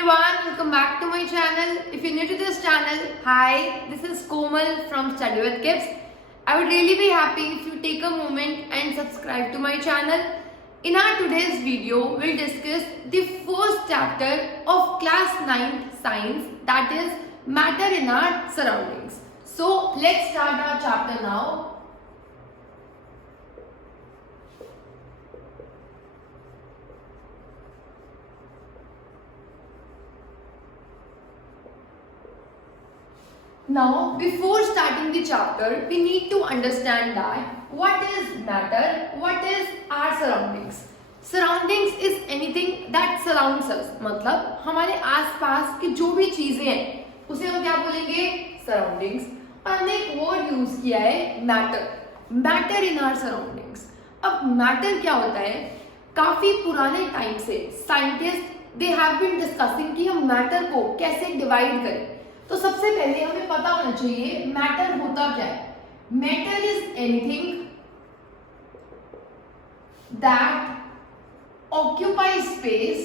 everyone, welcome back to my channel. If you're new to this channel, hi, this is Komal from Study with Kids. I would really be happy if you take a moment and subscribe to my channel. In our today's video, we'll discuss the first chapter of class 9th science, that is matter in our surroundings. So let's start our chapter now. Now, before starting the chapter, we need to understand that what is matter, what is our surroundings. Surroundings is anything that surrounds us. मतलब हमारे आसपास की जो भी चीजें हैं उसे हम क्या बोलेंगे? Surroundings. और हमने एक वर्ड यूज किया है matter. Matter in our surroundings. अब मैटर क्या होता है? काफी पुराने टाइम से scientist they have been discussing कि हम मैटर को कैसे डिवाइड करें. तो सबसे पहले हमें पता होना चाहिए मैटर होता क्या है. Matter is anything that occupy space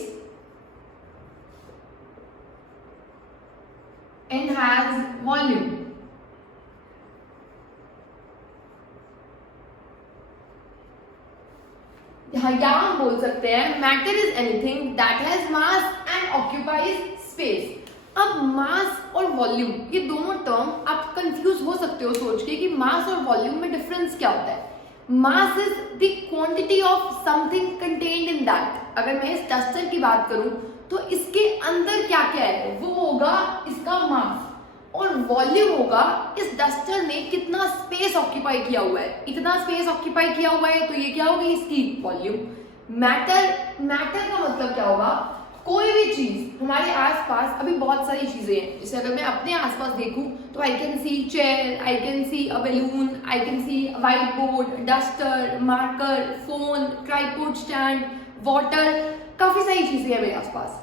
and has volume. यहां हम बोल सकते हैं matter is anything that has mass and occupies space. अब मास और वॉल्यूम ये दोनों टर्म आप कंफ्यूज हो सकते हो सोच के कि मास और वॉल्यूम में डिफरेंस क्या होता है. Mass is the quantity of something contained in that. अगर मैं इस डस्टर की बात करूं तो इसके अंदर क्या क्या है वो होगा इसका मास, और वॉल्यूम होगा इस डस्टर ने कितना स्पेस ऑक्यूपाई किया हुआ है. इतना स्पेस ऑक्यूपाई किया हुआ है तो ये क्या होगी इसकी वॉल्यूम. मैटर का मतलब क्या होगा? कोई भी चीज हमारे आसपास, अभी बहुत सारी चीजें हैं, जैसे अगर मैं अपने आसपास देखूं तो I can see chair, I can see a balloon, I can see white board, duster, marker, phone, tripod stand, water, काफी सारी चीजें हैं मेरे आसपास.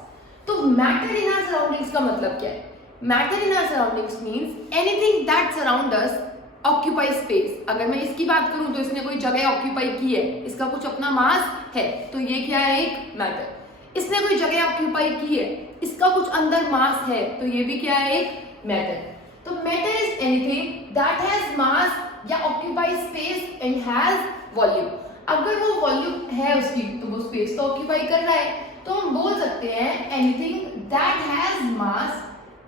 तो मैटर इन आवर सराउंडिंग्स का मतलब क्या है? Matter in our surroundings means anything that surround us occupy space. अगर मैं इसकी बात करूं तो इसने कोई जगह ऑक्यूपाई की है, इसका कुछ अपना मास है, तो ये क्या है? एक मैटर. इसने कोई जगह ऑक्यूपाई की है, इसका कुछ अंदर मास है, तो ये भी क्या है? एक मैटर. तो matter is anything that has mass या occupy space and has volume. अगर वो वॉल्यूम है उसकी तो वो स्पेस तो ऑक्यूपाई कर रहा है, तो हम बोल सकते हैं anything that has mass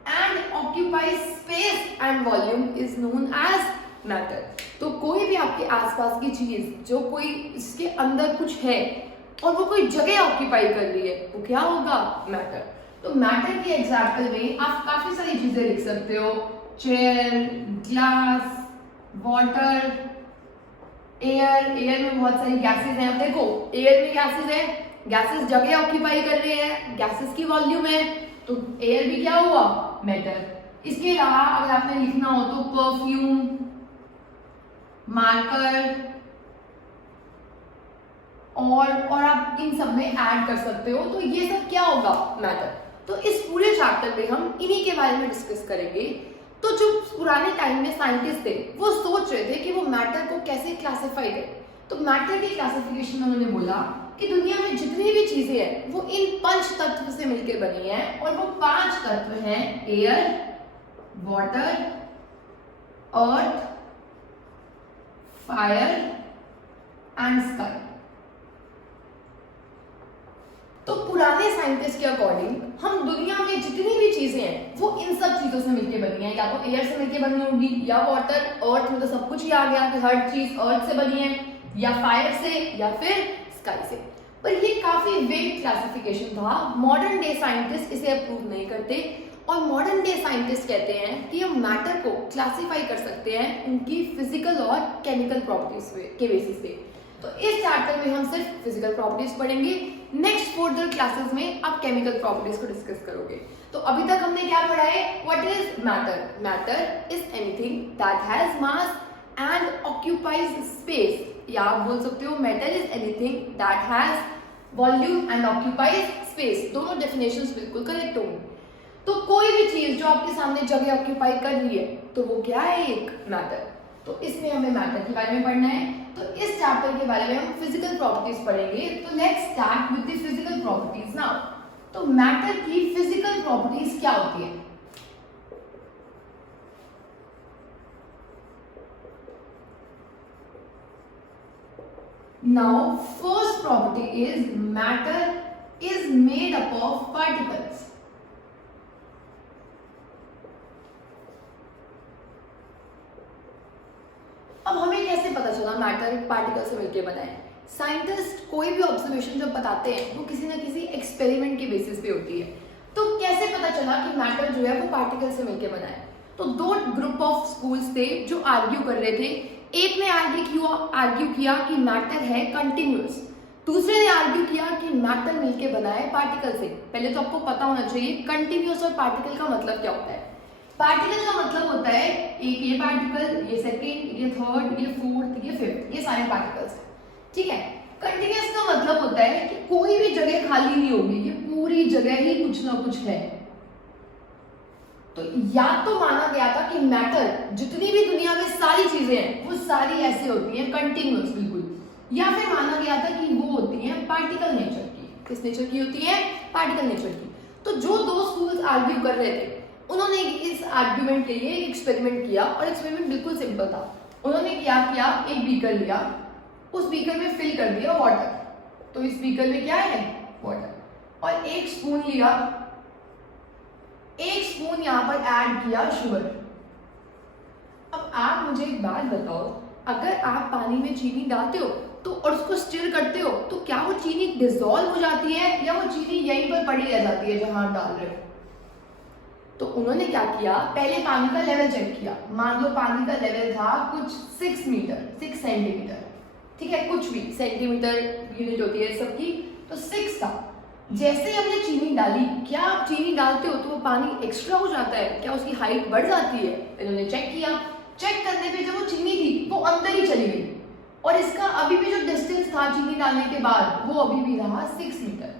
and occupy space and volume is known as matter. तो कोई भी आपके आसपास की चीज जो कोई इसके अंदर कुछ है और वो कोई जगह ऑक्यूपाई कर रही है वो क्या होगा? मैटर. तो मैटर के एग्जाम्पल में आप काफी सारी चीजें लिख सकते हो. Chair, glass, water, air. Air में बहुत सारी गैसेस हैं. देखो एयर में गैसेस है, गैसेस जगह ऑक्यूपाई कर रहे हैं, गैसेस की वॉल्यूम है, तो एयर भी क्या हुआ? मैटर. इसके अलावा अगर आपने लिखना हो तो परफ्यूम, मार्कर और आप इन सब में ऐड कर सकते हो. तो ये सब क्या होगा? मैटर. तो इस पूरे चैप्टर में हम इन्हीं के बारे में डिस्कस करेंगे. तो जो पुराने टाइम में साइंटिस्ट थे वो सोच रहे थे कि वो मैटर को कैसे क्लासिफाई करें. तो मैटर की क्लासिफिकेशन में उन्होंने बोला कि दुनिया में जितनी भी चीजें हैं वो इन 5 तत्व से मिलकर बनी है, और वो 5 तत्व हैं air, water, earth, fire and sky. तो पुराने साइंटिस्ट के अकॉर्डिंग हम दुनिया में जितनी भी चीजें हैं वो इन सब चीजों से मिलकर बनी है. या तो एयर से मिलकर बनी होगी, या वाटर, अर्थ में तो सब कुछ ही आ गया कि हर चीज अर्थ से बनी है, या फायर से, या फिर स्काई से. पर ये काफी वेग क्लासिफिकेशन था. मॉडर्न डे साइंटिस्ट इसे अप्रूव नहीं करते, और मॉडर्न डे साइंटिस्ट कहते हैं कि हम मैटर को क्लासिफाई कर सकते हैं उनकी फिजिकल और केमिकल प्रॉपर्टीज के बेसिस पे. तो इस चैप्टर में हम सिर्फ फिजिकल प्रॉपर्टीज पढ़ेंगे. नेक्स्ट फर्दर क्लासेस में आप केमिकल प्रॉपर्टीज को डिस्कस करोगे. तो अभी तक हमने क्या पढ़ा है? What is matter? Matter is anything that has mass and occupies space, या आप बोल सकते हो matter is anything that has volume and occupies space. दोनों डेफिनेशंस बिल्कुल करेक्ट होंगे. तो कोई भी चीज जो आपके सामने जगह ऑक्यूपाई कर रही है तो वो क्या है? एक मैटर. तो इसमें हमें मैटर के बारे में पढ़ना है. तो इस चैप्टर के बारे में हम फिजिकल प्रॉपर्टीज पढ़ेंगे. तो let's start with the physical properties now. तो मैटर की फिजिकल प्रॉपर्टीज क्या होती है? Now, first property is matter is made up of particles. अब हमें कैसे पता चला मैटर एक पार्टिकल से मिलकर बना है? साइंटिस्ट कोई भी ऑब्जर्वेशन जब बताते हैं वो किसी ना किसी एक्सपेरिमेंट के बेसिस पे होती है। तो कैसे पता चला कि मैटर जो है वो पार्टिकल से मिलकर बना है? तो दो ग्रुप ऑफ स्कूल्स थे जो आर्ग्यू कर रहे थे। एक ने आर्ग्यू किया कि मैटर है कंटिन्यूअस, दूसरे ने आर्ग्यू किया कि मैटर मिलके बना है पार्टिकल से। पहले तो आपको पता होना चाहिए कंटिन्यूअस और पार्टिकल का मतलब क्या होता है। पार्टिकल का मतलब होता है एक ये पार्टिकल, ये सेकेंड, ये थर्ड, ये फोर्थ, ये फिफ्थ, ये सारे पार्टिकल्स हैं, ठीक है। कंटिन्यूअस का मतलब होता है कि कोई भी जगह खाली नहीं होगी, ये पूरी जगह ही कुछ ना कुछ है। तो या तो माना गया था कि मैटर जितनी भी दुनिया में सारी चीजें हैं वो सारी ऐसे होती हैं कंटिन्यूअस बिल्कुल, या फिर माना गया था कि वो होती हैं पार्टिकल नेचर की। किस नेचर की होती है? पार्टिकल नेचर की। तो जो दो स्कूल्स आर्ग्यू कर रहे थे उन्होंने इस आर्ग्यूमेंट के लिए एक एक्सपेरिमेंट किया, और एक्सपेरिमेंट बिल्कुल सिंपल था। उन्होंने क्या किया, एक बीकर लिया, उस बीकर में फिल कर दिया वाटर। तो इस बीकर में क्या है? वाटर। और एक स्पून लिया, एक स्पून यहां पर ऐड किया शुगर। अब आप मुझे एक बात बताओ, अगर आप पानी में चीनी डालते हो तो और उसको स्टिर करते हो तो क्या वो चीनी डिसॉल्व हो जाती है या वो चीनी यहीं पर पड़ी रह जाती है जहां आप डाल रहे हो? तो उन्होंने क्या किया, पहले पानी का लेवल चेक किया। मान लो पानी का लेवल था कुछ 6 सेंटीमीटर, ठीक है, कुछ भी सेंटीमीटर यूनिट होती है सबकी, तो 6 था। जैसे हमने चीनी डाली, क्या आप चीनी डालते हो तो वो पानी एक्स्ट्रा हो जाता है? क्या उसकी हाइट बढ़ जाती है? इन्होंने चेक किया, चेक करने पे जब वो चीनी थी वो अंदर ही चली गई, और इसका अभी भी जो डिस्टेंस था चीनी डालने के बाद वो अभी भी रहा 6 मीटर।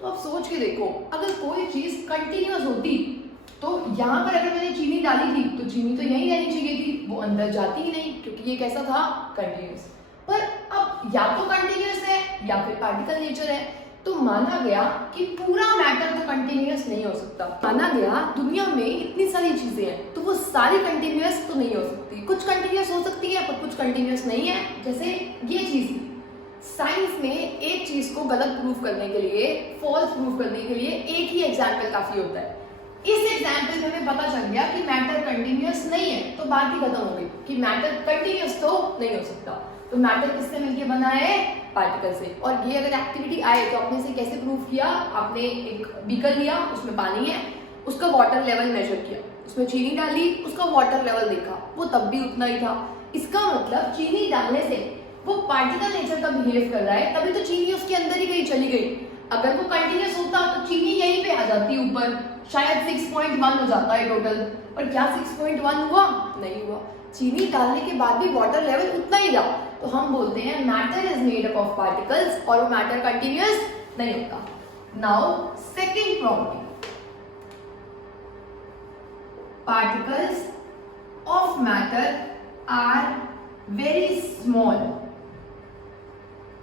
तो आप सोच के देखो, अगर कोई चीज कंटिन्यूअस होती तो यहाँ पर अगर मैंने चीनी डाली थी तो चीनी तो यहीं रहनी चाहिए थी, वो अंदर जाती ही नहीं, क्योंकि ये कैसा था? कंटिन्यूअस। पर अब या तो कंटिन्यूअस है या फिर पार्टिकल नेचर है, तो माना गया कि पूरा मैटर तो कंटिन्यूअस नहीं हो सकता। माना गया दुनिया में इतनी सारी चीजें हैं तो वो सारी कंटिन्यूअस तो नहीं हो सकती, कुछ कंटिन्यूअस हो सकती है पर कुछ कंटिन्यूअस नहीं है। जैसे ये चीज, साइंस में एक चीज को गलत प्रूफ करने के लिए, फॉल्स प्रूफ करने के लिए एक ही एग्जाम्पल काफी होता है। इस एग्जाम्पल में हमें पता चल गया कि मैटर कंटिन्यूअस नहीं है, तो बात ही खत्म हो गई कि मैटर कंटिन्यूअस तो नहीं हो सकता। तो मैटर किससे मिलके बना है? पार्टिकल से। और ये अगर एक्टिविटी आए तो आपने इसे कैसे प्रूव किया? आपने एक बीकर लिया, उसमें पानी है, उसका वाटर लेवल मेजर किया, उसमें चीनी डाली, उसका वाटर लेवल देखा, वो तब भी उतना ही था। इसका मतलब चीनी डालने से वो पार्टिकल नेचर का बिहेव कर रहा है, तभी तो चीनी उसके अंदर ही कहीं चली गई। अगर वो कंटिन्यूअस होता तो चीनी यहीं पे आ जाती ऊपर, शायद 6.1 हो जाता है टोटल, पर क्या 6.1 हुआ? नहीं हुआ। चीनी डालने के बाद भी वाटर लेवल उतना ही रहा। तो हम बोलते हैं matter is made up of particles, और वो मैटर कंटिन्यूअस नहीं होता। Now second property, particles of matter are very small.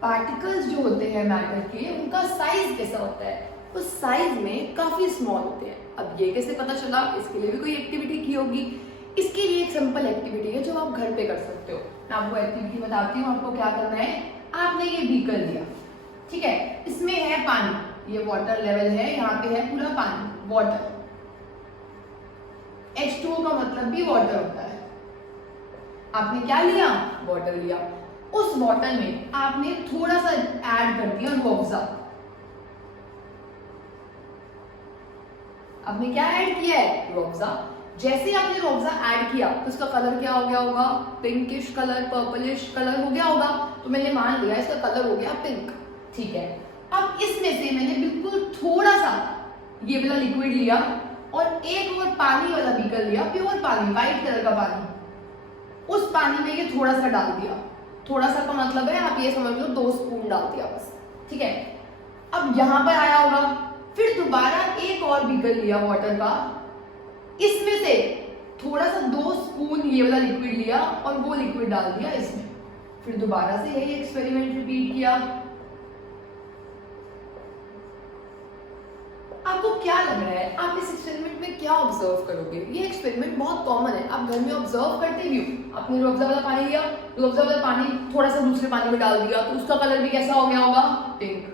Particles जो होते हैं मैटर के, उनका साइज कैसा होता है? उस साइज में काफी स्मॉल होते हैं। अब ये कैसे पता चला? इसके लिए भी कोई एक्टिविटी की होगी। इसके लिए एक सिंपल एक्टिविटी है जो आप घर पे कर सकते हो। मैं आपको एक्टिविटी बताती हूँ। आपको क्या करना है, आपने ये बीकर लिया, ठीक है, इसमें है पानी, ये वाटर लेवल है, यहाँ पे है पूरा पानी, वाटर। H2O का मतलब भी वाटर होता है। आपने क्या लिया? वाटर लिया। उस वाटर में आपने थोड़ा सा ऐड कर दिया रूअफ़ज़ा। आपने क्या ऐड किया है? रूअफ़ज़ा। जैसे आपने रूअफ़ज़ा ऐड किया तो इसका कलर क्या हो गया होगा? पिंकिश कलर, पर्पलिश कलर हो गया होगा। तो मैंने मान लिया इसका कलर हो गया पिंक, ठीक है। अब इसमें से मैंने बिल्कुल थोड़ा सा ये वाला लिक्विड लिया और एक और पानी वाला बीकर लिया, प्योर पानी, व्हाइट कलर का पानी। उस पानी में ये थोड़ा सा डाल दिया। थोड़ा सा का मतलब है आप ये समझ लो 2 स्पून डाल दिया बस, ठीक है। अब यहां पर आया होगा, फिर दोबारा एक और बीकर लिया वाटर का, इसमें से थोड़ा सा 2 स्पून ये वाला लिक्विड लिया और वो लिक्विड डाल दिया इसमें। फिर दोबारा से यही एक्सपेरिमेंट रिपीट किया। आपको क्या लग रहा है? आप इस क्या ऑब्जर्व करोगे? ये एक्सपेरिमेंट बहुत कॉमन है, आप घर में ऑब्जर्व करते भी हो। आपने रूह अफ़ज़ा वाला पानी लिया, रूह अफ़ज़ा वाला पानी थोड़ा सा दूसरे पानी में डाल दिया तो उसका कलर भी कैसा हो गया होगा? पिंक।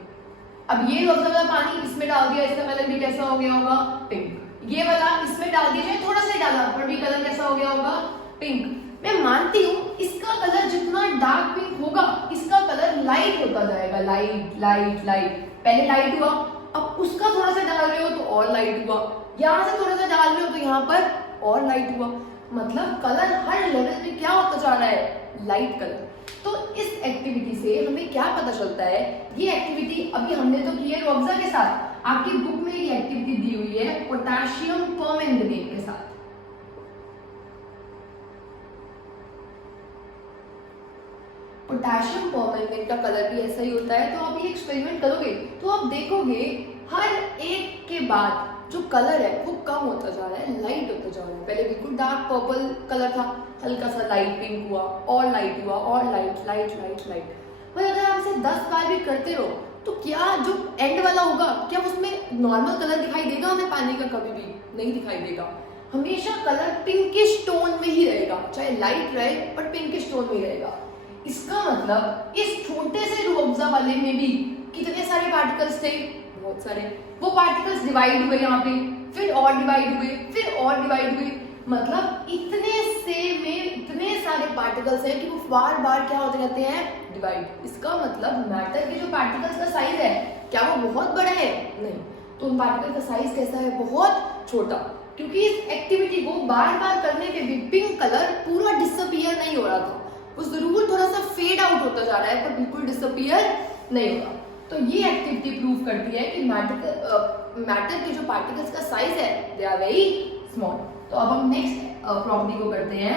अब ये रूह अफ़ज़ा वाला पानी इसमें डाल दिया, इसका कलर भी कैसा हो गया होगा? पिंक। ये वाला इसमें डाल दिया, थोड़ा सा डाला पर भी कलर कैसा हो गया होगा? पिंक। मैं मानती हूँ इसका कलर जितना डार्क पिंक होगा इसका कलर लाइट होता जाएगा, लाइट लाइट लाइट। पहले लाइट हुआ, अब उसका थोड़ा सा डाल रहे हो तो और लाइट हुआ, यहाँ से थोड़ा सा डाल रहे हो तो यहाँ पर और लाइट हुआ। मतलब कलर हर लेवल में क्या होता जा रहा है? Light colour. तो इस एक्टिविटी से हमें क्या पता चलता है? ये एक्टिविटी अभी हमने तो की है रूह अफ़ज़ा के साथ, आपकी बुक में ये एक्टिविटी दी हुई है पोटेशियम परमैंगनेट के साथ। पोटेशियम परमैंगनेट का कलर भी ऐसा ही होता है। तो आप ये एक्सपेरिमेंट करोगे तो आप देखोगे हर एक के बाद जो कलर है वो कम होता जा रहा है, लाइट होता जा रहा है। पहले बिल्कुल डार्क पर्पल कलर था, हल्का सा लाइट पिंक हुआ, और लाइट हुआ, और लाइट लाइट लाइट लाइट। पर अगर आप इसे 10 बार भी करते रहो तो क्या जो एंड वाला होगा क्या उसमें नॉर्मल कलर दिखाई देगा हमें पानी का? कभी भी नहीं दिखाई देगा। हमेशा कलर पिंकिश टोन में ही रहेगा, चाहे लाइट रहे पर पिंकिश टोन में ही रहेगा। इसका मतलब इस छोटे से रूह अफ़ज़ा वाले में भी कितने सारे पार्टिकल्स थे? बहुत सारे। वो पार्टिकल्स डिवाइड हुए यहाँ पे, फिर और डिवाइड हुए, फिर और डिवाइड हुए। मतलब इतने से में इतने सारे पार्टिकल्स हैं कि वो बार बार क्या होते रहते हैं? डिवाइड। इसका मतलब मैटर के जो पार्टिकल्स का साइज है क्या वो बहुत बड़ा है? नहीं। तो उन पार्टिकल का साइज कैसा है? बहुत छोटा। क्योंकि इस एक्टिविटी को बार बार करने पे भी पिंक कलर पूरा डिसअपियर नहीं हो रहा था, वो जरूर थोड़ा सा फेड आउट होता जा रहा है पर बिल्कुल डिसअपियर नहीं होगा। तो ये एक्टिविटी प्रूव करती है कि मैटर के जो पार्टिकल्स का साइज है दे आर वेरी स्मॉल। तो अब हम नेक्स्ट प्रॉपर्टी को करते हैं।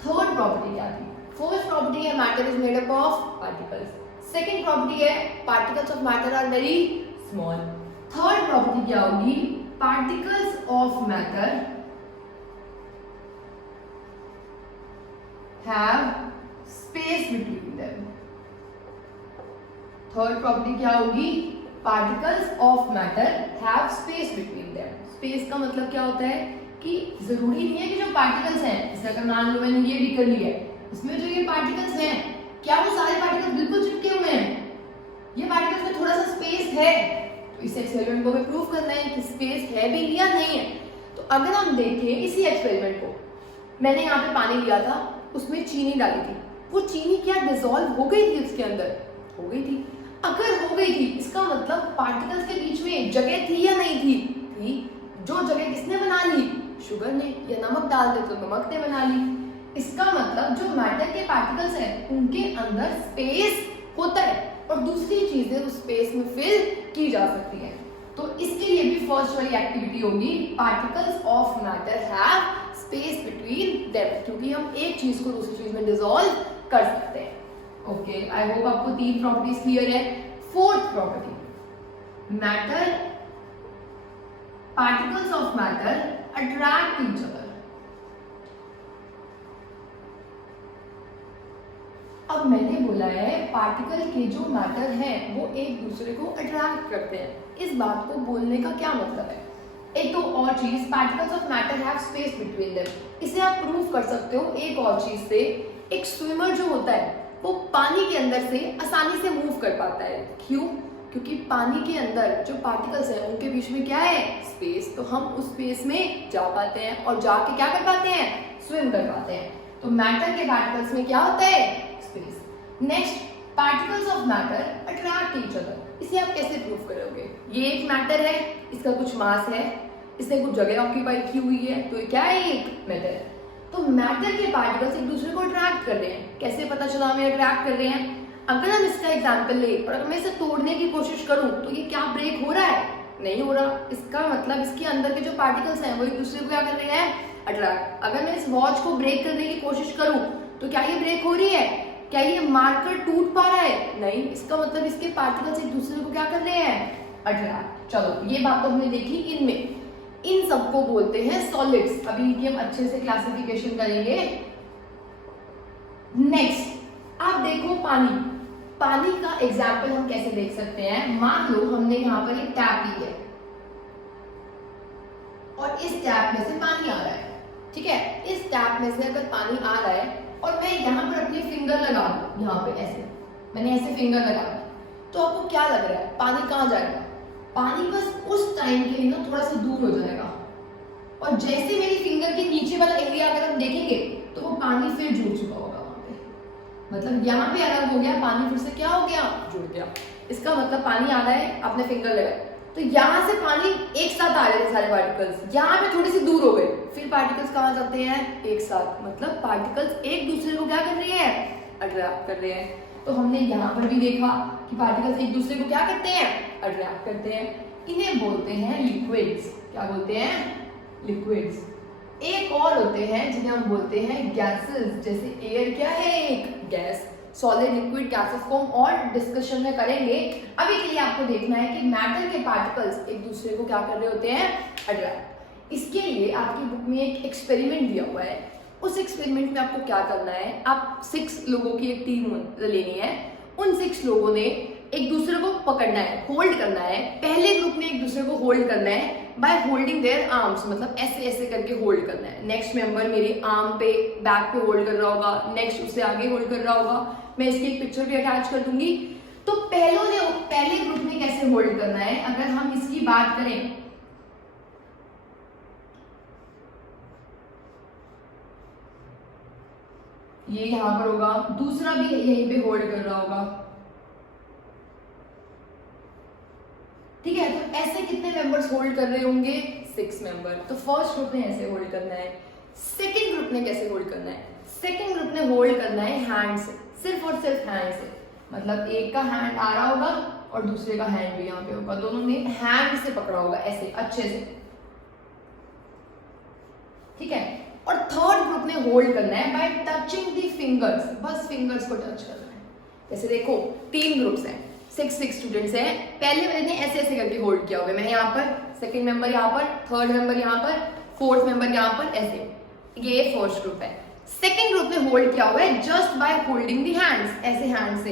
थर्ड प्रॉपर्टी क्या थी? फर्स्ट प्रॉपर्टी है matter is made up of particles. Second property है particles of matter are very small. Third property क्या होगी? Particles of matter have space between them. Third property क्या होगी? Particles of matter have space between them. Space का मतलब क्या होता है कि जरूरी नहीं है कि जो पार्टिकल्स हैं, जैसे अगर मान लो मैंने ये भी कर लिया है, इसमें जो ये पार्टिकल्स हैं क्या वो सारे पार्टिकल्स बिल्कुल चिपके हुए हैं? ये पार्टिकल्स में थोड़ा सा स्पेस है। तो इस एक्सपेरिमेंट को भी प्रूव करना है कि स्पेस है भी या नहीं है। तो अगर हम देखें इसी एक्सपेरिमेंट को, मैंने यहाँ पे पानी लिया था, उसमें चीनी डाली थी, वो चीनी क्या डिसॉल्व हो गई थी? उसके अंदर हो गई थी। अगर हो गई थी इसका मतलब पार्टिकल्स के बीच में जगह थी या नहीं थी? थी। जो जगह किसने बना ली? शुगर ने, या नमक डाल दे तो नमक ने बना ली। इसका मतलब जो मैटर के पार्टिकल्स हैं उनके अंदर स्पेस होता है और दूसरी चीजें उस स्पेस में फिल की जा सकती हैं। तो इसके लिए भी फर्स्ट वाली एक्टिविटी होगी particles of matter have space between them, क्योंकि हम एक चीज को दूसरी चीज में डिसॉल्व कर सकते हैं। ओके, आई होप आपको 3 प्रॉपर्टीज क्लियर है। Fourth property, matter particles of matter attract each other. अब मैंने बोला है पार्टिकल के जो मैटर हैं वो एक दूसरे को अट्रैक्ट करते हैं। इस बात को बोलने का क्या मतलब है? एक तो और चीज, particles of matter have space between them, इसे आप प्रूव कर सकते हो एक और चीज से। एक स्विमर जो होता है वो पानी के अंदर से आसानी से मूव कर पाता है। क्यों? क्योंकि पानी के अंदर जो पार्टिकल्स हैं उनके बीच में क्या है? स्पेस। तो हम उस स्पेस में जा पाते हैं और जाके क्या कर पाते हैं? स्विम कर पाते हैं। तो मैटर के पार्टिकल्स में क्या होता है? Space. Next, particles of matter attract each other. इसे आप कैसे प्रूव करोगे? ये एक मैटर है, इसका कुछ मास है, इसने कुछ जगह ऑक्यूपाई की हुई है, तो ये क्या है? एक मैटर है। तो मैटर के पार्टिकल्स एक दूसरे को अट्रैक्ट कर रहे हैं। कैसे पता चला हमें अट्रैक्ट कर रहे हैं? अगर हम इसका एग्जांपल ले और अगर मैं इसे तोड़ने की कोशिश करूं तो ये क्या ब्रेक हो रहा है? नहीं हो रहा। इसका मतलब इसके अंदर के जो पार्टिकल्स हैं वो एक दूसरे को क्या कर रहे हैं? अट्रैक्ट। अगर मैं इस वॉच को ब्रेक करने की कोशिश करूं तो क्या ये ब्रेक हो रही है? क्या ये मार्कर टूट पा रहा है? नहीं। इसका मतलब इसके पार्टिकल्स एक दूसरे को क्या कर रहे हैं? अट्रैक्ट। चलो, ये बात तो हमने देखी इनमें। इन सबको बोलते हैं सॉलिड्स। अभी इनकी हम अच्छे से क्लासिफिकेशन करेंगे। नेक्स्ट, आप देखो पानी। पानी का एग्जाम्पल हम कैसे देख सकते हैं? मान लो हमने यहाँ पर एक टैप ली है और इस टैप में से पानी आ रहा है, ठीक है, इस टैप में से अगर पानी आ रहा है और मैं यहाँ पर अपनी फिंगर लगा दूँ, यहाँ पे ऐसे मैंने ऐसे फिंगर लगा दी, तो आपको क्या लग रहा है पानी कहाँ जाएगा? पानी बस उस टाइम के लिए ना थोड़ा सा दूर हो जाएगा, और जैसे मेरी फिंगर के नीचे वाला एरिया अगर हम देखेंगे तो वो पानी फिर जुड़ चुका होगा वहां पे, मतलब यहाँ पे अलग हो गया, पानी फिर से क्या हो गया, जुड़ गया। इसका मतलब पानी आ रहा है, आपने फिंगर लगाया तो यहाँ से पानी एक साथ आ रहे थे सारे पार्टिकल्स, यहाँ पे थोड़ी सी दूर हो गए, फिर पार्टिकल्स कहाँ जाते हैं, एक साथ, मतलब पार्टिकल्स एक दूसरे को क्या कर रही है, अट्रैक्ट कर रहे हैं। तो हमने यहाँ पर भी देखा कि पार्टिकल्स एक दूसरे को क्या करते हैं, अट्रैक्ट करते हैं। इन्हें बोलते हैं लिक्विड्स। क्या बोलते हैं, लिक्विड्स। एक और होते हैं जिन्हें हम बोलते हैं गैसेस, जैसे एयर क्या है, एक गैस। सॉलिड, लिक्विड, गैसेस को हम और डिस्कशन में करेंगे। अभी के लिए आपको देखना है कि मैटर के पार्टिकल्स एक दूसरे को क्या कर रहे होते हैं, अट्रैक्ट। इसके लिए आपकी बुक में एक एक्सपेरिमेंट दिया हुआ है। उस एक्सपेरिमेंट में आपको क्या करना है, आप 6 लोगों की एक टीम लेनी है। उन 6 लोगों ने एक दूसरे को पकड़ना है, होल्ड करना है। पहले ग्रुप ने एक दूसरे को होल्ड करना है बाय होल्डिंग देयर आर्म्स, मतलब ऐसे ऐसे करके होल्ड करना है। नेक्स्ट मेंबर मेरे आर्म पे, बैक पे होल्ड कर रहा होगा, नेक्स्ट उससे आगे होल्ड कर रहा होगा। मैं इसकी एक पिक्चर भी अटैच कर दूंगी। तो पहले ग्रुप ने कैसे होल्ड करना है, अगर हम इसकी बात करें, ये यहां पर होगा, दूसरा भी यहीं पे होल्ड कर रहा होगा, ठीक है। तो ऐसे कितने मेंबर्स होल्ड कर रहे होंगे, 6 मेंबर। तो फर्स्ट ग्रुप ने ऐसे होल्ड करना है। सेकंड ग्रुप ने कैसे होल्ड करना है, सेकंड ग्रुप ने होल्ड करना है हैंड से, सिर्फ और सिर्फ हैंड से, मतलब एक का हैंड आ रहा होगा और दूसरे का हैंड भी यहाँ पे होगा, दोनों ने हैंड से पकड़ा होगा ऐसे अच्छे से, ठीक है। और थर्ड ग्रुप ने होल्ड करना है बाय टचिंग दी फिंगर्स, बस फिंगर्स को टच करना है। जैसे देखो 3 ग्रुप्स हैं, 6 स्टूडेंट्स हैं। पहले वाले ने ऐसे ऐसे करके होल्ड किया होगा, मैं यहाँ पर, सेकंड मेंबर यहाँ पर, थर्ड मेंबर यहाँ पर, फोर्थ मेंबर यहाँ पर, ऐसे। ये फर्स्ट ग्रुप है। सेकंड ग्रुप ने होल्ड किया हुआ है just by holding the hands, ऐसे हैंड से,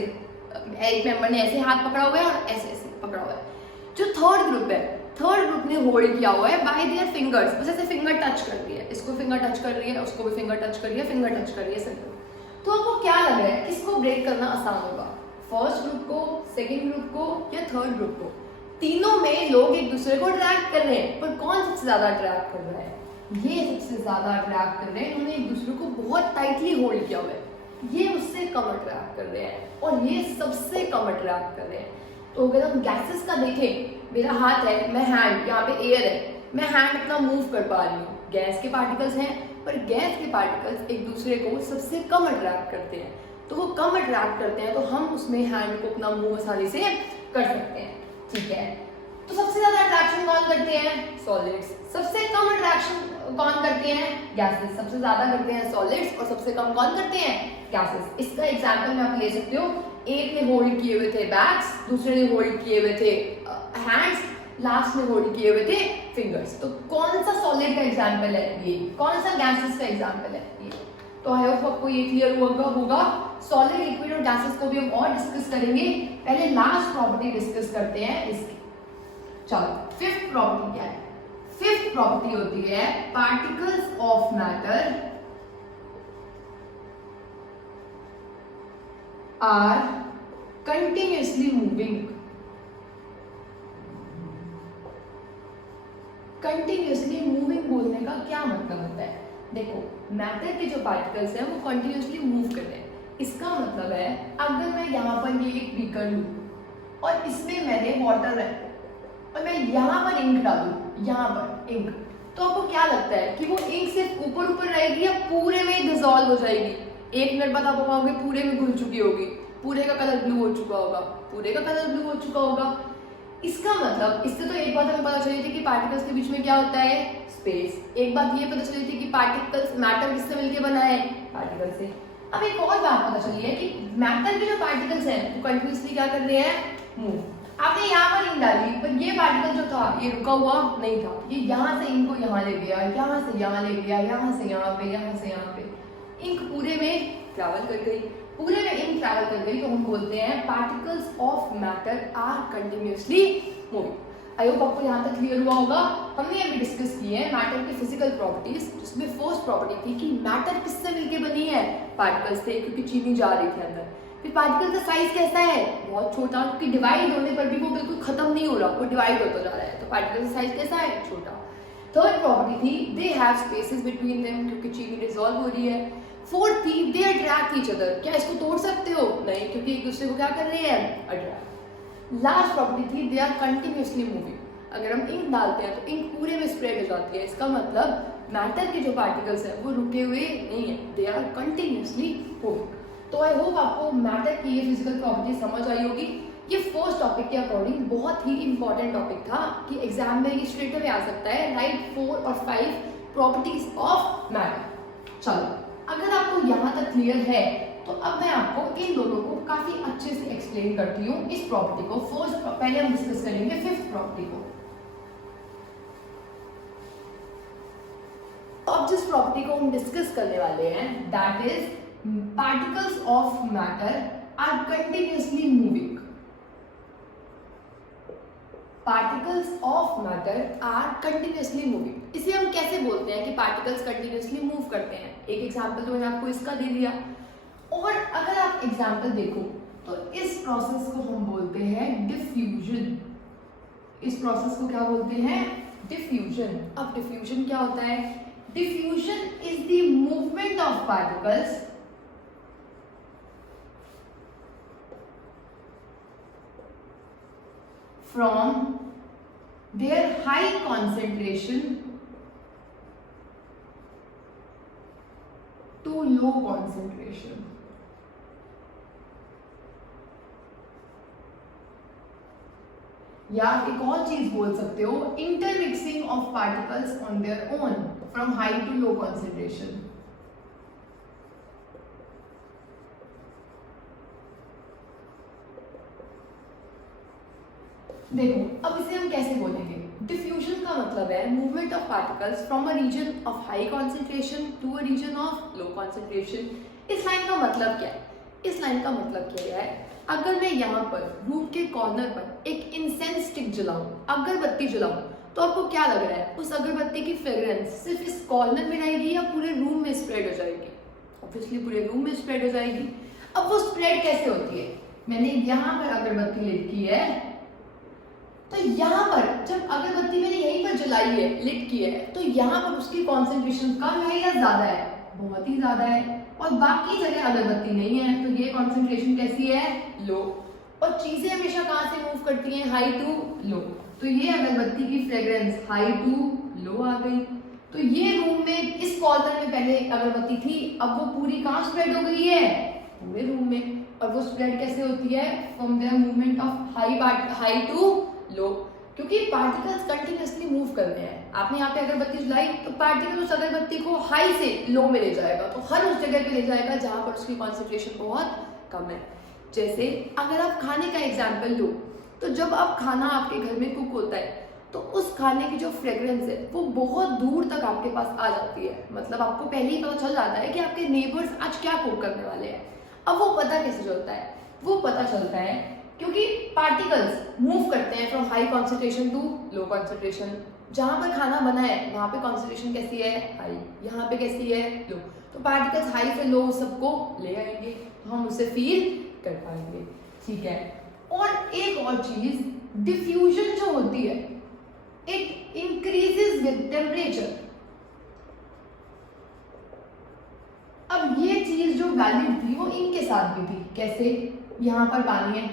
एक मेंबर ने ऐसे हाथ पकड़ा हुआ है और ऐसे ऐसे पकड़ा हुआ है। जो थर्ड ग्रुप है, थर्ड ग्रुप ने होल्ड किया हुआ है बाय देयर फिंगर्स, बस ऐसे फिंगर टच कर रही है, इसको फिंगर टच कर रही है, उसको भी फिंगर टच कर रही है, फिंगर टच कर रही है सब। तो आपको क्या लग रहा है, किसको ब्रेक करना आसान होगा, फर्स्ट ग्रुप को, सेकंड ग्रुप को या थर्ड ग्रुप को? तीनों में लोग एक दूसरे को अट्रैक्ट कर रहे हैं, पर कौन सबसे ज्यादा अट्रैक्ट कर रहा है? ये सबसे ज्यादा अट्रैक्ट कर रहे हैं, उन्होंने एक दूसरे को बहुत टाइटली होल्ड किया हुआ है। ये उससे कम अट्रैक्ट कर रहे हैं और ये सबसे कम अट्रैक्ट कर रहे हैं। तो अगर हम गैसेस का देखें, मेरा हाथ है, मैं हैंड, यहाँ पे एयर है, मैं हैंड अपना मूव कर पा रही हूँ, गैस के पार्टिकल्स हैं, पर गैस के पार्टिकल्स एक दूसरे को सबसे कम अट्रैक्ट करते हैं। तो वो कम अट्रैक्ट करते हैं तो हम उसमें हैंड को अपना मूव आसानी से कर सकते हैं, ठीक है। तो सबसे ज्यादा अट्रैक्शन कौन करते हैं, सॉलिड्स। सबसे कम अट्रैक्शन कौन करते हैं, गैसेस। सबसे ज्यादा करते हैं सॉलिड्स और सबसे कम कौन करते हैं, गैसेस। इसका एग्जांपल में आप ले सकते हो, एक ने होल्ड किए हुए थे बैग्स, दूसरे ने होल्ड किए हुए थे हैंड्स, लास्ट में होल्ड किए हुए थे फिंगर्स। तो कौन सा सॉलिड का एग्जांपल है ये, कौन सा गैसेस का एग्जांपल है ये? तो आई होप आपको ये क्लियर होगा। सॉलिड, लिक्विड और गैसेस को भी हम और डिस्कस करेंगे। पहले लास्ट प्रॉपर्टी डिस्कस करते हैं इसकी। चलो, फिफ्थ प्रॉपर्टी क्या है? फिफ्थ प्रॉपर्टी होती है particles of matter are continuously moving. Continuously moving बोलने का क्या मतलब होता है? देखो, मैटर के जो पार्टिकल्स हैं वो कंटिन्यूअसली मूव कर रहे हैं। इसका मतलब है अगर मैं यहाँ पर ये एक बीकर लूँ और इसमें मैंने वाटर है और मैं यहाँ पर इंक डालूँ, यहाँ पर इंक, तो आपको क्या लगता है कि वो इंक सिर्फ ऊपर ऊपर रहेगी या पूरे में डिसॉल्व हो जाएगी? 1 मिनट बाद आप पाओगे पूरे में घुल चुकी होगी, पूरे का कलर ब्लू हो चुका होगा, पूरे का कलर ब्लू हो चुका होगा। इसका मतलब, इससे तो एक बात हमें पता चली थी कि पार्टिकल्स के बीच में क्या होता है, स्पेस। एक बात ये पता चली थी कि पार्टिकल्स, मैटर किससे मिलकर बना है, पार्टिकल से। अब एक और बात पता चली है कि मैटर के जो पार्टिकल्स हैं वो कंटिन्यूअसली क्या कर रहे हैं, मूव। आपने यहाँ पर इंक डाली, पर ये पार्टिकल जो था ये रुका हुआ नहीं था, ये यहाँ से इंक को यहाँ ले गया, यहाँ से यहाँ ले गया, यहाँ से यहाँ पे, यहाँ से यहाँ पे, इंक पूरे में ट्रैवल कर गई। पूरे में इंक ट्रैवल कर गई तो हम बोलते हैं particles of matter are continuously moving. I hope आपको यहाँ तक क्लियर हुआ होगा। हमने अभी डिस्कस किए हैं मैटर की फिजिकल प्रॉपर्टीज, जिसमें फर्स्ट प्रॉपर्टी थी कि मैटर किससे मिलके बनी है, पार्टिकल्स से, क्योंकि चीनी जा रही थी अंदर। फिर पार्टिकल का साइज कैसा है, बहुत छोटा, क्योंकि डिवाइड होने पर भी वो बिल्कुल खत्म नहीं हो रहा, वो डिवाइड होता जा रहा है, तो पार्टिकल का साइज कैसा है, छोटा। थर्ड प्रॉपर्टी थी they have spaces between them, क्योंकि चीनी डिसॉल्व हो रही है। फोर्थ थी दे अट्रैक्ट ईच अदर, क्या इसको तोड़ सकते हो, नहीं, क्योंकि एक दूसरे को क्या कर रहे हैं, अट्रैक्ट। लास्ट प्रॉपर्टी थी दे आर कंटिन्यूअसली मूविंग, अगर हम इंक डालते हैं तो इंक पूरे में स्प्रेड हो जाती है, इसका मतलब मैटर के जो पार्टिकल्स हैं वो रुके हुए नहीं है, दे आर कंटिन्यूअसली मूविंग। तो आई होप आपको मैटर की ये फिजिकल प्रॉपर्टी समझ आई होगी। ये फर्स्ट टॉपिक के अकॉर्डिंग बहुत ही इंपॉर्टेंट टॉपिक था कि एग्जाम में ये स्ट्रेट अवे आ सकता है, राइट 4 और 5 प्रॉपर्टीज ऑफ मैटर। चलो, अगर आपको यहाँ तक क्लियर है तो अब मैं आपको इन दोनों को काफी अच्छे से एक्सप्लेन करती हूँ, इस प्रॉपर्टी को। फर्स्ट पहले हम डिस्कस करेंगे फिफ्थ प्रॉपर्टी को। अब जिस प्रॉपर्टी को हम डिस्कस करने वाले हैं that is particles of matter are continuously moving. Particles of matter are continuously moving, इसे हम कैसे बोलते हैं कि पार्टिकल्स कंटिन्यूअसली मूव करते हैं। एक एग्जांपल तो मैंने आपको इसका दे दिया, और अगर आप एग्जांपल देखो तो इस प्रोसेस को हम बोलते हैं डिफ्यूजन। इस प्रोसेस को क्या बोलते हैं, डिफ्यूजन। अब डिफ्यूजन क्या होता है, diffusion is the movement of particles from their high concentration to low concentration। या एक और चीज बोल सकते हो, intermixing of particles on their own from high to low concentration. देखो, अब इसे हम कैसे बोलेंगे, डिफ्यूजन का मतलब है movement of particles from a region of high concentration to a region of low concentration. इस लाइन का मतलब क्या है, इस लाइन का मतलब क्या है, अगर मैं यहाँ पर रूम के कॉर्नर पर एक इंसेंस स्टिक जलाऊं, अगरबत्ती जलाऊं, तो आपको क्या लग रहा है, उस अगरबत्ती की फ्रेग्रेंस सिर्फ इस कॉर्नर में रहेगी या पूरे रूम में स्प्रेड हो जाएगी? ऑब्वियसली पूरे रूम में स्प्रेड हो जाएगी। अब वो स्प्रेड कैसे होती है, मैंने यहाँ पर अगरबत्ती लिट की है, तो यहाँ पर जब अगरबत्ती मैंने यहीं पर जलाई है, लिट की है, तो यहाँ पर उसकी कॉन्सेंट्रेशन कम है या ज्यादा है, बहुत ही ज्यादा है, और बाकी जगह अगरबत्ती नहीं है, तो ये कॉन्सेंट्रेशन कैसी है, लो। और चीजें हमेशा कहाँ से मूव करती हैं, हाई टू लो, तो ये अगरबत्ती की फ्रेग्रेंस हाई टू लो आ गई। तो ये रूम में इस कॉर्नर में पहले अगरबत्ती थी, अब वो पूरी कहाँ स्प्रेड हो गई है, पूरे रूम में। और वो स्प्रेड कैसे होती है, from there movement of high to low, क्योंकि पार्टिकल्स कंटिन्यूअसली मूव कर रहे हैं। आपने यहाँ पे अगरबत्ती जलाई तो पार्टिकल उस अगरबत्ती को हाई से लो में ले जाएगा, तो हर उस जगह पे ले जाएगा जहां पर उसकी कॉन्सेंट्रेशन बहुत कम है। जैसे अगर आप खाने का एग्जाम्पल लो, तो जब आप खाना आपके घर में कुक होता है तो उस खाने की जो फ्रेग्रेंस है वो बहुत दूर तक आपके पास आ जाती है, मतलब आपको पहले ही पता चल जाता है कि आपके नेबर्स आज क्या कुक करने वाले हैं। अब वो पता कैसे चलता है, वो पता चलता है क्योंकि पार्टिकल्स मूव करते हैं from high concentration to low concentration. जहां पर खाना बना है वहां पे कॉन्सेंट्रेशन कैसी है, हाई, यहाँ पे कैसी है, लो, तो पार्टिकल्स हाई से लो सबको ले आएंगे, तो हम उसे फील कर पाएंगे, ठीक है। और एक और चीज, डिफ्यूजन जो होती है इट इंक्रीजेस विद टेम्परेचर। अब ये चीज जो वैलिड थी वो इनके साथ भी थी, कैसे, यहाँ पर पानी है,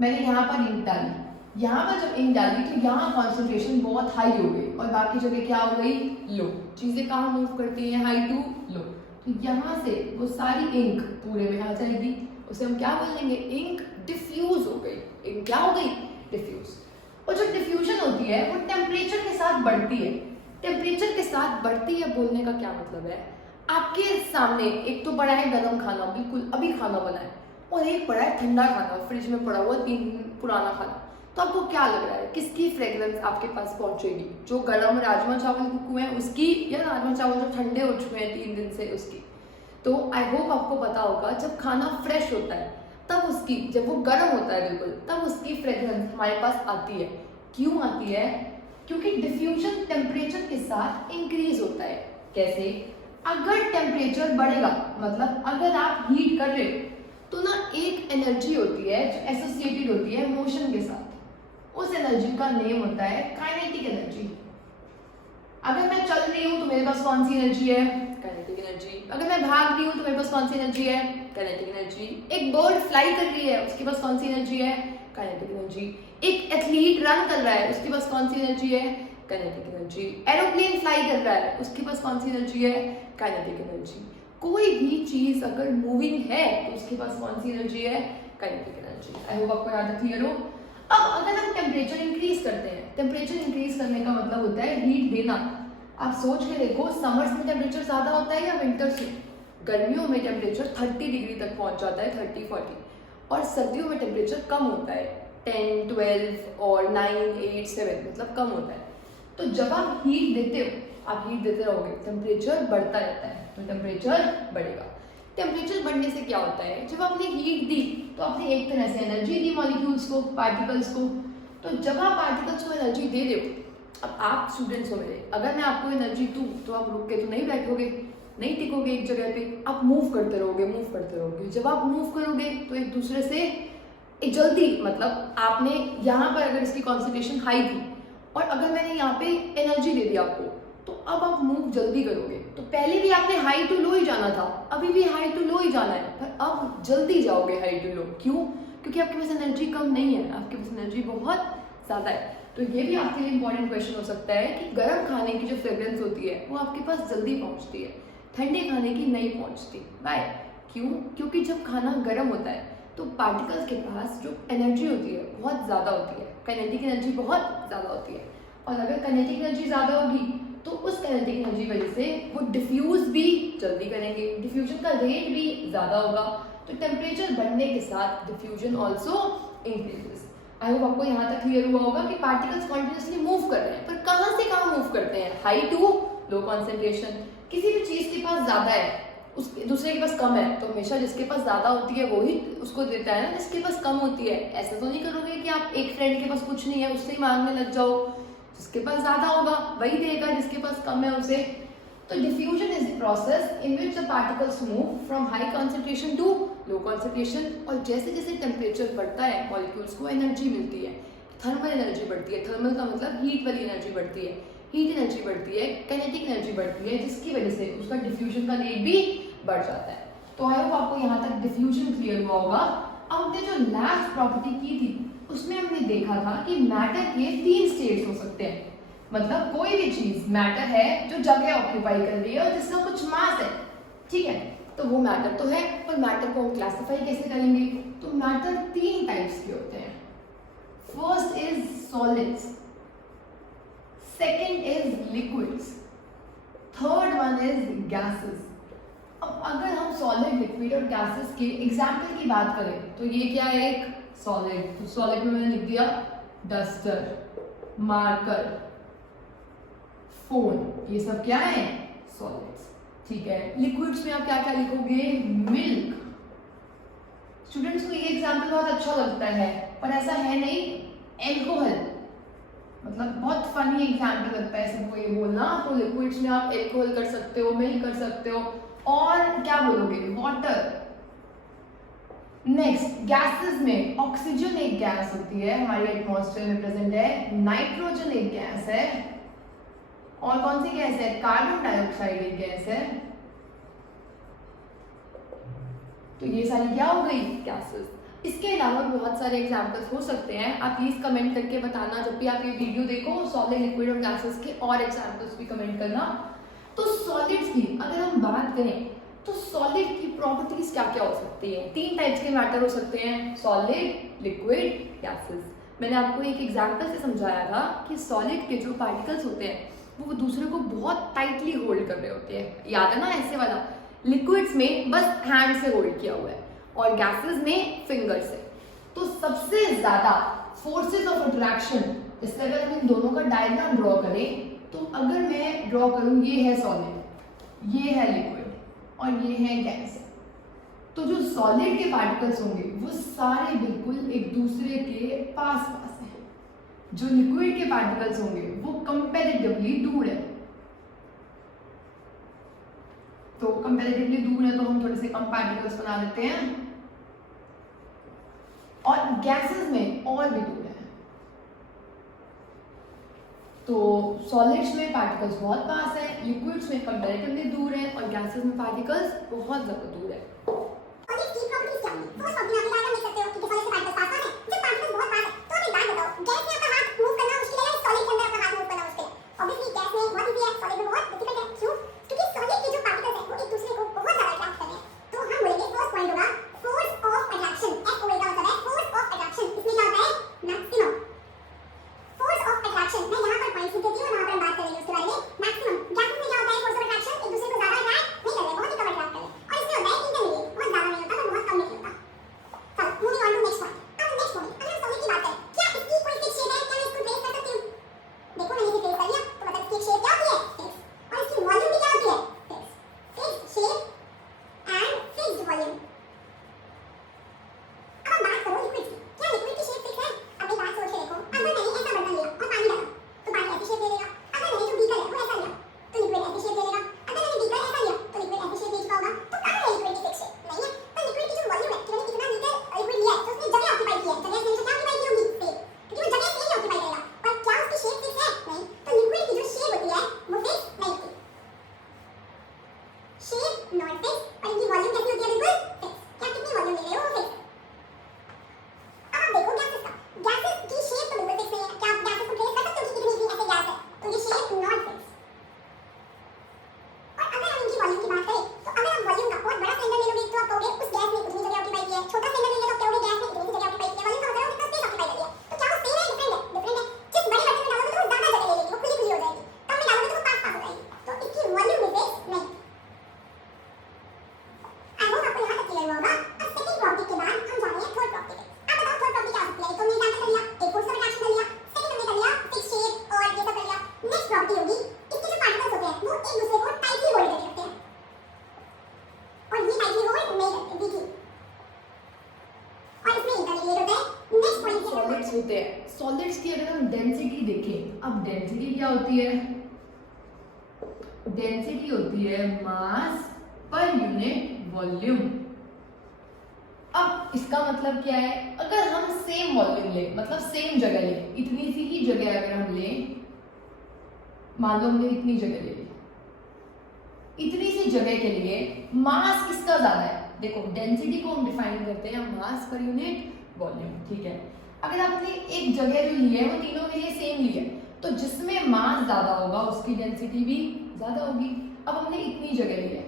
मैंने यहाँ पर इंक डाली, यहाँ पर जब इंक डाली तो यहाँ कॉन्सेंट्रेशन बहुत हाई हो गई और बाकी जगह क्या हो गई, लो। चीजें कहाँ मूव करती हैं, हाई टू लो, तो यहाँ से वो सारी इंक पूरे में आ जाएगी, उसे हम क्या बोलेंगे, इंक डिफ्यूज हो गई। इंक क्या हो गई, डिफ्यूज। और जो डिफ्यूजन होती है वो टेम्परेचर के साथ बढ़ती है। टेम्परेचर के साथ बढ़ती है बोलने का क्या मतलब है, आपके सामने एक तो पड़ा है गर्म खाना, बिल्कुल अभी खाना बना है, और एक पड़ा है ठंडा खाना, फ्रिज में पड़ा हुआ 3 दिन पुराना खाना, तो आपको क्या लग रहा है किसकी फ्रेग्रेंस आपके पास पहुंचेगी, जो गर्म राजमा चावल कुक हुए हैं उसकी, या राजमा चावल जो ठंडे हो चुके हैं 3 दिन से उसकी। तो आई होप आपको पता होगा जब खाना फ्रेश होता है तब उसकी, जब वो गर्म होता है बिल्कुल, तब उसकी फ्रेग्रेंस हमारे पास आती है। क्यों आती है? क्योंकि डिफ्यूजन टेम्परेचर के साथ इंक्रीज होता है। कैसे? अगर टेम्परेचर बढ़ेगा, मतलब अगर आप हीट कर रहे हो, तो ना एक एनर्जी होती है जो एसोसिएटेड होती है मोशन के साथ। उस एनर्जी का नेम होता है काइनेटिक एनर्जी। अगर मैं चल रही हूँ तो मेरे पास कौन सी एनर्जी है? Kinetic energy. अगर मैं भाग रही हूँ तो मेरे पास कौन सी एनर्जी है? Kinetic energy. एक बर्ड फ्लाई कर रही है, उसके पास कौन सी एनर्जी है? Kinetic energy. एक एथलीट रन कर रहा है, उसके पास कौन सी एनर्जी है? Kinetic energy. एरोप्लेन फ्लाई कर रहा है, उसके पास कौन सी एनर्जी है? Kinetic energy. कोई भी चीज अगर मूविंग है तो उसके पास कौन सी एनर्जी है? Kinetic energy. आई होप आपको याद क्लियर हो। अब अगर हम टेम्परेचर इंक्रीज करते हैं, टेम्परेचर इंक्रीज करने का मतलब होता है हीट देना। आप सोच के देखो, समर्स में टेम्परेचर ज्यादा होता है या विंटर्स में? गर्मियों में टेम्परेचर 30 डिग्री तक पहुंच जाता है, 30-40, और सर्दियों में टेम्परेचर कम होता है, 10, 12 और 9, 8, 7, मतलब कम होता है। तो जब आप हीट देते हो, आप हीट देते रहोगे, टेम्परेचर बढ़ता रहता है, तो टेम्परेचर बढ़ेगा। टेम्परेचर बढ़ने से क्या होता है? जब आपने हीट दी तो आपने एक तरह से एनर्जी दी मॉलिक्यूल्स को, पार्टिकल्स को। तो जब आप पार्टिकल्स को एनर्जी दे रहे हो, अब आप स्टूडेंट्स हो मेरे, अगर मैं आपको एनर्जी दूँ तो आप रुक के तो नहीं बैठोगे, नहीं टिकोगे एक जगह पे, आप मूव करते रहोगे, मूव करते रहोगे। जब आप मूव करोगे तो एक दूसरे से जल्दी, मतलब आपने यहाँ पर अगर इसकी कॉन्सेंट्रेशन हाई थी और अगर मैंने यहाँ पे एनर्जी दे दी आपको, तो अब आप मूव जल्दी करोगे। तो पहले भी आपने हाई टू लो ही जाना था, अभी भी हाई टू लो ही जाना है, पर अब जल्दी जाओगे हाई टू लो। क्यों? क्योंकि आपके पास एनर्जी कम नहीं है, आपके पास एनर्जी बहुत ज़्यादा है। तो ये भी आपके लिए इंपॉर्टेंट क्वेश्चन हो सकता है कि गर्म खाने की जो फ्रेग्रेंस होती है वो आपके पास जल्दी पहुंचती है, ठंडे खाने की नहीं पहुंचती। बाय क्यों? क्योंकि जब खाना गर्म होता है तो पार्टिकल्स के पास जो एनर्जी होती है बहुत ज़्यादा होती है, काइनेटिक एनर्जी बहुत ज़्यादा होती है। और अगर काइनेटिक एनर्जी ज़्यादा होगी तो उस काइनेटिक एनर्जी की वजह से वो डिफ्यूज भी जल्दी करेंगे, डिफ्यूजन का रेट भी ज़्यादा होगा। तो टेम्परेचर बढ़ने के साथ डिफ्यूजन ऑल्सो इंक्रीजेस। आई होप आपको यहाँ तक क्लियर हुआ होगा कि पार्टिकल्स कॉन्टिन्यूसली मूव कर रहे हैं, पर कहाँ से कहाँ मूव करते हैं? High to low concentration. किसी भी चीज़ के पास ज़्यादा है, उस दूसरे के पास कम है, तो हमेशा जिसके पास ज़्यादा होती है वो ही उसको देता है ना, जिसके पास कम होती है। ऐसा तो नहीं करोगे कि आप एक फ्रेंड के पास कुछ नहीं है उससे ही मांगने लग जाओ, जिसके पास ज़्यादा होगा वही देगा, जिसके पास कम है उसे। तो diffusion is the process in which the particles move from high concentration to low concentration. और जैसे जैसे टेम्परेचर बढ़ता है मॉलिक्यूल्स को एनर्जी मिलती है, थर्मल एनर्जी बढ़ती है। थर्मल का मतलब हीट वाली एनर्जी बढ़ती है, हीट एनर्जी बढ़ती है, काइनेटिक एनर्जी बढ़ती है, जिसकी वजह से उसका डिफ्यूजन का रेट भी बढ़ जाता है। तो आई होप आपको यहाँ तक डिफ्यूजन क्लियर हुआ होगा। अब हमने जो लास्ट प्रॉपर्टी की थी उसमें हमने देखा था कि मैटर के 3 स्टेट्स हो सकते हैं। मतलब कोई भी चीज मैटर है जो जगह ऑक्यूपाई कर रही है और जिसका कुछ मास है, ठीक है, तो वो मैटर तो है, पर मैटर को हम क्लासिफाई कैसे करेंगे? तो मैटर 3 टाइप्स के होते हैं। First is solids, second is liquids, third one is gases. अब अगर हम सॉलिड, लिक्विड और गैसेस के एग्जाम्पल की बात करें तो ये क्या है? एक सॉलिड। तो सॉलिड में मैंने लिख दिया डस्टर, मार्कर, फोन, ये सब क्या है? सॉलिड्स, ठीक है। लिक्विड्स में आप क्या क्या लिखोगे? मिल्क। स्टूडेंट्स को ये एग्जाम्पल बहुत अच्छा लगता है, पर ऐसा है नहीं। एल्कोहल, मतलब बहुत फनी एग्जाम्पल लगता है सबको ये बोलना। तो लिक्विड्स में आप एल्कोहल कर सकते हो, मिल्क कर सकते हो, और क्या बोलोगे? वाटर। नेक्स्ट गैसेस में ऑक्सीजन एक गैस होती है, हमारे एटमॉस्फेयर में प्रेजेंट है। नाइट्रोजन एक गैस है, और कौन सी गैस है? कार्बन डाइऑक्साइड एक गैस है। तो ये सारी क्या हो गई? गैसेस। इसके अलावा बहुत सारे एग्जाम्पल्स हो सकते हैं, आप प्लीज कमेंट करके बताना जब भी आप ये वीडियो देखो। सॉलिड, लिक्विड और गैसेस के और एग्जाम्पल्स भी कमेंट करना। तो सॉलिड्स की अगर हम बात करें तो सॉलिड की प्रॉपर्टीज क्या क्या हो सकती है? 3 टाइप्स के मैटर हो सकते हैं, सॉलिड, लिक्विड, गैसेस। मैंने आपको एक एग्जाम्पल से समझाया था कि सॉलिड के जो पार्टिकल्स होते हैं वो दूसरे को बहुत टाइटली होल्ड कर रहे होते हैं, याद है ना ऐसे वाला। लिक्विड्स में बस हैंड से होल्ड किया हुआ है, और गैसेस में फिंगर से। तो सबसे ज्यादा फोर्सेस ऑफ अट्रैक्शन, जैसे अगर हम इन दोनों का डायग्राम ड्रॉ करें, तो अगर मैं ड्रॉ करूं, ये है सॉलिड, ये है लिक्विड, और ये है गैस। तो जो सॉलिड के पार्टिकल्स होंगे वो सारे बिल्कुल एक दूसरे के पास पास हैं, जो लिक्विड के पार्टिकल्स होंगे वो कंपैरेटिवली दूर है, तो कंपैरेटिवली दूर है तो हम थोड़े से कम पार्टिकल्स बना देते हैं, और गैसेस में और भी दूर है। तो सॉलिड्स में पार्टिकल्स बहुत पास है, लिक्विड्स में कंपैरेटिवली दूर है, और गैसेस में पार्टिकल्स बहुत ज्यादा दूर है। और ये की प्रॉपर्टीज क्या होंगी? फर्स्ट प्रॉपर्टी आप लिख सकते हो कि सॉलिड से पार्टिकल्स पास है। जब पार्टिकल्स बहुत पास है तो एक बात बताओ, गैस में अपना हाथ मूव करना मुश्किल है या सॉलिड के अंदर अपना हाथ मूव करना मुश्किल है? ऑब्वियसली गैस में बहुत इजी है, सॉलिड में बहुत डिफिकल्ट है। क्यों? क्योंकि सॉलिड के जो पार्टिकल्स हैं वो एक दूसरे को बहुत ज्यादा अट्रैक्ट करते हैं। तो हम बोलेंगे फर्स्ट पॉइंट होगा force of attraction. F O का मतलब है फोर्स ऑफ अट्रैक्शन। इसमें क्या होता है? Maximum force of attraction. मैं यहाँ पर पॉइंट लिख देती हूँ, वहाँ पर हम बात करेंगे उसके बारे में। मैक्सिमम गैसेस में क्या होता है? फोर्स ऑफ अट्रैक्शन एक दूसरे को ज्यादा अट्रैक्ट नहीं कर रहे, बहुत ही कम अट्रैक्ट कर रहे हैं। और इसमें होता है इंटरमीडिएट, बहुत ज्यादा नहीं होता पर बहुत कम नहीं होता। चलो moving on to next point. अब नेक्स्ट पॉइंट, अगर हम सॉलिड की बात करें, क्या इसकी कोई फिक्स शेप है? क्या मैं इसको ट्रेस कर सकती हूँ? देखो मैंने इसे ट्रेस कर लिया, तो मतलब इसकी शेप क्या होती है? फिक्स। और इसकी वॉल्यूम भी क्या होती है? Fix. Fixed shape and fixed volume. अब हम बात करो लिक्विड की। क्या लिक्विड की शेप फिक्स है? अब एक बात सोच के देखो, अगर मैंने ऐसा बर्तन लिया और पानी डाला तो पानी ऐसी शेप ले लेगा। अगर मैंने जो बीकर है वो ऐसा लिया तो लिक्विड ऐसी शेप ले लेगा। अगर मैंने बीकर ऐसा लिया तो लिक्विड ऐसी शेप ले चुका होगा। तो कहाँ है लिक्विड की फिक्स शेप? नहीं है। तो लिक्विड की जो वॉल्यूम है कि मैंने कितना लीटर लिक्विड लिया है तो उसने जगह ऑक्यूपाई की है, जगह से क्या ऑक्यूपाई की होगी? स्पेस। क्योंकि वो जगह से ही ऑक्यूपाई करेगा। पर क्या उसकी शेप फिक्स है? नहीं। तो लिक्विड की जो शेप होती है वो फिक्स नहीं होती। शेप नॉट फिक्स, और इनकी वॉल्यूम कैसी होती है? बिल्कुल फिक्स। क्या कितनी वॉल्यूम ले रहे हो वो फिक्स। अब आप देखो गैसेस का, गैसेस की शेप तो बिल्कुल फिक्स नहीं है। क्या आप गैसेस को ट्रेस कर सकते हो कि कितनी इतनी ऐसे गैस है? तो ये शेप नॉट फिक्स। और अगर हम इनकी वॉल्यूम की बात करें तो अगर आप वॉल्यूम का बहुत बड़ा सिलेंडर ले लोगे तो आप कहोगे उस गैस ने उतनी जगह ऑक्यूपाई की है। छोटा सिलेंडर लेंगे तो आप कहोगे गैस ने इतनी जगह ऑक्यूपाई की है। वॉल्यूम का मतलब है वो कितना स्पेस ऑक्यूपाई कर लिया। तो क्या वो सेम है? डिफरेंट है? डिफरेंट है। जिस बड़े बर्तन में डालोगे तो वो ज्यादा जगह ले लेगी, वो खुली खुली हो जाएगी। कम में डालोगे तो वो पास पास हो जाएगी। तो इसकी वॉल्यूम भी फिक्स नहीं। आई होप आपको यहाँ तक क्लियर हुआ होगा। अब सेकंड प्रॉपर्टी के बाद हम जा रहे हैं थर्ड प्रॉपर्टी पे। अब बताओ थर्ड प्रॉपर्टी क्या हो सकती है? तो हमने क्या कर लिया? एक फोर्स ऑफ अट्रैक्शन कर लिया, सेकंड हमने कर लिया फिक्स शेप और ये सब कर लिया। नेक्स्ट प्रॉपर्टी होगी इसके जो पार्टिकल्स होते हैं वो एक दूसरे को टाइटली होल्ड करके रखते हैं, और ये टाइटली होल्ड नहीं करते, देखिए। और इसमें इंटरमीडिएट होता है। नेक्स्ट पॉइंट है सॉलिड्स होते हैं, सॉलिड्स की अगर हम डेंसिटी देखें, अब डेंसिटी क्या होती है? डेंसिटी होती है मास पर यूनिट वॉल्यूम। अब इसका मतलब क्या है? अगर हम सेम वॉल्यूम लें, मतलब सेम जगह लें, इतनी सी ही जगह अगर हम लें, मान लो हमने इतनी जगह ले ली, इतनी सी जगह के लिए मास किसका ज्यादा है? देखो डेंसिटी को हम डिफाइन करते हैं मास पर यूनिट वॉल्यूम, ठीक है। अगर आपने एक जगह जो ली है वो तीनों के लिए सेम ली है, तो जिसमें मास ज्यादा होगा उसकी डेंसिटी भी ज्यादा होगी। अब हमने इतनी जगह ली है,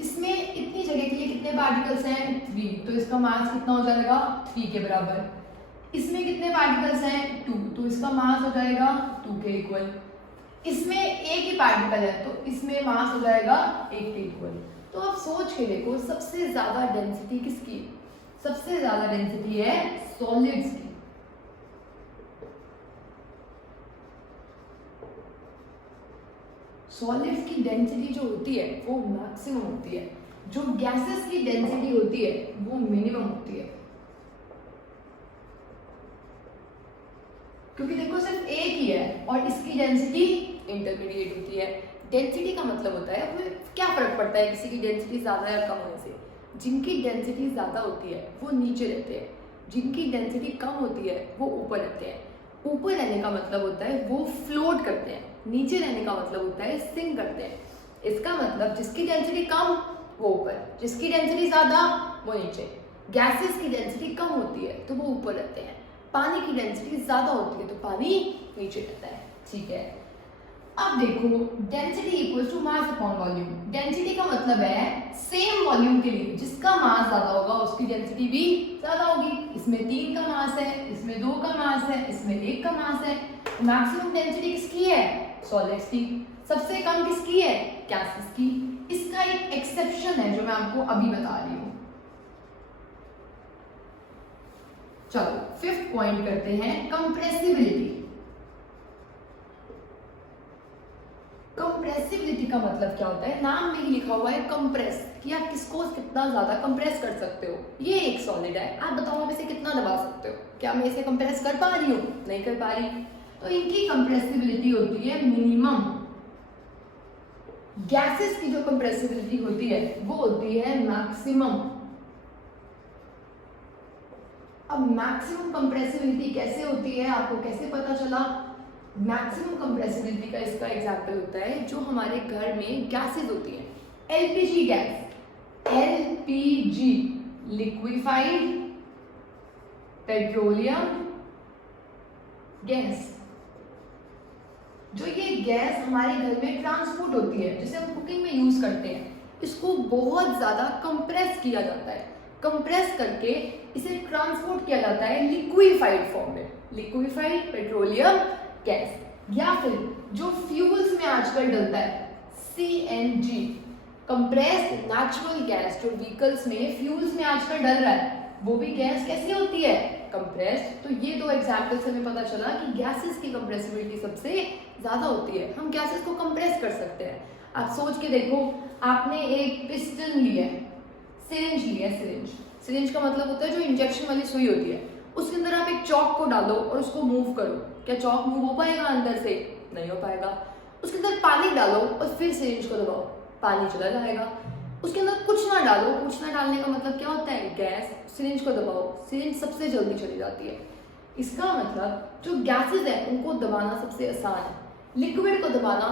इसमें इतनी जगह के लिए कितने पार्टिकल्स हैं? 3, तो इसका मास कितना हो जाएगा? 3 के बराबर। इसमें कितने पार्टिकल्स हैं? 2, तो इसका मास हो जाएगा 2 के इक्वल। इसमें एक ही पार्टिकल है तो इसमें मास हो जाएगा 1 के इक्वल। तो आप सोच के देखो सबसे ज्यादा डेंसिटी किसकी? सबसे ज्यादा डेंसिटी है सॉलिड्स की। सॉलिड्स की डेंसिटी जो होती है वो मैक्सिमम होती है, जो गैसेस की डेंसिटी होती है वो मिनिमम होती है। क्योंकि देखो सिर्फ एक ही है और इसकी डेंसिटी इंटरमीडिएट होती है। डेंसिटी का मतलब होता है वो क्या फर्क पड़ता है किसी की डेंसिटी ज्यादा या कम होने से? जिनकी डेंसिटी ज्यादा होती है वो नीचे रहते हैं, जिनकी डेंसिटी कम होती है वो ऊपर रहते हैं। ऊपर रहने का मतलब होता है वो फ्लोट करते हैं, नीचे रहने का मतलब होता है सिंक करते हैं। इसका मतलब जिसकी डेंसिटी कम वो ऊपर, जिसकी डेंसिटी ज्यादा वो नीचे। गैसेस की डेंसिटी कम होती है तो वो ऊपर रहते हैं, पानी की डेंसिटी ज्यादा होती है तो पानी नीचे रहता है, ठीक है। अब देखो density equals to mass upon volume. Density का मतलब है सेम वॉल्यूम के लिए जिसका मास ज्यादा होगा उसकी डेंसिटी भी ज्यादा होगी। इसमें 3 का मास है, इसमें 2 का मास है, इसमें 1 का मास है। मैक्सिमम डेंसिटी किसकी है? सॉलिड्स की। सबसे कम किसकी है? गैसेस की। इसका एक एक्सेप्शन है जो मैं आपको अभी बता रही हूँ। चलो 5th पॉइंट करते हैं, कंप्रेसिबिलिटी। कंप्रेसिबिलिटी का मतलब क्या होता है, नाम में ही लिखा हुआ है कंप्रेस, कि आप किसको कितना ज्यादा कंप्रेस कर सकते हो। ये एक सॉलिड है, आप बताओ आप इसे कितना दबा सकते हो, क्या मैं इसे कंप्रेस कर पा रही हूँ, नहीं कर पा रही। तो इनकी कंप्रेसिबिलिटी होती है मिनिमम। गैसेस की जो कंप्रेसिबिलिटी होती है वो होती है मैक्सिमम। अब मैक्सिमम कंप्रेसिबिलिटी कैसे होती है, आपको कैसे पता चला? मैक्सिमम कंप्रेसिबिलिटी का इसका एग्जांपल होता है जो हमारे घर में गैसेस होती है। LPG gas, LPG liquefied petroleum gas. जो ये गैस हमारे घर में ट्रांसपोर्ट होती है, जिसे हम कुकिंग में यूज करते हैं, इसको बहुत ज्यादा कंप्रेस किया जाता है। कंप्रेस करके इसे ट्रांसपोर्ट किया जाता है लिक्विफाइड फॉर्म में, लिक्विफाइड पेट्रोलियम गैस। या फिर जो फ्यूल्स में आजकल डलता है, सीएनजी, कंप्रेस्ड नेचुरल गैस, जो व्हीकल्स में फ्यूल्स में आजकल डल रहा है, वो भी गैस कैसी होती है, कंप्रेस्ड। तो ये दो एग्जांपल से हमें पता चला कि गैसेस की कंप्रेसिबिलिटी सबसे ज्यादा होती है। हम गैसेस को कंप्रेस कर सकते हैं। आप सोच के देखो, आपने एक पिस्टन लिया है, सिरिंज लिया है, सिरिंज का मतलब होता है जो इंजेक्शन वाली सुई होती है, उसके अंदर आप एक चौक को डालो और उसको मूव करो, क्या चौक मूव हो पाएगा अंदर से? नहीं हो पाएगा। उसके अंदर पानी डालो और फिर सिरिंज को दबाओ, पानी चला जाएगा। उसके अंदर कुछ ना डालो, कुछ ना डालने का मतलब क्या होता है, गैस। सिरिंज को दबाओ, सिरिंज सबसे जल्दी चली जाती है। इसका मतलब जो गैसेस है उनको दबाना सबसे आसान है, लिक्विड को दबाना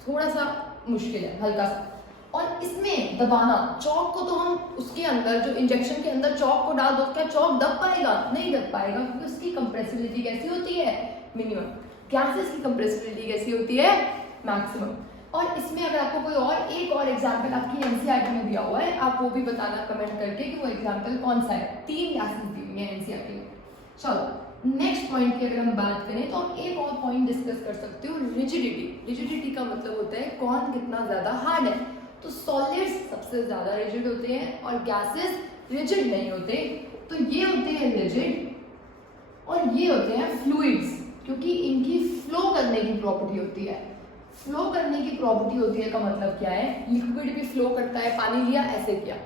थोड़ा सा मुश्किल है, हल्का सा। और इसमें दबाना, चौक को तो हम उसके अंदर, जो इंजेक्शन के अंदर चौक को डाल दो, क्या चौक दब पाएगा? नहीं दब पाएगा, क्योंकि उसकी कंप्रेसिबिलिटी कैसी होती है, मिनिमम। गैसेस की कंप्रेसिबिलिटी कैसी होती है, मैक्सिमम। और इसमें अगर आपको कोई और एक और एग्जांपल आपकी एनसीईआरटी में दिया हुआ है, आप वो भी बताना कमेंट करके कि वो एग्जांपल कौन सा है। 3 गैसेस दी हुई है एनसीईआरटी में। चलो नेक्स्ट पॉइंट की अगर हम बात करें तो एक और पॉइंट डिस्कस कर सकते हो, रिजिडिटी। रिजिडिटी का मतलब होता है कौन कितना ज्यादा हार्ड है। तो सॉलिड्स सबसे ज्यादा रिजिड होते हैं और गैसेस रिजिड नहीं होते। तो ये होते हैं रिजिड और ये होते हैं फ्लूइड्स, क्योंकि इनकी फ्लो करने की प्रॉपर्टी होती है। फ्लो करने की प्रॉपर्टी होती है का मतलब क्या है, लिक्विड भी फ्लो करता है, पानी लिया ऐसे किया,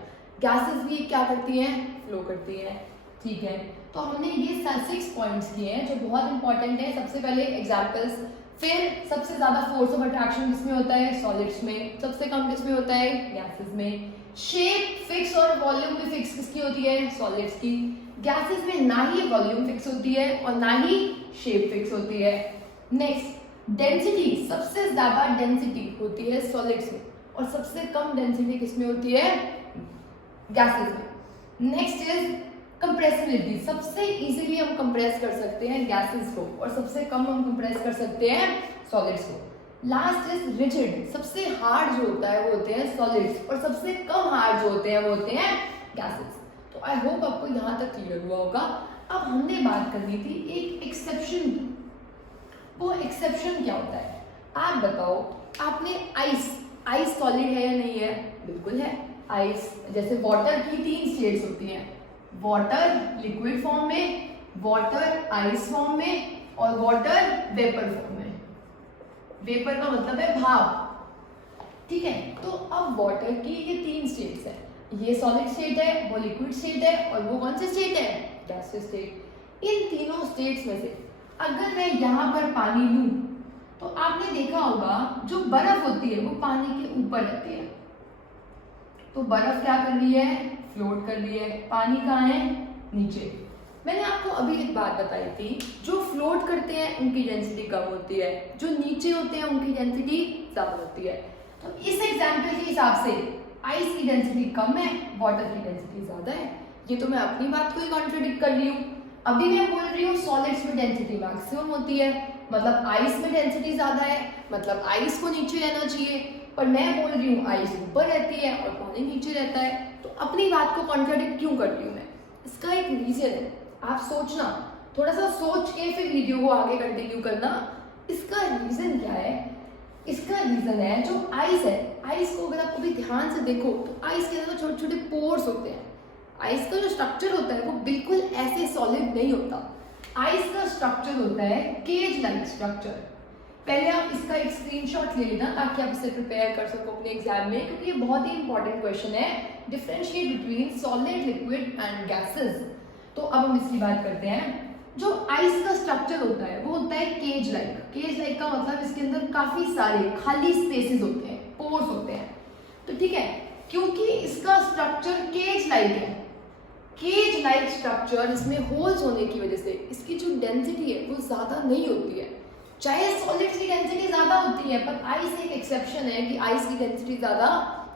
गैसेस भी क्या करती हैं, फ्लो करती हैं। ठीक है, तो हमने ये 6 पॉइंट्स किए हैं जो बहुत इंपॉर्टेंट है। सबसे पहले एग्जांपल्स, फिर सबसे ज्यादा फोर्स ऑफ अट्रैक्शन किसमें होता है, सॉलिड्स में, सबसे कम किसमें होता है, गैसेस में। शेप फिक्स और वॉल्यूम भी फिक्स किसकी होती है, सॉलिड्स की। गैसेस में ना ही वॉल्यूम फिक्स होती है और ना ही शेप फिक्स होती है। नेक्स्ट, डेंसिटी, सबसे ज्यादा डेंसिटी होती है सॉलिड्स में और सबसे कम डेंसिटी किसमें होती है, गैसेस में। नेक्स्ट इज कंप्रेसिबिलिटी, सबसे इजीली हम कंप्रेस कर सकते हैं गैसेस को और सबसे कम हम कंप्रेस कर सकते हैं सॉलिड्स को। लास्ट इज रिजिड, सबसे हार्ड जो होता है वो होते हैं सॉलिड्स और सबसे कम हार्ड जो होते हैं वो होते हैं गैसेस। तो आई होप आपको यहाँ तक क्लियर हुआ होगा। अब हमने बात करनी थी एक एक्सेप्शन की। वो एक्सेप्शन क्या होता है, आप बताओ। आपने आइस सॉलिड है या नहीं है, बिल्कुल है। आइस, जैसे वाटर की 3 स्टेट्स होती हैं, वाटर लिक्विड फॉर्म में, वाटर आइस फॉर्म में और वाटर वेपर फॉर्म में। वेपर का मतलब है भाप। ठीक है, तो अब वाटर की ये 3 स्टेट्स है, ये सॉलिड स्टेट है, वो लिक्विड स्टेट है और वो कौन सी स्टेट है, गैसियस स्टेट। इन तीनों स्टेट्स में से अगर मैं यहाँ पर पानी लूं तो आपने देखा होगा जो बर्फ होती है वो पानी के ऊपर रहती है। तो बर्फ क्या कर रही है, फ्लोट कर रही है, पानी कहाँ है, नीचे। मैंने आपको अभी एक बात बताई थी, जो फ्लोट करते हैं उनकी डेंसिटी कम होती है, जो नीचे होते हैं उनकी डेंसिटी ज्यादा होती है। तो इस एग्जाम्पल के हिसाब से आइस की डेंसिटी कम है, वाटर की डेंसिटी ज्यादा है। ये तो मैं अपनी बात को ही कॉन्ट्रडिक्ट कर रही हूँ। अभी मैं बोल रही हूँ सॉलिड्स में डेंसिटी मैक्सिमम होती है, मतलब आइस में डेंसिटी ज्यादा है, मतलब आइस को नीचे रहना चाहिए। पर मैं बोल रही हूँ आइस ऊपर रहती है और पानी नीचे रहता है। तो अपनी बात को कॉन्ट्रडिक्ट क्यों कर रही हूँ मैं, इसका एक रीजन है। आप सोचना, थोड़ा सा सोच के फिर वीडियो को आगे कंटिन्यू करना। इसका रीजन क्या है, इसका रीजन है जो आइस है, आइस को अगर आप कभी ध्यान से देखो तो आइस के अंदर छोटे छोटे पोर्स होते हैं। आइस का जो स्ट्रक्चर होता है वो बिल्कुल ऐसे सॉलिड नहीं होता। आइस का स्ट्रक्चर होता है केज लाइक स्ट्रक्चर। पहले आप इसका एक स्क्रीनशॉट ले लेना ताकि आप इसे प्रिपेयर कर सको अपने एग्जाम में, क्योंकि ये बहुत ही इंपॉर्टेंट क्वेश्चन है, differentiate between solid, liquid and gases. तो अब हम इसकी बात करते हैं। जो आइस का स्ट्रक्चर होता है वो होता है केज लाइक। केज लाइक का मतलब इसके अंदर काफी सारे खाली स्पेसेस होते हैं, पोर्स होते हैं। तो ठीक है, क्योंकि इसका स्ट्रक्चर केज लाइक है, केज लाइक स्ट्रक्चर, इसमें होल्स होने की वजह से इसकी जो डेंसिटी है वो ज्यादा नहीं होती है। चाहे सॉलिड्स की डेंसिटी ज्यादा होती है, पर आइस एक एक्सेप्शन है कि आइस की डेंसिटी ज्यादा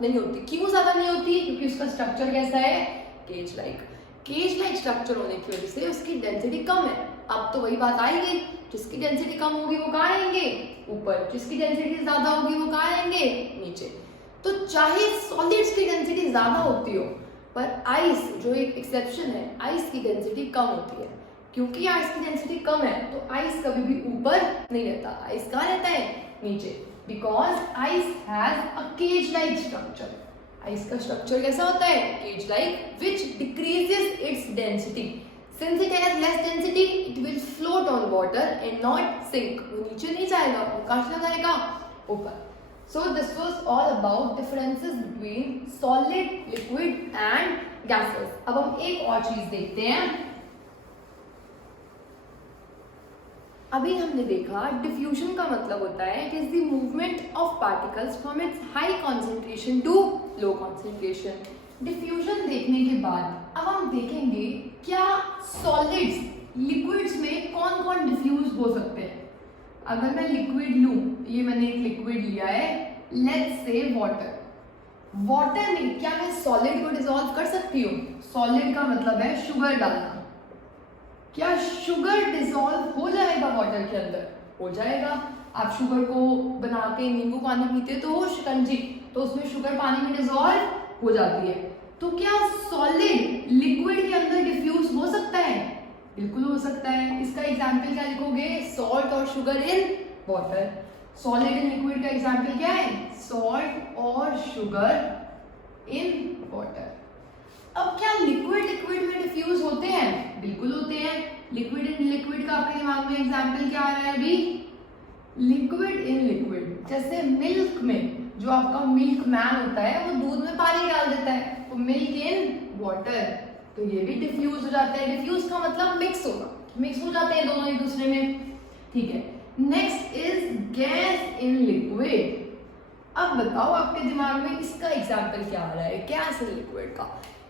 नहीं होती। क्यों ज्यादा नहीं होती? क्योंकि उसका स्ट्रक्चर कैसा है? Cage like. Cage like structure होने की वजह से उसकी डेंसिटी कम है। अब तो वही बात आएगी, जिसकी डेंसिटी कम होगी वो कहाँ आएंगे? ऊपर। जिसकी डेंसिटी ज्यादा होगी वो कहाँ आएंगे? नीचे। तो चाहे सॉलिड्स की डेंसिटी ज्यादा होती हो, पर आइस जो एक एक्सेप्शन है, आइस की डेंसिटी कम होती है। क्योंकि आइस की डेंसिटी कम है तो आइस कभी भी ऊपर नहीं रहता, आइस कहाँ रहता है? नीचे। Because ice has a cage like structure. Ice का स्ट्रक्चर कैसा होता है? Cage like, which decreases its density. Since it has less density, it will float on water and not sink. वो नीचे नहीं जाएगा, वो कहाँ चला जाएगा? ऊपर। So this was all about differences between solid, liquid and gases. अब हम एक और चीज देखते हैं। अभी हमने देखा डिफ्यूजन का मतलब होता है it is the movement of particles from its high concentration to low concentration. Diffusion देखने के बाद अब हम देखेंगे क्या सॉलिड्स, लिक्विड्स में कौन कौन डिफ्यूज हो सकते हैं। अगर मैं लिक्विड लूं, ये मैंने एक लिक्विड लिया है, लेट्स से वाटर। वाटर में क्या मैं सॉलिड को डिसॉल्व कर सकती हूँ? सॉलिड का मतलब है शुगर डालना। क्या शुगर डिसॉल्व हो जाएगा वाटर के अंदर? हो जाएगा। आप शुगर को बना के नींबू पानी पीते तो हो शिकंजी, तो उसमें शुगर पानी में डिसॉल्व हो जाती है। तो क्या सॉलिड लिक्विड के अंदर डिफ्यूज हो सकता है? बिल्कुल हो सकता है। इसका एग्जाम्पल क्या लिखोगे? सॉल्ट और sugar in water. Solid in liquid का एग्जाम्पल क्या है? सॉल्ट और शुगर इन वाटर। अब क्या लिक्विड लिक्विड में डिफ्यूज होते हैं? बिल्कुल होते हैं। लिक्विड इन लिक्विड का आपके दिमाग में एग्जाम्पल क्या आ रहा है अभी? Liquid in liquid. जैसे मिल्क में जो आपका मिल्क मैन होता है वो दूध में पानी डाल देता है, तो मिल्क इन वाटर, तो ये भी डिफ्यूज हो जाता है। डिफ्यूज का मतलब मिक्स होगा, मिक्स हो जाते हैं दोनों एक दूसरे में। ठीक है, next is gas in liquid. अब बताओ आपके दिमाग में इसका एग्जाम्पल क्या आ रहा है? गैस इन लिक्विड का।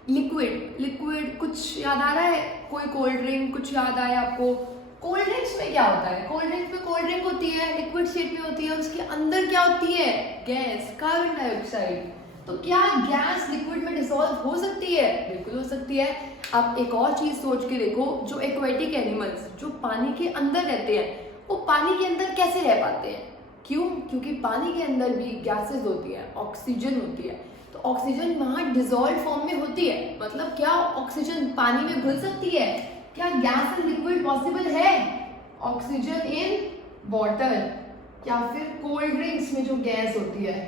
लिक्विड लिक्विड कुछ याद आ रहा है? कोई कोल्ड ड्रिंक कुछ याद आया आपको? कोल्ड ड्रिंक्स में क्या होता है? कोल्ड ड्रिंक में कोल्ड ड्रिंक होती है, लिक्विड शेप में होती है, उसके अंदर क्या होती है? Gas, carbon dioxide. तो क्या गैस लिक्विड में डिसॉल्व हो सकती है? बिल्कुल हो सकती है। आप एक और चीज सोच के देखो, जो एक्वेटिक एनिमल्स जो पानी के अंदर रहते हैं वो पानी के अंदर कैसे रह पाते हैं? क्यों? क्योंकि पानी के अंदर भी गैसेस होती है, ऑक्सीजन होती है। तो ऑक्सीजन वहां डिसॉल्व फॉर्म में होती है। मतलब क्या ऑक्सीजन पानी में घुल सकती है? क्या गैस इन लिक्विड पॉसिबल है? ऑक्सीजन इन वाटर, या फिर कोल्ड ड्रिंक्स में जो गैस होती है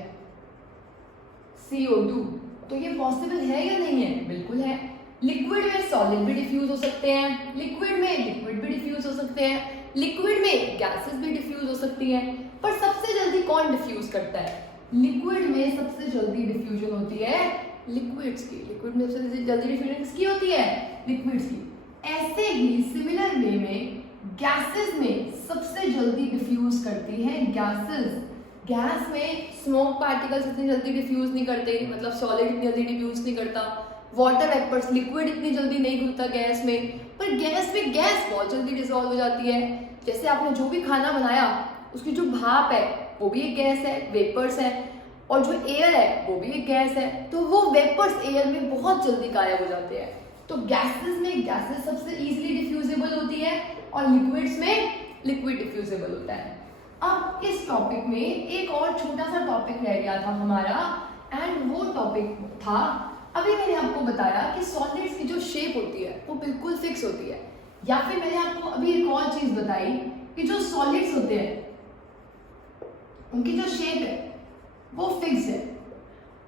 CO2, तो ये पॉसिबल है या नहीं है? बिल्कुल है। लिक्विड में सॉलिड भी डिफ्यूज हो सकते हैं, लिक्विड में लिक्विड भी डिफ्यूज हो सकते हैं, लिक्विड में गैसेस भी डिफ्यूज हो सकती हैं। पर सबसे जल्दी कौन डिफ्यूज करता है? लिक्विड में सबसे जल्दी डिफ्यूजन होती है लिक्विड्स की। लिक्विड में सबसे जल्दी डिफ्यूजन किसकी होती है? लिक्विड्स की। ऐसे ही सिमिलर वे में गैसेस में सबसे जल्दी डिफ्यूज करती है गैसेस। गैस में स्मोक पार्टिकल्स इतनी जल्दी डिफ्यूज नहीं करते, मतलब सॉलिड इतनी जल्दी डिफ्यूज नहीं करता। वाटर वेपर्स, लिक्विड इतनी जल्दी नहीं घुलता गैस में, पर गैस में गैस बहुत जल्दी डिसॉल्व हो जाती है। जैसे आपने जो भी खाना बनाया उसकी जो भाप है वो भी एक गैस है, वेपर्स है, और जो एयर है वो भी एक गैस है। तो वो वेपर्स एयर में बहुत जल्दी गायब हो जाते हैं। तो गैसेस में गैसेस सबसे इजीली डिफ्यूजेबल होती है और लिक्विड्स में लिक्विड डिफ्यूजेबल होता है। अब इस टॉपिक में एक और छोटा सा टॉपिक रह गया था हमारा, एंड वो टॉपिक था, अभी मैंने आपको बताया कि सॉलिड्स की जो शेप होती है वो बिल्कुल फिक्स होती है, या फिर मैंने आपको अभी एक और चीज बताई कि जो सॉलिड्स होते हैं उनकी जो शेप है वो फिक्स है,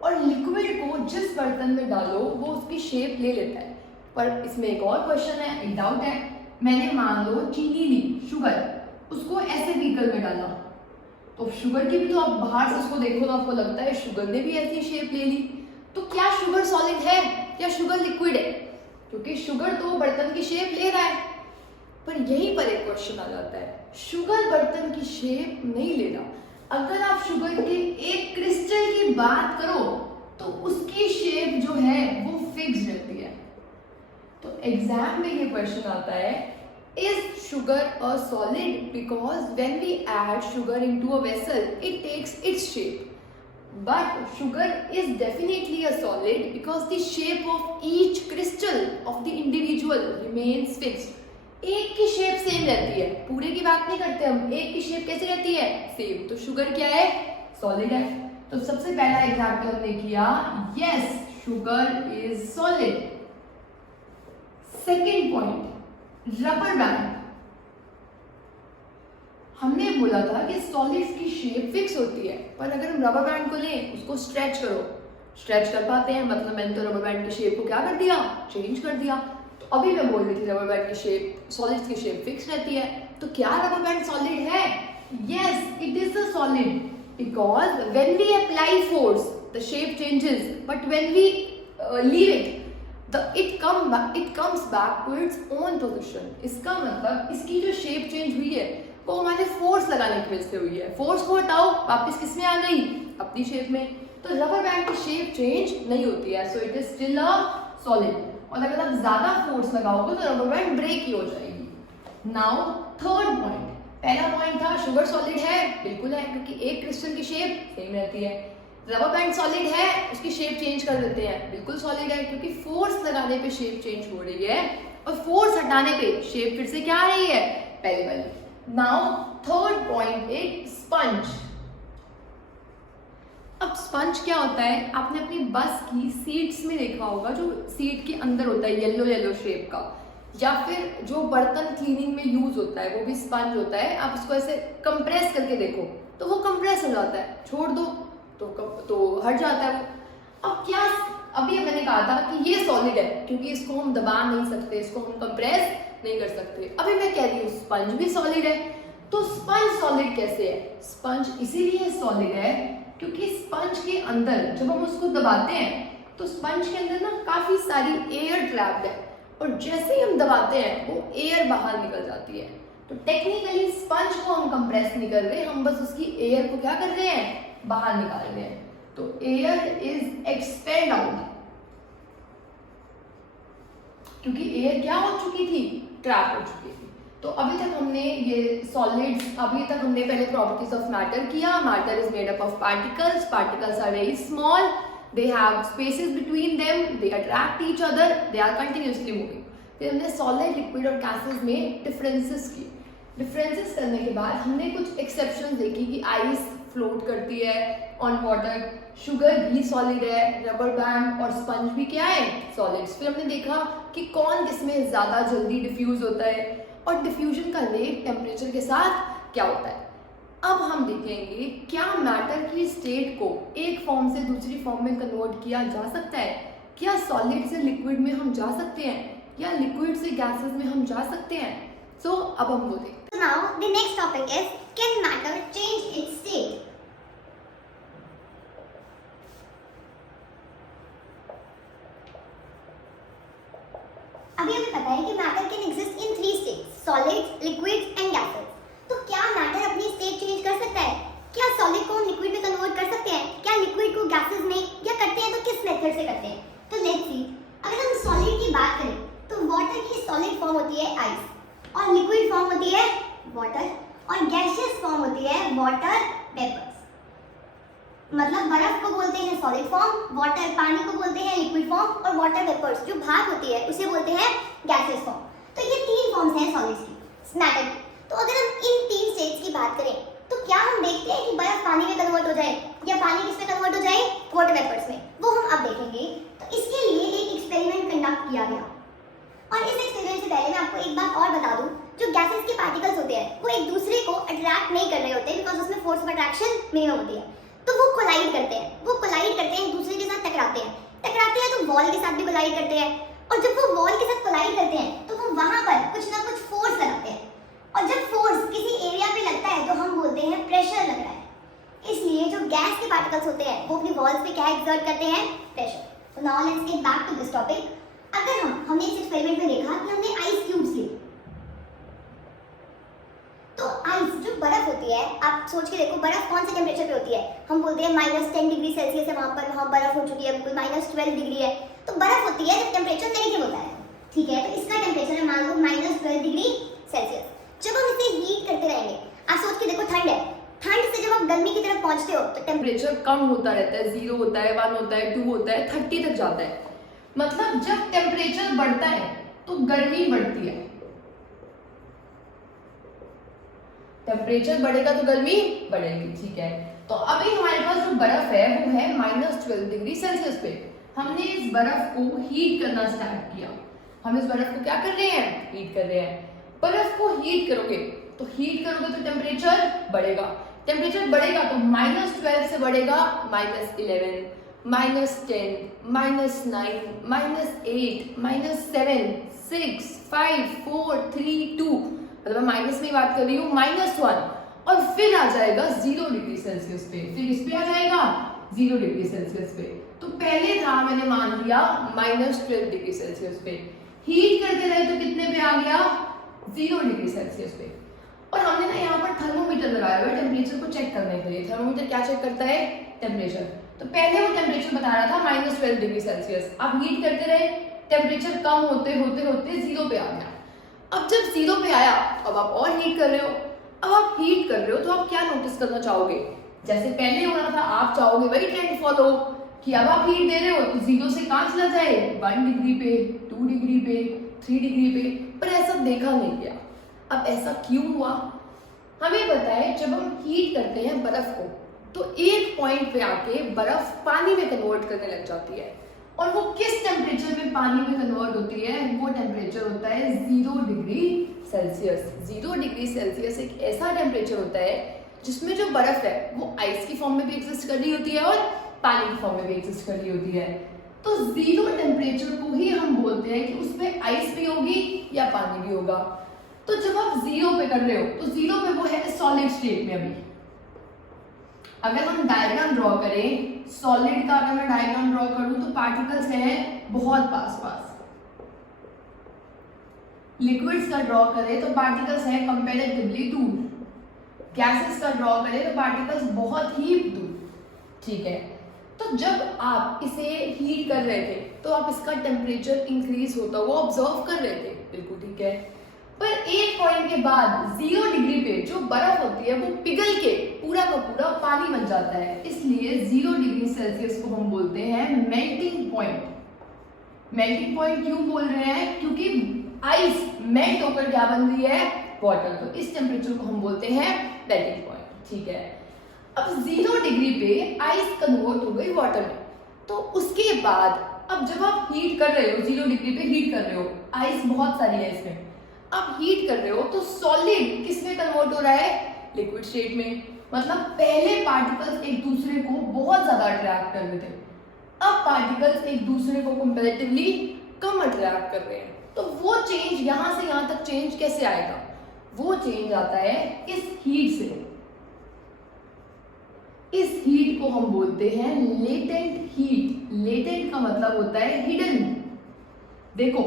और लिक्विड को जिस बर्तन में डालो वो उसकी शेप ले लेता है। पर इसमें एक और क्वेश्चन है, एक डाउट है। मैंने मान लो चीनी ली, शुगर, उसको ऐसे बीकर में डाला, तो शुगर की भी तो आप बाहर से उसको देखो तो आपको लगता है शुगर ने भी ऐसी शेप ले ली। तो क्या शुगर सॉलिड है या शुगर लिक्विड है? क्योंकि शुगर तो बर्तन की शेप ले रहा है। पर यहीं पर एक क्वेश्चन आ जाता है, शुगर बर्तन की शेप नहीं ले रहा। अगर आप शुगर के एक क्रिस्टल की बात करो तो उसकी शेप जो है वो फिक्स रहती है। तो एग्जाम में ये क्वेश्चन आता है, is sugar a solid? Because when we add sugar into a vessel, it takes its shape. But sugar is definitely a solid because the shape of each crystal of the individual remains fixed. एक की shape same रहती है, पूरे की बात नहीं करते हम, एक की शेप कैसे रहती है? सेम। तो शुगर क्या है? सॉलिड है। तो सबसे पहला एग्जाम्पल हमने किया, yes sugar is solid. Second point, rubber band. हमने बोला था कि सॉलिड्स की शेप फिक्स होती है, पर अगर हम रबर बैंड को लें, उसको स्ट्रेच करो, स्ट्रेच कर पाते हैं, मतलब मैंने तो रबर बैंड की शेप को क्या कर दिया? चेंज कर दिया। तो अभी मैं बोल रही थी रबर बैंड की शेप, सॉलिड्स की शेप फिक्स रहती है। तो क्या रबर बैंड सॉलिड है? Yes it is a solid because when we apply force the shape changes, but when we leave it it comes back to its own position. इसका मतलब इसकी जो शेप चेंज हुई है वो हमारे फोर्स लगाने की वजह से हुई है। फोर्स को हटाओ, वापस किस में आ गई? अपनी शेप में। तो रबर बैंड की शेप चेंज नहीं होती है, so it is still a solid. और अगर आप ज्यादा फोर्स लगाओगे तो रबर बैंड ब्रेक ही हो जाएगी। नाउ थर्ड पॉइंट, पहला पॉइंट था शुगर सॉलिड है, बिल्कुल है, क्योंकि एक क्रिस्टल की शेप सेम रहती है। रबर बैंड सॉलिड है, उसकी शेप चेंज कर देते हैं, बिल्कुल सॉलिड है, क्योंकि फोर्स लगाने पे शेप चेंज हो रही है और फोर्स हटाने पे शेप फिर से क्या आ रही है? पहले वाली। Now third point is sponge. अब स्पंज क्या होता है? आपने अपनी बस की सीट्स में देखा होगा, जो सीट के अंदर होता है येलो येलो शेप का, या फिर जो बर्तन क्लीनिंग में यूज होता है वो भी स्पंज होता है। आप उसको ऐसे कंप्रेस करके देखो तो वो कंप्रेस हो जाता है, छोड़ दो तो हट जाता है वो। अब क्या, अभी मैंने कहा था कि ये सॉलिड है क्योंकि इसको हम दबा नहीं सकते, इसको हम कंप्रेस नहीं कर सकते। अभी मैं कह रही हूँ स्पंज भी सॉलिड है। तो स्पंज सॉलिड कैसे है? स्पंज इसीलिए सॉलिड है क्योंकि स्पंज के अंदर जब हम उसको दबाते हैं तो स्पंज के अंदर ना काफी सारी एयर ट्रैप्ड है, और जैसे ही हम दबाते हैं वो एयर बाहर निकल जाती है। तो टेक्निकली स्पंज को हम कंप्रेस नहीं कर रहे, हम बस उसकी एयर को क्या कर रहे हैं? बाहर निकाल रहे हैं। तो एयर इज एक्सपेल्ड आउट, क्योंकि एयर क्या हो चुकी थी? ट्रैप हो चुकी थी। तो अभी तक हमने ये सॉलिड्स, अभी तक हमने पहले प्रॉपर्टीज ऑफ मैटर किया। Matter is made up of particles, particles are very small, they have spaces between them, they attract each other, they are continuously moving. फिर हमने सॉलिड, लिक्विड और गैसेस में डिफरेंसेस किए। डिफरेंसेस करने के बाद हमने कुछ एक्सेप्शंस देखी कि आइस फ्लोट करती है ऑन वाटर, शुगर भी सॉलिड है, रबर बैंड और स्पंज भी क्या है? सॉलिड्स। फिर हमने देखा कि कौन किसमें ज़्यादा जल्दी डिफ्यूज होता है और डिफ्यूजन का रेट टेम्परेचर के साथ क्या होता है। अब हम देखेंगे क्या मैटर की स्टेट को एक फॉर्म से दूसरी फॉर्म में कन्वर्ट किया जा सकता है? क्या सॉलिड से लिक्विड में हम जा सकते हैं या लिक्विड से गैसेस में हम जा सकते हैं? सो अब हम वो देखें। Now the next topic is, can matter change its state? अभी हमें पता है कि matter can exist in 3 states, solids, liquids and gases. तो क्या मैटर अपनी स्टेट चेंज कर सकता है? क्या सॉलिड को हम लिक्विड में कन्वर्ट कर सकते हैं? क्या लिक्विड को गैसेस में? या करते हैं तो किस मेथड से करते हैं? तो लेट्स सी, अगर हम सॉलिड की बात करें तो वाटर की सॉलिड फॉर्म होती है आइस, और लिक्विड फॉर्म होती है वाटर, और गैसियस फॉर्म होती है वाटर वेपर्स। मतलब बर्फ को बोलते हैं सॉलिड फॉर्म, वाटर पानी को बोलते हैं लिक्विड फॉर्म, और वाटर वेपर्स जो भाप होती है उसे बोलते हैं गैसियस फॉर्म। तो ये 3 फॉर्म्स हैं सॉलिड्स की, मैटर की। तो अगर हम इन 3 स्टेट्स की बात करें तो क्या हम देखते हैं कि बर्फ पानी में कन्वर्ट हो जाए या पानी किस में कन्वर्ट हो जाए? वाटर वेपर्स में। वो हम अब देखेंगे। तो इसके लिए एक एक्सपेरिमेंट कंडक्ट किया गया, और इस एक्सपेरिमेंट से पहले मैं आपको एक बात और बता दूं, जो गैसेस के पार्टिकल्स होते हैं वो एक दूसरे को अट्रैक्ट नहीं कर रहे होते, बिकॉज उसमें फोर्स ऑफ अट्रैक्शन मिनिमम होती है। तो वो कोलाइड करते हैं, एक दूसरे के साथ टकराते हैं तो वॉल के साथ भी कोलाइड करते हैं, और जब वो वॉल के साथ कोलाइड करते हैं तो वो वहां पर कुछ ना कुछ फोर्स लगाते हैं, और जब फोर्स किसी एरिया पे लगता है तो हम बोलते हैं प्रेशर लग रहा है। गैस के पार्टिकल्स होते हैं वो अपनी वॉल्स पे क्या एक्सर्ट करते हैं, प्रेशर। तो now let's get back to this topic. अगर हमने इस एक्सपेरिमेंट में देखा कि हमने आइस क्यूब्स लिए, तो आइस जो बर्फ होती है, आप सोच के देखो बर्फ कौन से टेम्परेचर पे होती है, हम बोलते हैं -10 डिग्री सेल्सियस है वहाँ पर, वहाँ बर्फ हो चुकी है, बिल्कुल -12 डिग्री है। तो बर्फ होती है जब टेम्परेचर नेगेटिव होता है, ठीक है। तो इसका टेम्परेचर है मान लो -12 डिग्री सेल्सियस। जब हम इसे हीट करते रहेंगे, आप सोच के देखो ठंड है, ठंड से जब आप गर्मी की तरफ पहुंचते हो तो टेम्परेचर कम होता रहता है, 0 होता है, 1 होता है, 2 होता है, 30 तक जाता है। मतलब जब टेम्परेचर बढ़ता है तो गर्मी बढ़ती है, टेम्परेचर बढ़ेगा तो गर्मी बढ़ेगी, ठीक है। तो अभी हमारे पास जो बर्फ है वो है -12 डिग्री सेल्सियस पे। हमने इस बर्फ को हीट करना स्टार्ट किया। हम इस बर्फ को क्या कर रहे हैं, हीट कर रहे हैं। बर्फ को हीट करोगे तो टेम्परेचर बढ़ेगा, टेम्परेचर बढ़ेगा तो -12 से बढ़ेगा -11, -10, -9, -8, -7, 6, 5, 4, 3, 2, मतलब मैं माइनस में बात कर रही हूँ, -1, और फिर आ जाएगा 0 डिग्री सेल्सियस पे, फिर इस पे आ जाएगा 0 डिग्री सेल्सियस पे। तो पहले था, मैंने मान लिया -12 डिग्री सेल्सियस पे, हीट करते रहे तो कितने पे आ गया, 0 डिग्री सेल्सियस पे। और हमने ना यहाँ पर थर्मोमीटर लगाया हुआ है टेम्परेचर को चेक करने के लिए। थर्मोमीटर क्या चेक करता है, टेम्परेचर। तो पहले वो टेम्परेचर बता रहा था -12 डिग्री सेल्सियस। अब हीट करते रहे, टेम्परेचर कम होते होते होते 0 पे आ गया। अब जब 0 पे आया, अब आप और हीट कर रहे हो। अब आप हीट कर रहे हो तो आप क्या नोटिस करना चाहोगे, जैसे पहले हो रहा था, आप चाहोगे वही ट्रेंड फॉलो कि अब आप हीट दे रहे हो तो 0 से कहाँ चला जाए, 1 डिग्री पे, 2 डिग्री पे, 3 डिग्री पे, पर ऐसा देखा नहीं गया। अब ऐसा क्यों हुआ, हमें पता है जब हम हीट करते हैं बर्फ को तो एक पॉइंट पे आके बर्फ पानी में कन्वर्ट करने लग जाती है। और वो किस टेम्परेचर में पानी में कन्वर्ट होती है, वो टेम्परेचर होता है 0 डिग्री सेल्सियस। 0 डिग्री सेल्सियस एक ऐसा टेम्परेचर होता है जिसमें जो बर्फ है वो आइस की फॉर्म में भी एग्जिस्ट कर रही होती है और पानी की फॉर्म में भी एग्जिस्ट कर रही होती है। तो 0 टेम्परेचर को ही हम बोलते हैं कि उसमें आइस भी होगी या पानी भी होगा। तो जब आप 0 पे कर रहे हो तो 0 पे वो है सॉलिड स्टेट में। अभी अगर हम डायग्राम ड्रॉ करें सॉलिड का, अगर मैं डायग्राम ड्रॉ करूं तो पार्टिकल्स हैं बहुत पास पास। लिक्विड्स का ड्रॉ करें तो पार्टिकल्स हैं कंपैरेटिवली दूर। गैसेस का ड्रॉ करें तो पार्टिकल्स बहुत ही दूर, ठीक है। तो जब आप इसे हीट कर रहे थे तो आप इसका टेम्परेचर इंक्रीज होता हुआ ऑब्जर्व कर रहे थे, बिल्कुल ठीक है। पर एक पॉइंट के बाद 0 डिग्री पे जो बर्फ होती है वो पिघल के पूरा का पूरा पानी बन जाता है। इसलिए 0 डिग्री सेल्सियस को हम बोलते हैं मेल्टिंग पॉइंट। मेल्टिंग पॉइंट क्यों बोल रहे हैं, क्योंकि आइस मेल्ट होकर क्या बन रही है, वाटर। तो इस टेम्परेचर को हम बोलते हैं मेल्टिंग पॉइंट, ठीक है। अब 0 डिग्री पे आइस कन्वर्ट हो गई वाटर में। तो उसके बाद अब जब आप हीट कर रहे हो, 0 डिग्री पे हीट कर रहे हो, आइस बहुत सारी है इसमें, अब हीट कर रहे हो तो सॉलिड किस में कन्वर्ट हो रहा है, लिक्विड स्टेट में। मतलब पहले पार्टिकल्स एक दूसरे को बहुत ज्यादा अट्रैक्ट कर रहे थे, अब पार्टिकल्स एक दूसरे को कंपैरेटिवली कम अट्रैक्ट कर रहे हैं। तो वो चेंज यहां से यहां तक चेंज कैसे आएगा, वो चेंज आता है इस हीट से। इस हीट को हम बोलते हैं लेटेंट हीट। लेटेंट का मतलब होता है हिडन। देखो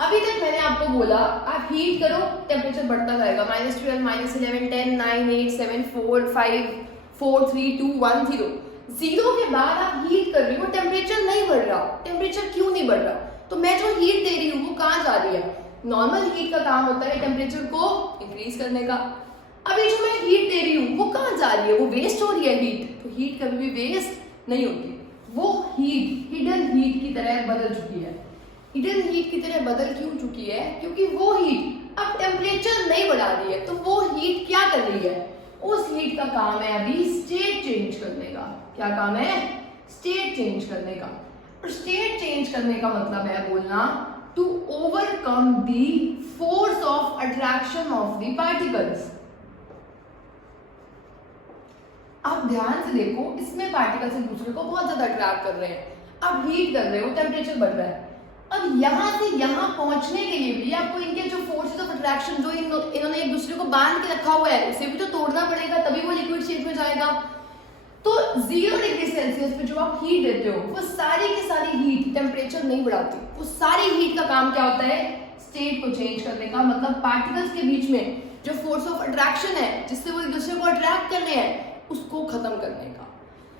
अभी तक मैंने आपको बोला आप हीट करो टेम्परेचर बढ़ता जाएगा, -12, -11, 10, 9, 8, 7, 4, 5, 4, 3, 2, 1, 0। 0 के बाद आप हीट कर रही हो, टेम्परेचर नहीं बढ़ रहा। टेम्परेचर क्यों नहीं बढ़ रहा, तो मैं जो हीट दे रही हूँ वो कहाँ जा रही है। नॉर्मल हीट का काम होता है टेम्परेचर को इंक्रीज करने का। अभी जो मैं हीट दे रही हूँ वो कहाँ जा रही है, वो वेस्ट हो रही है हीट। तो हीट कभी भी वेस्ट नहीं होती, वो हीट हिडन हीट की तरह बदल चुकी है। हिडन हीट की तरह बदल क्यों चुकी है, क्योंकि वो हीट अब टेम्परेचर नहीं बढ़ा रही है। तो वो हीट क्या कर रही है, उस हीट का काम है अभी स्टेट चेंज करने का। क्या काम है, स्टेट चेंज करने का। और स्टेट चेंज करने का मतलब है बोलना to overcome the force of attraction of the particles. आप ध्यान से देखो, इसमें पार्टिकल्स एक दूसरे को बहुत ज्यादा अट्रैक्ट कर रहे हैं। आप हीट कर रहे हो, टेम्परेचर बढ़ रहा है। अब यहां से यहां पहुंचने के लिए भी आपको इनके जो फोर्सेस ऑफ अट्रैक्शन जो इन्होंने एक दूसरे को बांध के रखा हुआ है उसे भी तो तोड़ना पड़ेगा, तभी वो लिक्विड स्टेट में जाएगा। तो 0 डिग्री सेल्सियस पे जो आप हीट देते हो वो सारी की सारी हीट टेम्परेचर नहीं बढ़ाती, वो सारी हीट का काम क्या होता है, स्टेट को चेंज करने का, मतलब पार्टिकल्स के बीच में जो फोर्स ऑफ अट्रैक्शन है जिससे वो एक दूसरे को अट्रैक्ट करने हैं उसको खत्म करने का।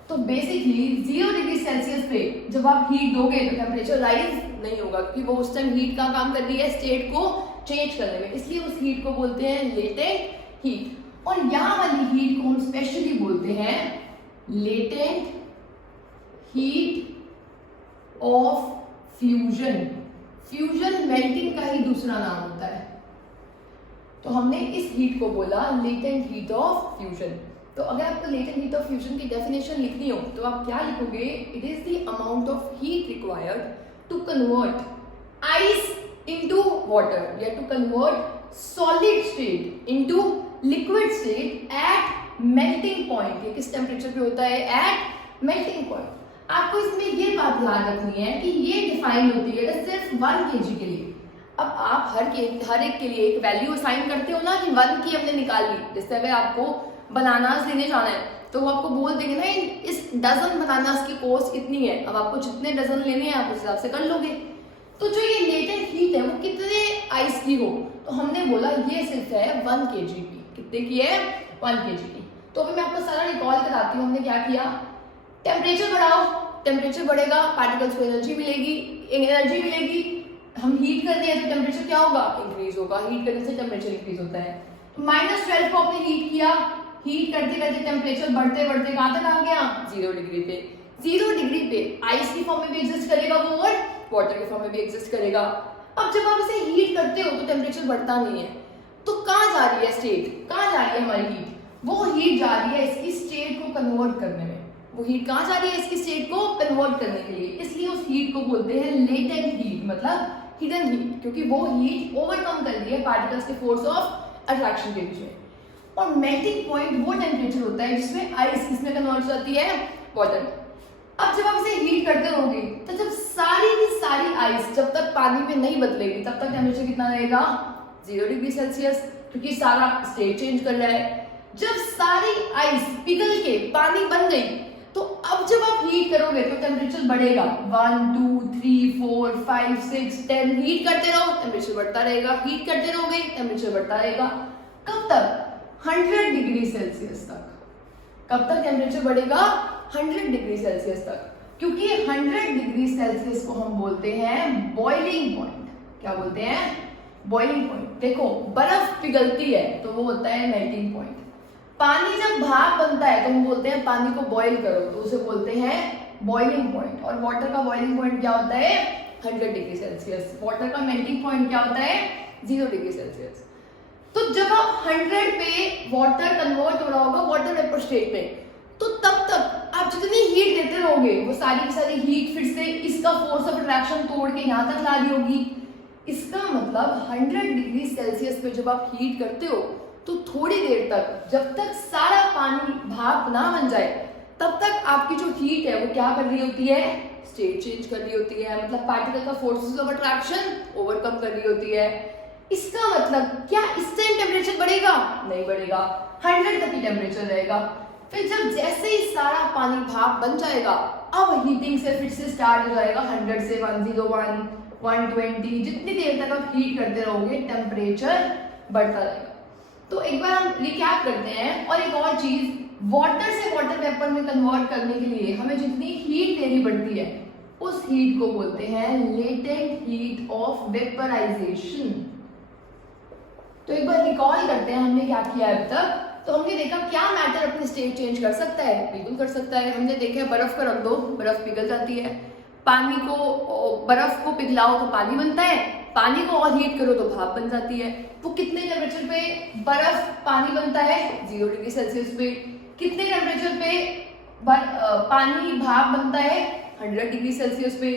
तो बेसिकली 0 डिग्री सेल्सियस पे जब आप हीट दोगे तो टेम्परेचर राइज नहीं होगा, क्योंकि वो उस टाइम हीट का काम कर रही है स्टेट को चेंज करने में, इसलिए उस हीट को बोलते हैं लेटेंट हीट। और यहाँ वाली हीट को हम स्पेशली बोलते हैं latent heat of fusion. Fusion melting का ही दूसरा नाम होता है, तो हमने इस हीट को बोला लेटेंट हीट ऑफ फ्यूजन। तो अगर आपको लेटेंट हीट ऑफ फ्यूजन की डेफिनेशन लिखनी हो तो आप क्या लिखोगे, it is the amount of heat required to convert ice into water या to convert solid state into liquid state at melting point. ये किस टेम्परेचर पे होता है, एट मेल्टिंग पॉइंट। आपको इसमें ये बात याद रखनी है कि ये डिफाइन होती है सिर्फ 1 kg के लिए। अब आप हर एक के लिए एक वैल्यू असाइन करते हो ना कि 1 की हमने निकाल ली। जैसे अगर आपको बनानास लेने जाना है तो वो आपको बोल देंगे ना इस डजन बनानास की कॉस्ट इतनी है, अब आपको जितने डजन लेने हैं आप उस हिसाब से कर लोगे। तो जो ये लेटेंट हीट है वो कितने आइस की हो, तो हमने बोला ये सिर्फ है 1 kg की। कितने की है, 1 kg की। तो अभी मैं आपको सारा रिकॉल कराती हूँ हमने क्या किया। टेम्परेचर बढ़ाओ, टेम्परेचर बढ़ेगा, पार्टिकल्स को एनर्जी मिलेगी। हम हीट कर रहे हैं तो टेम्परेचर क्या होगा, इंक्रीज होगा। हीट करने से टेम्परेचर इंक्रीज होता है। -12 को आपने हीट किया, हीट करते करते टेम्परेचर बढ़ते बढ़ते कहां तक आ गया, 0 डिग्री पे। 0 डिग्री पे आइस की फॉर्म में भी एग्जिस्ट करेगा वो और वाटर की फॉर्म में भी एग्जिस्ट करेगा। अब जब आप इसे हीट करते हो तो टेम्परेचर बढ़ता नहीं है, तो कहां जा रही है स्टेट, कहां जा रही है हमारी हीट, वो हीट जा रही है इसकी स्टेट को कन्वर्ट करने में। वो हीट कहां जा रही है, इसकी स्टेट को कन्वर्ट करने के लिए। इसलिए उस हीट को बोलते हैं लेटेंट हीट, मतलब हिडन हीट, क्योंकि वो हीट ओवरकम कर रही है पार्टिकल्स के फोर्स ऑफ अट्रैक्शन के बीच में। और मेल्टिंग पॉइंट वो टेम्परेचर होता है जिसमें आइस किसमें कन्वर्ट हो जाती है, वाटर। अब जब आप इसे हीट करते रहोगे तो जब सारी की सारी आइस जब तक पानी में नहीं बदलेगी तब तक टेम्परेचर कितना रहेगा, 0 डिग्री सेल्सियस, क्योंकि सारा स्टेट चेंज कर रहा है। जब सारी आइस पिघल के पानी बन गई तो अब जब आप हीट करोगे तो टेम्परेचर बढ़ेगा। 1 2 3 4 5 6 10 हीट करते रहो, टेम्परेचर बढ़ता रहेगा। हीट करते रहोगे, टेम्परेचर बढ़ता रहेगा। कब तक, 100 डिग्री सेल्सियस तक। कब तक टेम्परेचर बढ़ेगा, 100 डिग्री सेल्सियस तक, क्योंकि 100 डिग्री सेल्सियस को हम बोलते हैं बॉइलिंग पॉइंट। क्या बोलते हैं, बॉइलिंग पॉइंट। देखो बर्फ पिघलती है तो वो होता है मेल्टिंग पॉइंट। पानी जब भाप बनता है तो हम बोलते हैं पानी को बॉईल करो, तो उसे बोलते हैं बॉइलिंग पॉइंट। और वाटर का बॉइलिंग पॉइंट क्या होता है, 100 डिग्री सेल्सियस। वाटर का मेल्टिंग पॉइंट क्या होता है, 0 डिग्री सेल्सियस। तो जब आप 100 पे वाटर कन्वर्ट हो रहा होगा वाटर वेपर स्टेट में, तो तब तक आप जितनी हीट देते रहोगे वो सारी की सारी हीट फिर से इसका फोर्स ऑफ अट्रैक्शन तोड़ के यहाँ तक ला रही होगी। इसका मतलब 100 डिग्री सेल्सियस पे जब आप हीट करते हो तो थोड़ी देर तक, जब तक सारा पानी भाप ना बन जाए, तब तक आपकी जो हीट है वो क्या कर रही होती है, स्टेट चेंज कर रही होती है। मतलब पार्टिकल का फोर्सेस ऑफ अट्रैक्शन ओवरकम कर रही होती है। इसका मतलब क्या इस टाइम टेम्परेचर बढ़ेगा, नहीं बढ़ेगा, 100 तक ही टेम्परेचर रहेगा। फिर जब जैसे ही सारा पानी भाप बन जाएगा, अब हीटिंग से फिर से स्टार्ट हो जाएगा 100 से 101 120, जितनी देर तक आप हीट करते रहोगे टेम्परेचर बढ़ता रहेगा। तो एक बार हम रिकैप करते हैं। और एक और चीज, वाटर से वाटर वेपर में कन्वर्ट करने के लिए हमें जितनी हीट देनी पड़ती है उस हीट को बोलते हैं लेटेंट हीट ऑफ वेपराइजेशन। तो एक बार रिकॉल करते हैं हमने क्या किया अब तक। तो हमने देखा क्या मैटर अपनी स्टेट चेंज कर सकता है, बिल्कुल कर सकता है। हमने देखा बर्फ का रख दो, बर्फ पिघल जाती है। पानी को, बर्फ को पिघलाओ तो पानी बनता है, पानी को और हीट करो तो भाप बन जाती है। वो कितने टेम्परेचर पे बर्फ पानी बनता है, 0 डिग्री सेल्सियस पे। कितने टेम्परेचर पे पानी भाप बनता है, 100 डिग्री सेल्सियस पे।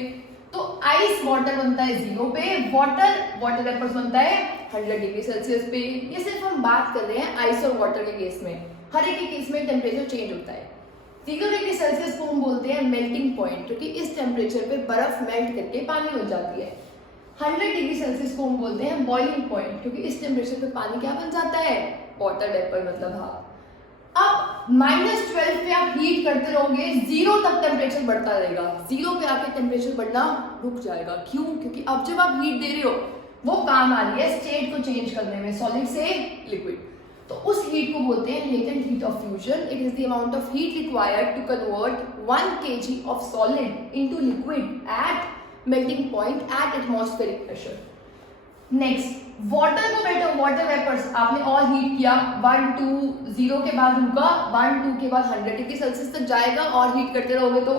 तो आइस वाटर बनता है 0 पे, वाटर वेपर्स बनता है 100 डिग्री सेल्सियस पे। ये सिर्फ हम बात कर रहे हैं आइस और वाटर के केस में। हर एक के केस में टेम्परेचर चेंज होता है। 0 डिग्री सेल्सियस को हम बोलते हैं मेल्टिंग पॉइंट, क्योंकि इस टेम्परेचर पे बर्फ मेल्ट करके पानी बन जाती है। 100 डिग्री सेल्सियस को हम बोलते हैं बॉइलिंग पॉइंट, क्योंकि इस टेम्परेचर पे पानी क्या बन जाता है, वाटर वेपर, मतलब भाप। अब -12 पे आप हीट करते रहोगे, 0 तक टेम्परेचर बढ़ता रहेगा, 0 पे आके टेम्परेचर बढ़ना रुक जाएगा। क्यों? क्योंकि अब जब आप हीट दे रहे हो वो काम आ रही है स्टेट को चेंज करने में, सॉलिड से लिक्विड। तो उस हीट को बोलते हैं latent heat of fusion. It is the amount of heat required to convert 1 kg of solid into liquid at melting point at atmospheric pressure. Next, water को बैठो, वाटर वेपर्स आपने और हीट किया, 1 2 0 के बाद रुका, 1 2 के बाद 100 डिग्री सेल्सियस तक जाएगा और हीट करते रहोगे तो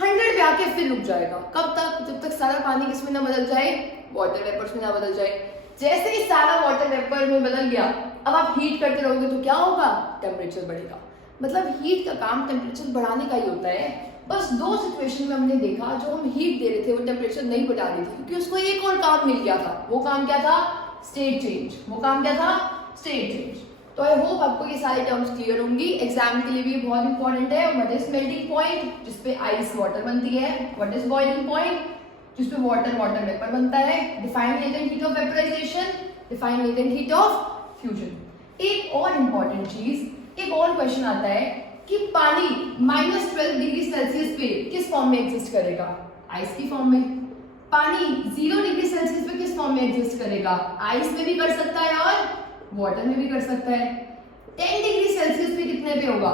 100 पे आके फिर रुक जाएगा। कब तक? जब तक सारा पानी किसमें ना बदल जाए, वाटर वेपर्स में ना बदल जाए। जैसे ही सारा वाटर वेपर में बदल गया, अब आप हीट करते रहोगे तो क्या होगा? टेम्परेचर बढ़ेगा। मतलब हीट का काम टेम्परेचर बढ़ाने का ही होता है। बस 2 सिचुएशन में हमने देखा जो हम हीट दे रहे थे वो टेम्परेचर नहीं बढ़ा रही थी, क्योंकि उसको एक और काम मिल गया था। वो काम क्या था? State change. वो काम क्या था? State change. तो आई होप आपको ये सारी टर्म्स क्लियर होंगी। एग्जाम के लिए भी बहुत इंपॉर्टेंट है। व्हाट इज मेल्टिंग पॉइंट, जिसपे आइस वाटर बनती है। व्हाट इज बॉइलिंग पॉइंट, जिसपे वाटर वेपर बनता है। Define latent heat of vaporisation, define latent heat of fusion. एक और इंपॉर्टेंट चीज, एक और क्वेश्चन आता है कि पानी -12 डिग्री सेल्सियस पे किस फॉर्म में एग्जिस्ट करेगा? आइस की फॉर्म में। पानी 0 डिग्री सेल्सियस पे किस फॉर्म में एग्जिस्ट करेगा? आइस में भी कर सकता है और वाटर में भी कर सकता है। 10 डिग्री सेल्सियस पे कितने पे होगा?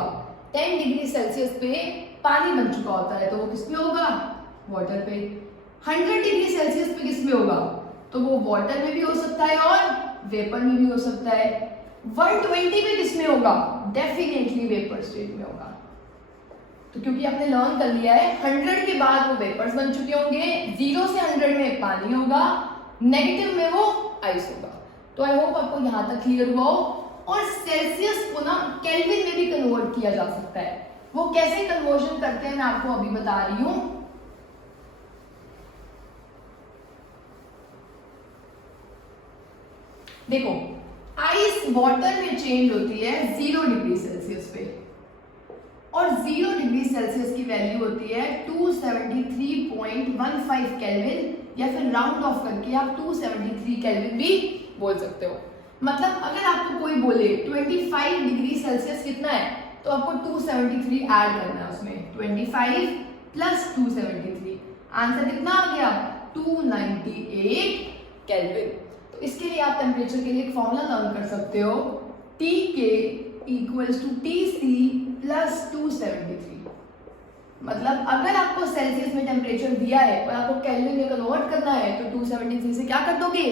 10 डिग्री सेल्सियस पे पानी बन चुका होता है तो वो किस पे होगा? वाटर पे। 100 डिग्री सेल्सियस पे किस में होगा? तो वो वाटर में भी हो सकता है और वेपर में भी हो सकता है। 120 पे किस में होगा? डेफिनेटली वेपर स्टेट में होगा। तो क्योंकि आपने लर्न कर लिया है 100 के बाद वो वेपर्स बन चुके होंगे, 0 से 100 में पानी होगा, नेगेटिव में वो आइस होगा। तो आई होप आपको यहां तक क्लियर हुआ हो। और सेल्सियस को ना केल्विन में भी कन्वर्ट किया जा सकता है। वो कैसे कन्वर्जन करते हैं मैं आपको अभी बता रही हूं। देखो, आइस वाटर में चेंज होती है 0 डिग्री सेल्सियस पे, और 0 डिग्री सेल्सियस की वैल्यू होती है 273.15 केल्विन, या फिर राउंड ऑफ करके आप 273 केल्विन भी बोल सकते हो। मतलब अगर आपको कोई बोले 25 डिग्री सेल्सियस कितना है, तो आपको 273 ऐड करना है उसमें। 25 प्लस 273, आंसर कितना आ गया? 298 केल्विन। तो इसके लिए आप टेम्परेचर के लिए एक फॉर्मूला लर्न कर सकते हो, TK equals to TC plus 273। मतलब अगर आपको सेल्सियस में टेम्परेचर दिया है और आपको केल्विन में कन्वर्ट करना है तो 273 से क्या कर दोगे?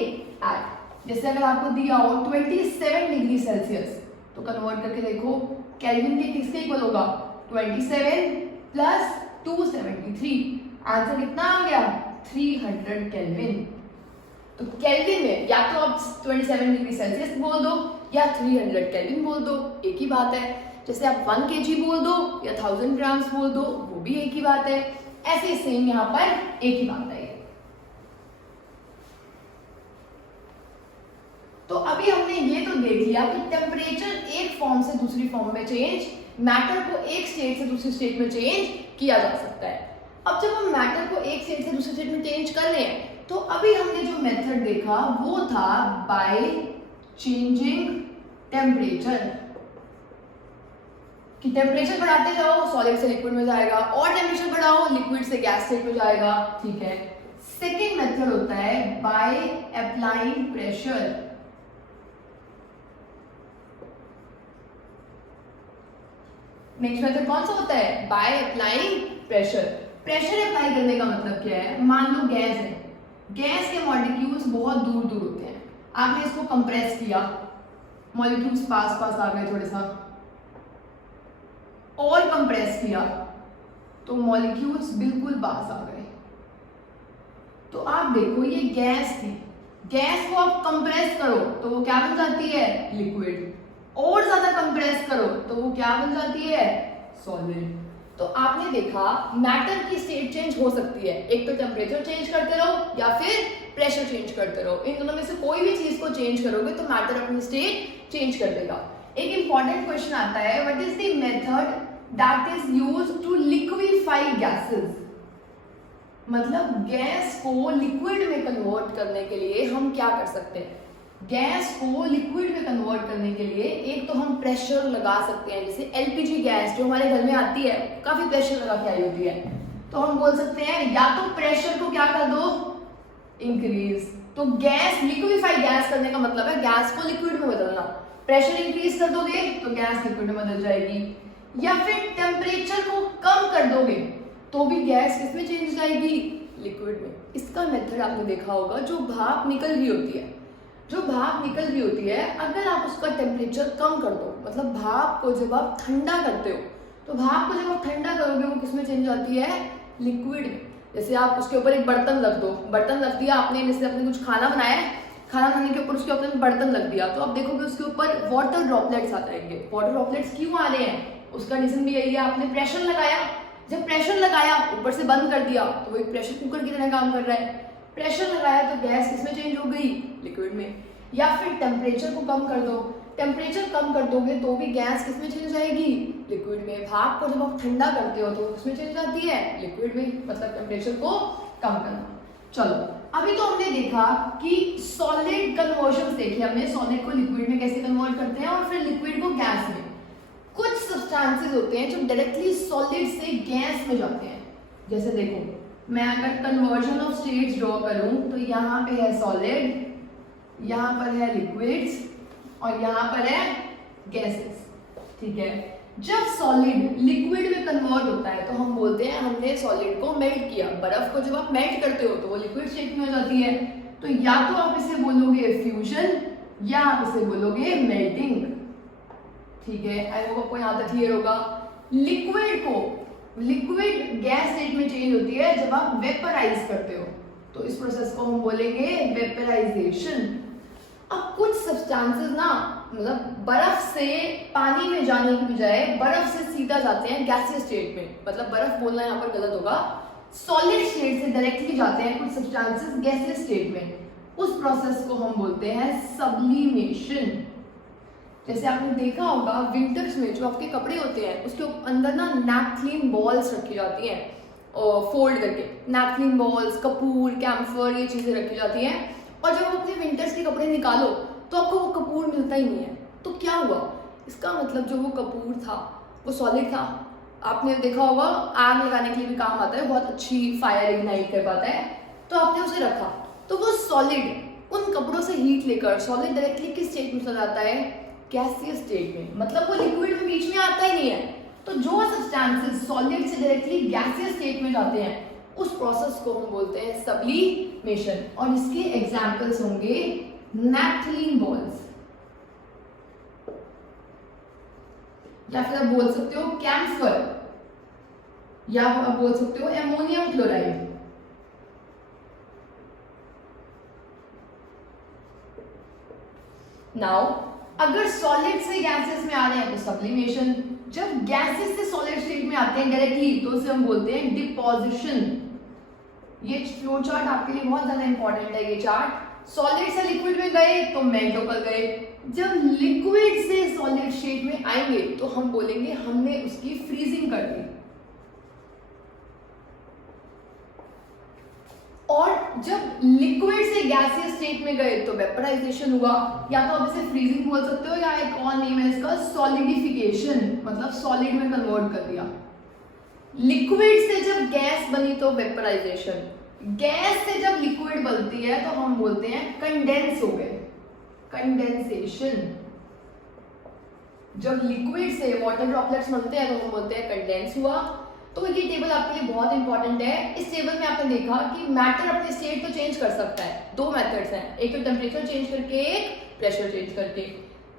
ऐड। जैसे अगर आपको दिया हो 27 डिग्री सेल्सियस, तो कन्वर्ट करके देखो केल्विन के किसके इक्वल होगा? 27 प्लस 273, आंसर कितना आ गया? 300 केल्विन। तो केल्विन में या तो आप 27 डिग्री सेल्सियस बोल दो या 300 केल्विन बोल दो, एक ही बात है। जैसे आप 1 kg बोल दो या 1000 ग्राम्स बोल दो, वो भी एक ही बात है। ऐसे सेम यहाँ पर एक ही बात है। तो अभी हमने ये तो देख लिया कि टेम्परेचर एक फॉर्म से दूसरी फॉर्म में चेंज, मैटर को एक स्टेट से दूसरी स्टेट में चेंज किया जा सकता है। अब जब हम मैटर को एक स्टेट से दूसरी स्टेट में चेंज कर रहे हैं, तो अभी हमने जो मेथड देखा वो था बाय चेंजिंग टेम्परेचर, कि टेम्परेचर बढ़ाते जाओ सॉलिड से लिक्विड में जाएगा, और टेम्परेचर बढ़ाओ लिक्विड से गैस स्टेट में जाएगा। ठीक है। सेकेंड मेथड होता है by applying pressure. Next method कौन सा होता है? By applying pressure. Pressure apply करने का मतलब क्या है? मान लो गैस है, गैस के मॉलिक्यूल्स बहुत दूर दूर होते हैं, आपने इसको कंप्रेस किया, मॉलिक्यूल्स पास पास आ गए, थोड़ा सा और कंप्रेस किया तो मॉलिक्यूल्स बिल्कुल पास आ गए। तो आप देखो ये गैस थी, गैस को आप कंप्रेस करो तो वो क्या बन जाती है? लिक्विड। और ज्यादा कंप्रेस करो तो वो क्या बन जाती है? सॉलिड। तो आपने देखा मैटर की स्टेट चेंज हो सकती है, एक तो टेम्परेचर चेंज करते रहो या फिर प्रेशर चेंज करते रहो। इन दोनों में से कोई भी चीज को चेंज करोगे तो मैटर अपनी स्टेट चेंज कर देगा। एक इंपॉर्टेंट क्वेश्चन आता है, what is the method that is used to liquefy gases. मतलब गैस को लिक्विड में कन्वर्ट करने के लिए हम क्या कर सकते हैं? गैस को लिक्विड में कन्वर्ट करने के लिए एक तो हम प्रेशर लगा सकते हैं, जैसे एलपीजी गैस जो हमारे घर में आती है काफी प्रेशर लगा के आई होती है, तो हम बोल सकते हैं या तो प्रेशर को क्या कर दो, इंक्रीज। तो गैस लिक्विफाई गैस करने का मतलब है गैस को लिक्विड में बदलना। प्रेशर इंक्रीज कर दोगे तो गैस लिक्विड में बदल जाएगी, या फिर टेम्परेचर को कम कर दोगे तो भी गैस किसमें चेंज हो जाएगी, लिक्विड में। इसका मेथड आपने देखा होगा, जो भाप निकल रही होती है, जो भाप निकल रही होती है अगर आप उसका टेम्परेचर कम कर दो, मतलब भाप को जब आप ठंडा करते हो तो भाप को जब आप ठंडा करोगे वो किसमें चेंज होती है, लिक्विड में। जैसे आप उसके ऊपर एक बर्तन रख दो, बर्तन रख दिया आपने, जैसे आपने कुछ खाना बनाया है, खाना बनाने के ऊपर उसके ऊपर बर्तन रख दिया, तो आप देखोगे उसके ऊपर वाटर ड्रॉपलेट्स आ जाएंगे। वाटर ड्रॉपलेट्स क्यों आ रहे हैं, उसका रीजन भी यही है, आपने प्रेशर लगाया, जब प्रेशर लगाया ऊपर से बंद कर दिया तो वो एक प्रेशर कुकर की तरह काम कर रहा है। प्रेशर लगाया तो गैस किसमें चेंज हो गई, लिक्विड में। या फिर टेम्परेचर को कम कर दो, टेम्परेचर कम कर दोगे तो भी गैस किसमें चेंज हो जाएगी, लिक्विड में। भाप को जब आप ठंडा करते हो तो किसमें चेंज जाती है, लिक्विड में, मतलब टेम्परेचर को कम करना। चलो अभी तो हमने देखा कि सॉलिड कन्वर्जन देखी हमने, सॉलिड को लिक्विड में कैसे कन्वर्ट करते हैं और फिर लिक्विड को गैस में। कुछ सब्सटेंसेस होते हैं जो डायरेक्टली सॉलिड से गैस में जाते हैं। जैसे देखो मैं अगर कन्वर्जन ऑफ स्टेट्स ड्रॉ करूं तो यहाँ पे है सॉलिड, यहाँ पर है लिक्विड्स और यहाँ पर है गैसेस, ठीक है। जब सॉलिड लिक्विड में कन्वर्ट होता है तो हम बोलते हैं हमने सॉलिड को मेल्ट किया। बर्फ को जब आप मेल्ट करते हो तो वो लिक्विड स्टेट में हो जाती है, तो या तो आप इसे बोलोगे फ्यूजन या आप इसे बोलोगे मेल्टिंग, ठीक है। आई होप आपको यहाँ तक क्लियर होगा। लिक्विड गैस स्टेट में चेंज होती है जब आप वेपराइज करते हो, तो इस प्रोसेस को हम बोलेंगे वेपराइजेशन। अब कुछ सब्सटेंसेस ना मतलब बर्फ से पानी में जाने की बजाय बर्फ से सीधा जाते हैं गैसियस स्टेट में, मतलब बर्फ बोलना यहाँ पर गलत होगा, सॉलिड स्टेट से डायरेक्टली जाते हैं कुछ सब्सटेंसेस गैसियस स्टेट में। उस प्रोसेस को हम बोलते हैं सब्लिमेशन। जैसे आपने देखा होगा विंटर्स में जो आपके कपड़े होते हैं उसके अंदर ना नैपथलीन बॉल्स रखी जाती हैं, और फोल्ड करके नैपथलीन बॉल्स, कपूर, कैम्फर, ये चीजें रखी जाती हैं। और जब आप अपने विंटर्स के कपड़े निकालो तो आपको वो कपूर मिलता ही नहीं है। तो क्या हुआ, इसका मतलब जो वो कपूर था वो सॉलिड था। आपने देखा होगा आग लगाने के लिए भी काम आता है, बहुत अच्छी फायर इग्नाइट कर पाता है, तो आपने उसे रखा तो वो सॉलिड उन कपड़ों से हीट लेकर सॉलिड डायरेक्टली किस स्टेट में चला जाता है, गैसियस स्टेट में, मतलब वो लिक्विड में बीच में आता ही नहीं है। तो जो सब्सटेंसेस सॉलिड से डायरेक्टली गैसियस स्टेट में जाते हैं उस प्रोसेस को हम बोलते हैं सब्लिमेशन। और इसके एग्जांपल्स होंगे नैपथलीन बॉल्स, या फिर आप बोल सकते हो कैम्फर, या आप बोल सकते हो एमोनियम क्लोराइड। नाउ अगर सॉलिड से गैसेस में आ रहे हैं तो सब्लिमेशन, जब गैसेस से सॉलिड स्टेट में आते हैं डायरेक्टली तो उसे हम बोलते हैं डिपोजिशन। ये फ्लो चार्ट आपके लिए बहुत ज्यादा इंपॉर्टेंट है। ये चार्ट सॉलिड से लिक्विड में गए तो मेल्ट होकर गए, जब लिक्विड से सॉलिड स्टेट में आएंगे तो हम बोलेंगे हमने उसकी फ्रीजिंग कर दी। और जब लिक्विड से गैसियस स्टेट में गए तो वेपराइजेशन हुआ, या तो आप इसे फ्रीजिंग बोल सकते हो या एक और नेम है इसका सॉलिडिफिकेशन, मतलब सॉलिड में कन्वर्ट कर दिया। लिक्विड से जब गैस बनी तो वेपराइजेशन, गैस से जब लिक्विड बनती है तो हम बोलते हैं कंडेंस हो गए, कंडेंसेशन। जब लिक्विड से वाटर ड्रॉपलेट्स बनते हैं तो हम बोलते हैं कंडेंस हुआ। तो ये टेबल आपके लिए बहुत इंपॉर्टेंट है। इस टेबल में आपने देखा कि मैटर अपने स्टेट तो चेंज कर सकता है, दो मेथड्स हैं, एक तो टेम्परेचर चेंज करके, एक प्रेशर चेंज करके।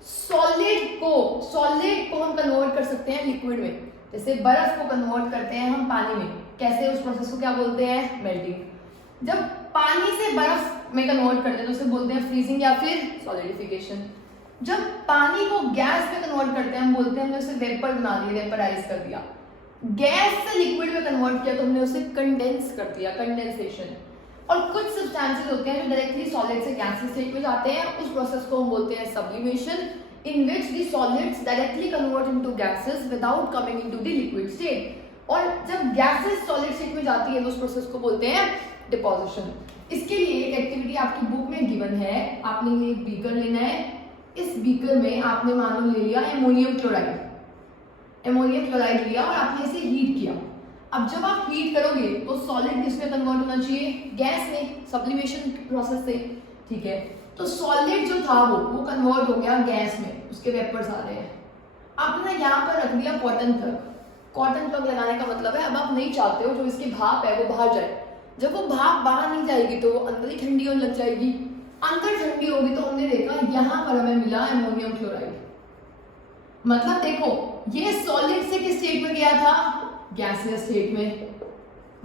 सॉलिड को हम कन्वर्ट कर सकते हैं लिक्विड में, जैसे बर्फ को कन्वर्ट करते हैं हम पानी में, कैसे, उस प्रोसेस को क्या बोलते हैं, मेल्टिंग। जब पानी से बर्फ में कन्वर्ट करते हैं तो उसे बोलते हैं फ्रीजिंग या फिर सॉलिडिफिकेशन। जब पानी को गैस में कन्वर्ट करते हैं हम बोलते हैं हमने उसे वेपर बना दिया, वेपराइज कर दिया। गैस से लिक्विड में कन्वर्ट किया तो हमने उसे कंडेंस कर दिया, कंडेंसेशन। और कुछ सब्सटेंसेस होते हैं जो डायरेक्टली सॉलिड से गैसियस स्टेट में जाते हैं, उस प्रोसेस को हम बोलते हैं sublimation, in which the solids directly convert into gases without coming into the liquid state। और जब गैसेस सॉलिड स्टेट में जाती है तो उस प्रोसेस को बोलते हैं डिपोजिशन। इसके लिए एक एक्टिविटी आपकी बुक में गिवन है, आपने ये एक बीकर लेना है, इस बीकर में आपने मान लो ले लिया एमोनियम क्लोराइड, एमोनियम क्लोराइड लिया और आपने इसे हीट किया। अब जब आप हीट करोगे तो सॉलिड किसमें कन्वर्ट होना चाहिए, गैस में, सब्लिमेशन प्रोसेस से, ठीक है। तो सॉलिड जो था वो कन्वर्ट हो गया गैस में, उसके वेपर्स आ रहे हैं। आपने यहाँ पर रख दिया कॉटन प्लग। कॉटन प्लग लगाने का मतलब है अब आप नहीं चाहते हो जो इसकी भाप है वो बाहर जाए। जब वो भाप बाहर नहीं जाएगी तो वो अंदर ही ठंडी होने लग जाएगी, अंदर ठंडी होगी तो हमने देखा यहाँ पर हमें मिला एमोनियम क्लोराइड। मतलब देखो ये सॉलिड से किस स्टेट में गया था, गैसियस स्टेट में,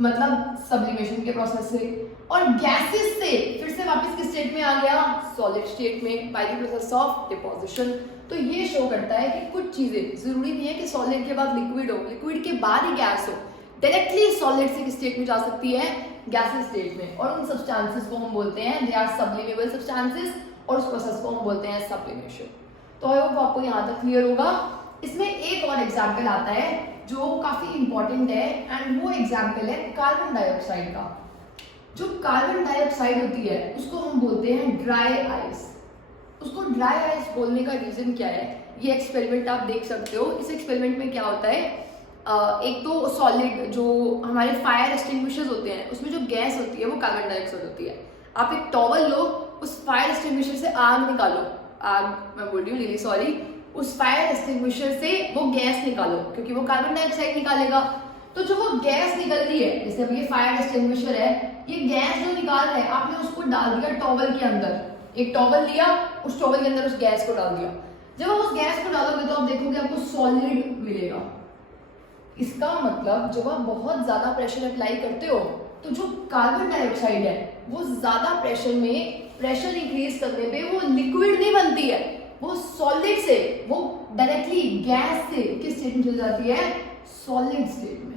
मतलब सब्लिमेशन के प्रोसेस से, और गैसेस से फिर से वापस किस स्टेट में आ गया, सॉलिड स्टेट में, by the process of deposition. तो ये शो करता है कि कुछ चीजें जरूरी नहीं है कि सॉलिड के बाद लिक्विड हो, लिक्विड के बाद ही गैस हो, डायरेक्टली सॉलिड से किस स्टेट में जा सकती है, गैसेस स्टेट में। और उन सब्सटेंसेस को हम बोलते हैं दे आर सब्लिमेबल सब्सटेंसेस, और उस प्रोसेस को हम बोलते हैं सब्लिमेशन। तो आई होप आपको यहाँ तक क्लियर होगा। इसमें एक और एग्जाम्पल आता है जो काफी इंपॉर्टेंट है, एंड वो एग्जाम्पल है कार्बन डाइऑक्साइड का। जो कार्बन डाइऑक्साइड होती है उसको हम बोलते हैं ड्राई आइस। उसको ड्राई आइस बोलने का रीजन क्या है, ये एक्सपेरिमेंट आप देख सकते हो। इस एक्सपेरिमेंट में क्या होता है, एक तो सॉलिड जो हमारे फायर एक्सटिंग्विशर्स होते हैं उसमें जो गैस होती है वो कार्बन डाइऑक्साइड होती है। आप एक टॉवल लो, उस फायर एक्सटिंग्विशर से आग निकालो, आग मैं बोल रही हूँ रियली सॉरी, उस फायर एक्सटिंग्विशर से वो गैस निकालो क्योंकि वो कार्बन डाइऑक्साइड निकालेगा। तो जो वो गैस निकल रही है, जैसे अब ये फायर एक्सटिंग्विशर है, ये गैस जो निकाल रहा है आपने उसको डाल दिया टॉवल के अंदर। एक टॉवल लिया, उस टॉवल के अंदर उस गैस को डाल दिया। जब आप उस गैस को डालोगे तो आप देखोगे आपको सॉलिड मिलेगा। इसका मतलब जब आप बहुत ज्यादा प्रेशर अप्लाई करते हो तो जो कार्बन डाइऑक्साइड है वो ज्यादा प्रेशर में, प्रेशर इंक्रीज करने पे वो लिक्विड नहीं बनती है, वो सॉलिड से, वो डायरेक्टली गैस से किस स्टेट में चली जाती है, सॉलिड स्टेट में।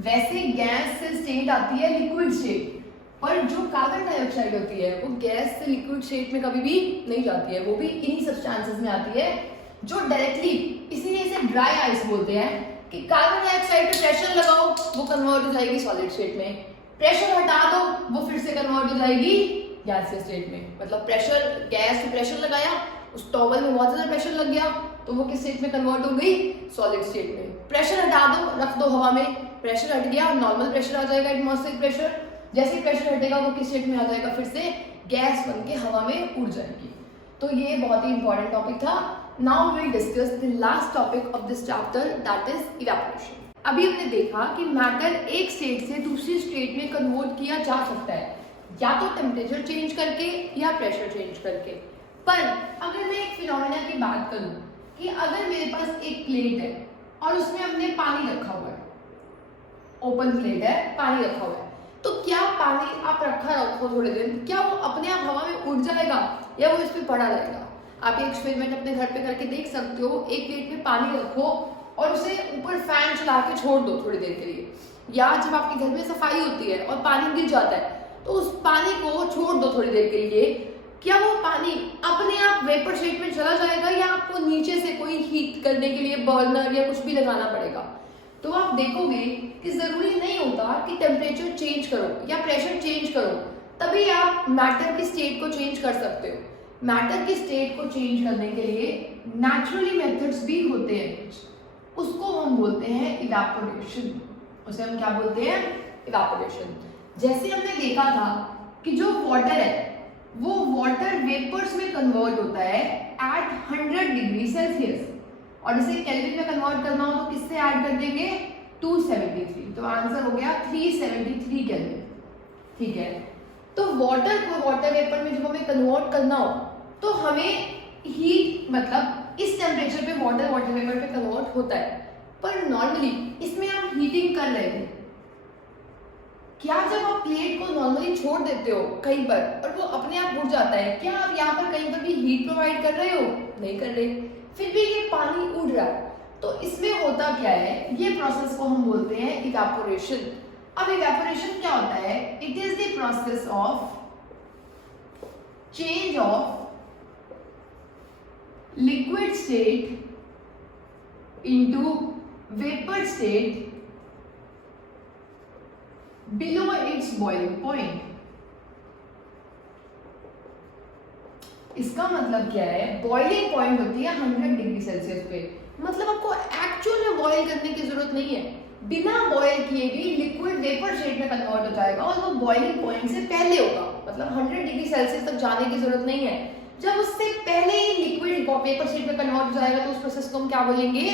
वैसे गैस से स्टेट आती है लिक्विड स्टेट, पर जो कार्बन डाइऑक्साइड होती है वो गैस से लिक्विड स्टेट में कभी भी नहीं जाती है, वो भी इन्हीं सब्सटेंसेस में आती है जो डायरेक्टली, इसीलिए इसे ड्राई आइस बोलते हैं कि कार्बन डाइऑक्साइड पे प्रेशर लगाओ वो कन्वर्ट हो जाएगी सॉलिड स्टेट में, प्रेशर हटा दो वो फिर से कन्वर्ट हो जाएगी गैसियस स्टेट में। मतलब प्रेशर, गैस पे प्रेशर लगाया, उस टॉवल में बहुत ज्यादा प्रेशर लग गया तो वो किस स्टेट में कन्वर्ट हो गई, सॉलिड स्टेट में। प्रेशर हटा दो, रख दो हवा में, प्रेशर हट गया, नॉर्मल प्रेशर आ जाएगा, एटमॉस्फेरिक प्रेशर। जैसे ही प्रेशर हटेगा वो किस स्टेट में आ जाएगा, फिर से गैस बन के हवा में उड़ जाएगी। तो ये बहुत ही इंपॉर्टेंट टॉपिक था। Now we will discuss the last topic of this chapter, that is evaporation. अभी हमने देखा कि मैटर एक स्टेट से दूसरी स्टेट में कन्वर्ट किया जा सकता है, या तो टेम्परेचर चेंज करके या प्रेशर चेंज करके। पर अगर मैं एक फिनोमेना की बात करूं कि अगर मेरे पास एक प्लेट है और उसमें हमने पानी रखा हुआ है, ओपन प्लेट है, पानी रखा हुआ है, तो क्या पानी आप रखा रखो थोड़े दिन, क्या वो अपने आप हवा में उड़ जाएगा या वो इस पे पड़ा रहेगा? आप एक एक्सपेरिमेंट अपने घर पे करके देख सकते हो। एक प्लेट में पानी रखो और उसे ऊपर फैन चला के छोड़ दो थोड़ी देर के लिए, या जब आपके घर में सफाई होती है और पानी गिर जाता है तो उस पानी को छोड़ दो थोड़ी देर के लिए, क्या वो पानी अपने आप वेपर शेप में चला जाएगा या आपको नीचे से कोई हीट करने के लिए बर्नर या कुछ भी लगाना पड़ेगा? तो आप देखोगे कि जरूरी नहीं होता कि टेम्परेचर चेंज करो या प्रेशर चेंज करो तभी आप मैटर की स्टेट को चेंज कर सकते हो। मैटर की स्टेट को चेंज करने के लिए नेचुरली मेथड्स भी होते हैं, उसको हम बोलते हैं इवेपोरेशन। उसे हम क्या बोलते हैं, इवेपोरेशन। जैसे हमने देखा था कि जो वाटर है वो वाटर वेपर्स में कन्वर्ट होता है एट 100 डिग्री सेल्सियस, और इसे केल्विन में कन्वर्ट करना हो तो किससे ऐड कर देंगे, 273। तो आंसर हो गया 373 केल्विन। ठीक है, तो वाटर को वाटर वेपर में जब हमें कन्वर्ट करना हो तो हमें हीट, मतलब इस टेम्परेचर पे वाटर वाटर वेपर पे कन्वर्ट होता है। पर नॉर्मली इसमें आप हीटिंग कर रहे थे, क्या जब आप प्लेट को नॉर्मली छोड़ देते हो कहीं पर और वो अपने आप उड़ जाता है, क्या आप यहाँ पर कहीं पर भी हीट प्रोवाइड कर रहे हो? नहीं कर रहे, फिर भी ये पानी उड़ रहा है। तो इसमें होता क्या है, ये प्रोसेस को हम बोलते हैं इवेपोरेशन। अब इवेपोरेशन क्या होता है, it is the process of change of liquid state into vapour state below it's boiling point. इसका मतलब क्या है, बॉइलिंग पॉइंट होती है 100 डिग्री सेल्सियस पे, मतलब आपको एक्चुअल में बॉईल करने की जरूरत नहीं है, बिना बॉईल किए भी लिक्विड वेपर स्टेट में कन्वर्ट हो जाएगा और वो बॉइलिंग पॉइंट से पहले होगा, मतलब 100 डिग्री सेल्सियस तक जाने की जरूरत नहीं है। जब उससे पहले ही लिक्विड वेपर स्टेट में कन्वर्ट हो जाएगा तो उस प्रोसेस को हम क्या बोलेंगे,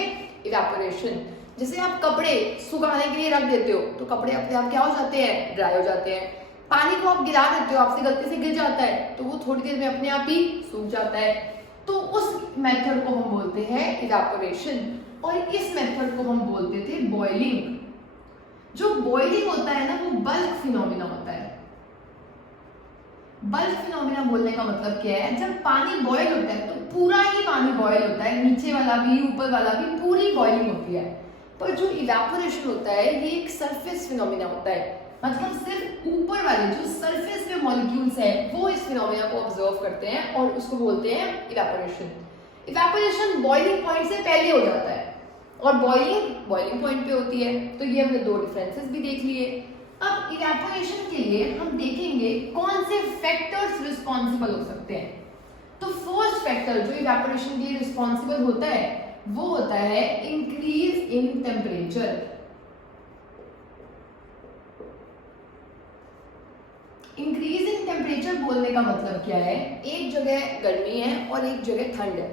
इवेपोरेशन। जैसे आप कपड़े सुखाने के लिए रख देते हो तो कपड़े अपने आप क्या हो जाते हैं, ड्राई हो जाते हैं। पानी को आप गिरा देते हो, आपसे गलती से गिर जाता है तो वो थोड़ी देर में अपने आप ही सूख जाता है। तो उस मेथड को हम बोलते हैं इवेपोरेशन, और इस मेथड को हम बोलते थे बॉइलिंग। जो बॉइलिंग होता है ना वो बल्क फिनोमिना होता है। बल्क फिनोमिना बोलने का मतलब क्या है, जब पानी बॉयल होता है तो पूरा ही पानी बॉयल होता है, नीचे वाला भी ऊपर वाला भी, पूरी बॉइलिंग होती है। पर जो इवेपोरेशन होता है ये एक सरफेस फिनोमिना होता है, मतलब सिर्फ ऊपर वाले जो सरफेस पे मॉलिक्यूल्स हैं वो इस फिनोमिना को ऑब्जर्व करते हैं और उसको बोलते हैं इवेपोरेशन। इवेपोरेशन बॉइलिंग पॉइंट से पहले हो जाता है और बॉइलिंग पॉइंट पे होती है। तो ये हमने दो डिफरेंसेस भी देख लिए। अब इवेपोरेशन के लिए हम देखेंगे कौन से फैक्टर्स रिस्पॉन्सिबल हो सकते हैं। तो फर्स्ट फैक्टर जो इवेपोरेशन के लिए रिस्पॉन्सिबल होता है वो होता है increase in temperature. Increase in temperature बोलने का मतलब क्या है, एक जगह गर्मी है और एक जगह ठंड है।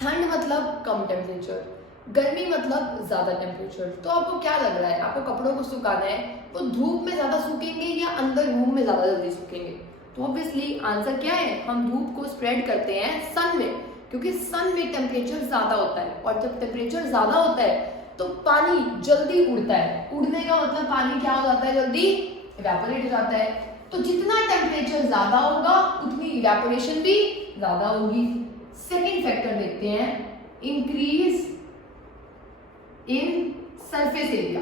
ठंड मतलब कम टेम्परेचर, गर्मी मतलब ज्यादा टेम्परेचर। तो आपको क्या लग रहा है, आपको कपड़ों को सुखाना है वो धूप में ज्यादा सूखेंगे या अंदर रूम में ज्यादा जल्दी सूखेंगे? तो ऑब्वियसली आंसर क्या है, हम धूप को स्प्रेड करते हैं सन में, क्योंकि सन में टेम्परेचर ज्यादा होता है और जब टेम्परेचर ज्यादा होता है तो पानी जल्दी उड़ता है। उड़ने का मतलब पानी क्या हो जाता है, जल्दी इवेपोरेट हो जाता है। तो जितना टेम्परेचर ज्यादा होगा उतनी इवेपोरेशन भी ज्यादा होगी। सेकंड फैक्टर देखते हैं, इंक्रीज इन सरफेस एरिया।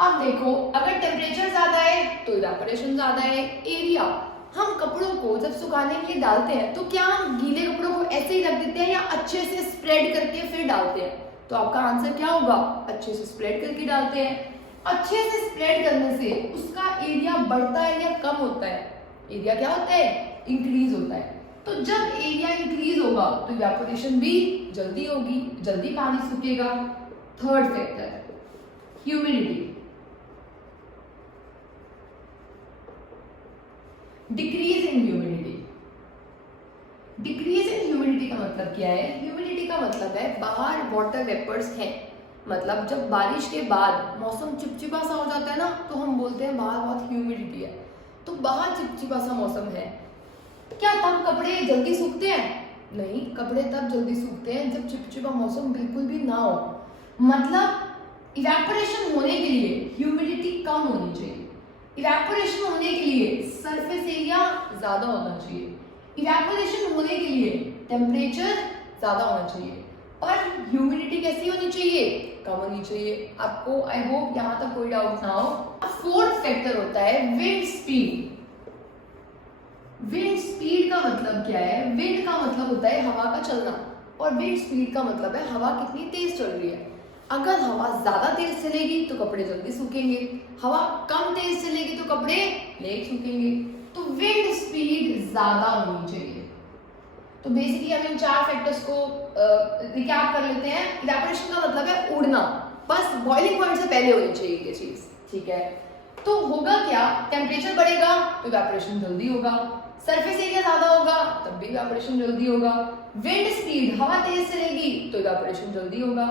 अब देखो अगर टेम्परेचर ज्यादा है तो इवेपोरेशन ज्यादा है। एरिया, हम कपड़ों को जब सुखाने के लिए डालते हैं तो क्या हम गीले कपड़ों को ऐसे ही रख देते हैं या अच्छे से स्प्रेड करके फिर डालते हैं? तो आपका आंसर क्या होगा, अच्छे से स्प्रेड करके डालते हैं। अच्छे से स्प्रेड करने से उसका एरिया बढ़ता है या कम होता है? एरिया क्या होता है, इंक्रीज होता है। तो जब एरिया इंक्रीज होगा तो इवेपोरेशन भी जल्दी होगी, जल्दी पानी सूखेगा। Third factor, humidity. Decrease in humidity. Decrease in humidity का मतलब क्या है, ह्यूमिडिटी का मतलब है बाहर वाटर वेपर्स हैं, मतलब जब बारिश के बाद मौसम चिपचिपा सा हो जाता है ना तो हम बोलते हैं बाहर बहुत ह्यूमिडिटी है। तो बाहर चिपचिपा सा मौसम है, क्या तब कपड़े जल्दी सूखते हैं? नहीं, कपड़े तब जल्दी सूखते हैं जब चिपचिपा मौसम बिल्कुल भी ना हो। मतलब इवेपोरेशन होने के लिए ह्यूमिडिटी कम होनी चाहिए, इवेपोरेशन होने के लिए सरफेस एरिया ज्यादा होना चाहिए, इवेपोरेशन होने के लिए टेम्परेचर ज्यादा होना चाहिए, और ह्यूमिडिटी कैसी होनी चाहिए, कम होनी चाहिए। आपको आई होप यहाँ तक कोई डाउट ना हो। फोर्थ फैक्टर होता है विंड स्पीड। विंड स्पीड का मतलब क्या है, विंड का मतलब होता है हवा का चलना और विंड स्पीड का मतलब है हवा कितनी तेज चल रही है। अगर हवा ज्यादा तेज चलेगी तो कपड़े जल्दी सूखेंगे, हवा कम तेज चलेगी तो कपड़े लेट सूखेंगे। तो विंड स्पीड ज्यादा होनी चाहिए। तो बेसिकली हम इन चार फैक्टर्स को रिकैप कर लेते हैं। इवेपोरेशन का मतलब है उड़ना, बस बॉइलिंग पॉइंट से पहले होनी चाहिए ये चीज, ठीक है। तो होगा क्या, टेम्परेचर बढ़ेगा तो इवेपोरेशन जल्दी होगा, सरफेस एरिया ज्यादा होगा तब भी इवेपोरेशन जल्दी होगा, विंड स्पीड हवा तेज चलेगी तो इवेपोरेशन जल्दी होगा,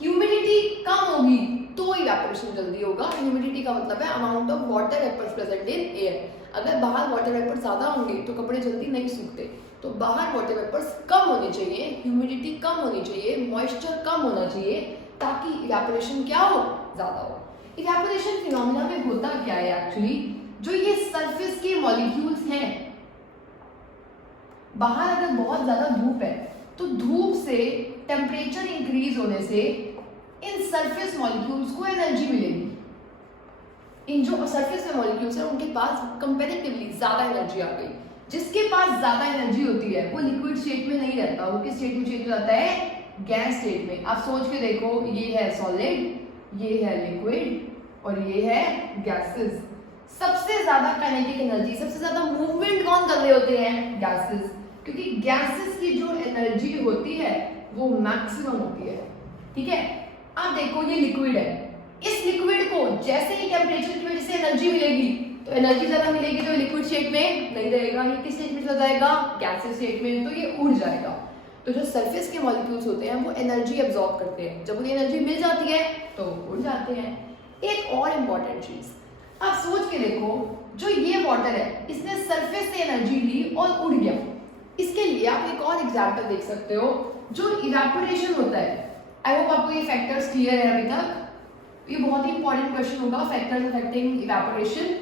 ह्यूमिडिटी कम होगी तो इवेपोरेशन जल्दी होगा। ह्यूमिडिटी का मतलब है amount of water vapours present in air. अगर बाहर वाटर वेपर्स ज्यादा होंगे तो कपड़े जल्दी नहीं सूखते, तो बाहर वाटर वेपर्स कम होने चाहिए, ह्यूमिडिटी कम होनी चाहिए, मॉइस्चर कम होना चाहिए, ताकि इवेपोरेशन क्या हो, ज्यादा हो। इवेपोरेशन फिनोमेना में होता क्या है एक्चुअली, जो ये सरफेस के मॉलिक्यूल्स हैं, बाहर अगर बहुत ज्यादा धूप है तो धूप से टेम्परेचर इंक्रीज होने से इन सरफेस मॉलिक्यूल्स को एनर्जी मिलेगी। इन जो सरफेस में मॉलिक्यूल्स हैं उनके पास कंपैरेटिवली ज्यादा एनर्जी आ गई। जिसके पास ज्यादा एनर्जी होती है वो लिक्विड स्टेट में नहीं रहता, वो किस स्टेट में चेंज हो जाता है, गैस स्टेट में। आप सोच के देखो, ये है सॉलिड, ये है लिक्विड और ये है गैसेस। सबसे ज्यादा काइनेटिक एनर्जी, सबसे ज्यादा मूवमेंट कौन कर रहे होते हैं? गैसेस, क्योंकि गैसेस की जो एनर्जी होती है वो मैक्सिमम होती है। ठीक है, आप देखो ये लिक्विड है, इस लिक्विड को जैसे ही टेम्परेचर की वजह से एनर्जी मिलेगी, तो एनर्जी ज्यादा मिलेगी तो लिक्विड स्टेट में नहीं रहेगा, ये किस स्टेट में चला जाएगा? गैसेस स्टेट में, तो ये उड़ जाएगा। तो जो सरफेस के मॉलिक्यूल्स होते हैं वो एनर्जी एब्जॉर्ब करते हैं, जब उन्हें एनर्जी मिल जाती है तो उड़ जाते हैं। एक और इम्पॉर्टेंट चीज, आप सोच के देखो, जो ये वाटर है इसने सरफेस से एनर्जी ली और उड़ गया। इसके लिए आप एक और एग्जांपल देख सकते हो, जो इवेपोरेशन होता है। आई होप आपको ये फैक्टर्स क्लियर है अभी तक। ये बहुत ही इंपॉर्टेंट क्वेश्चन होगा, फैक्टर्स अफेक्टिंग इवेपोरेशन।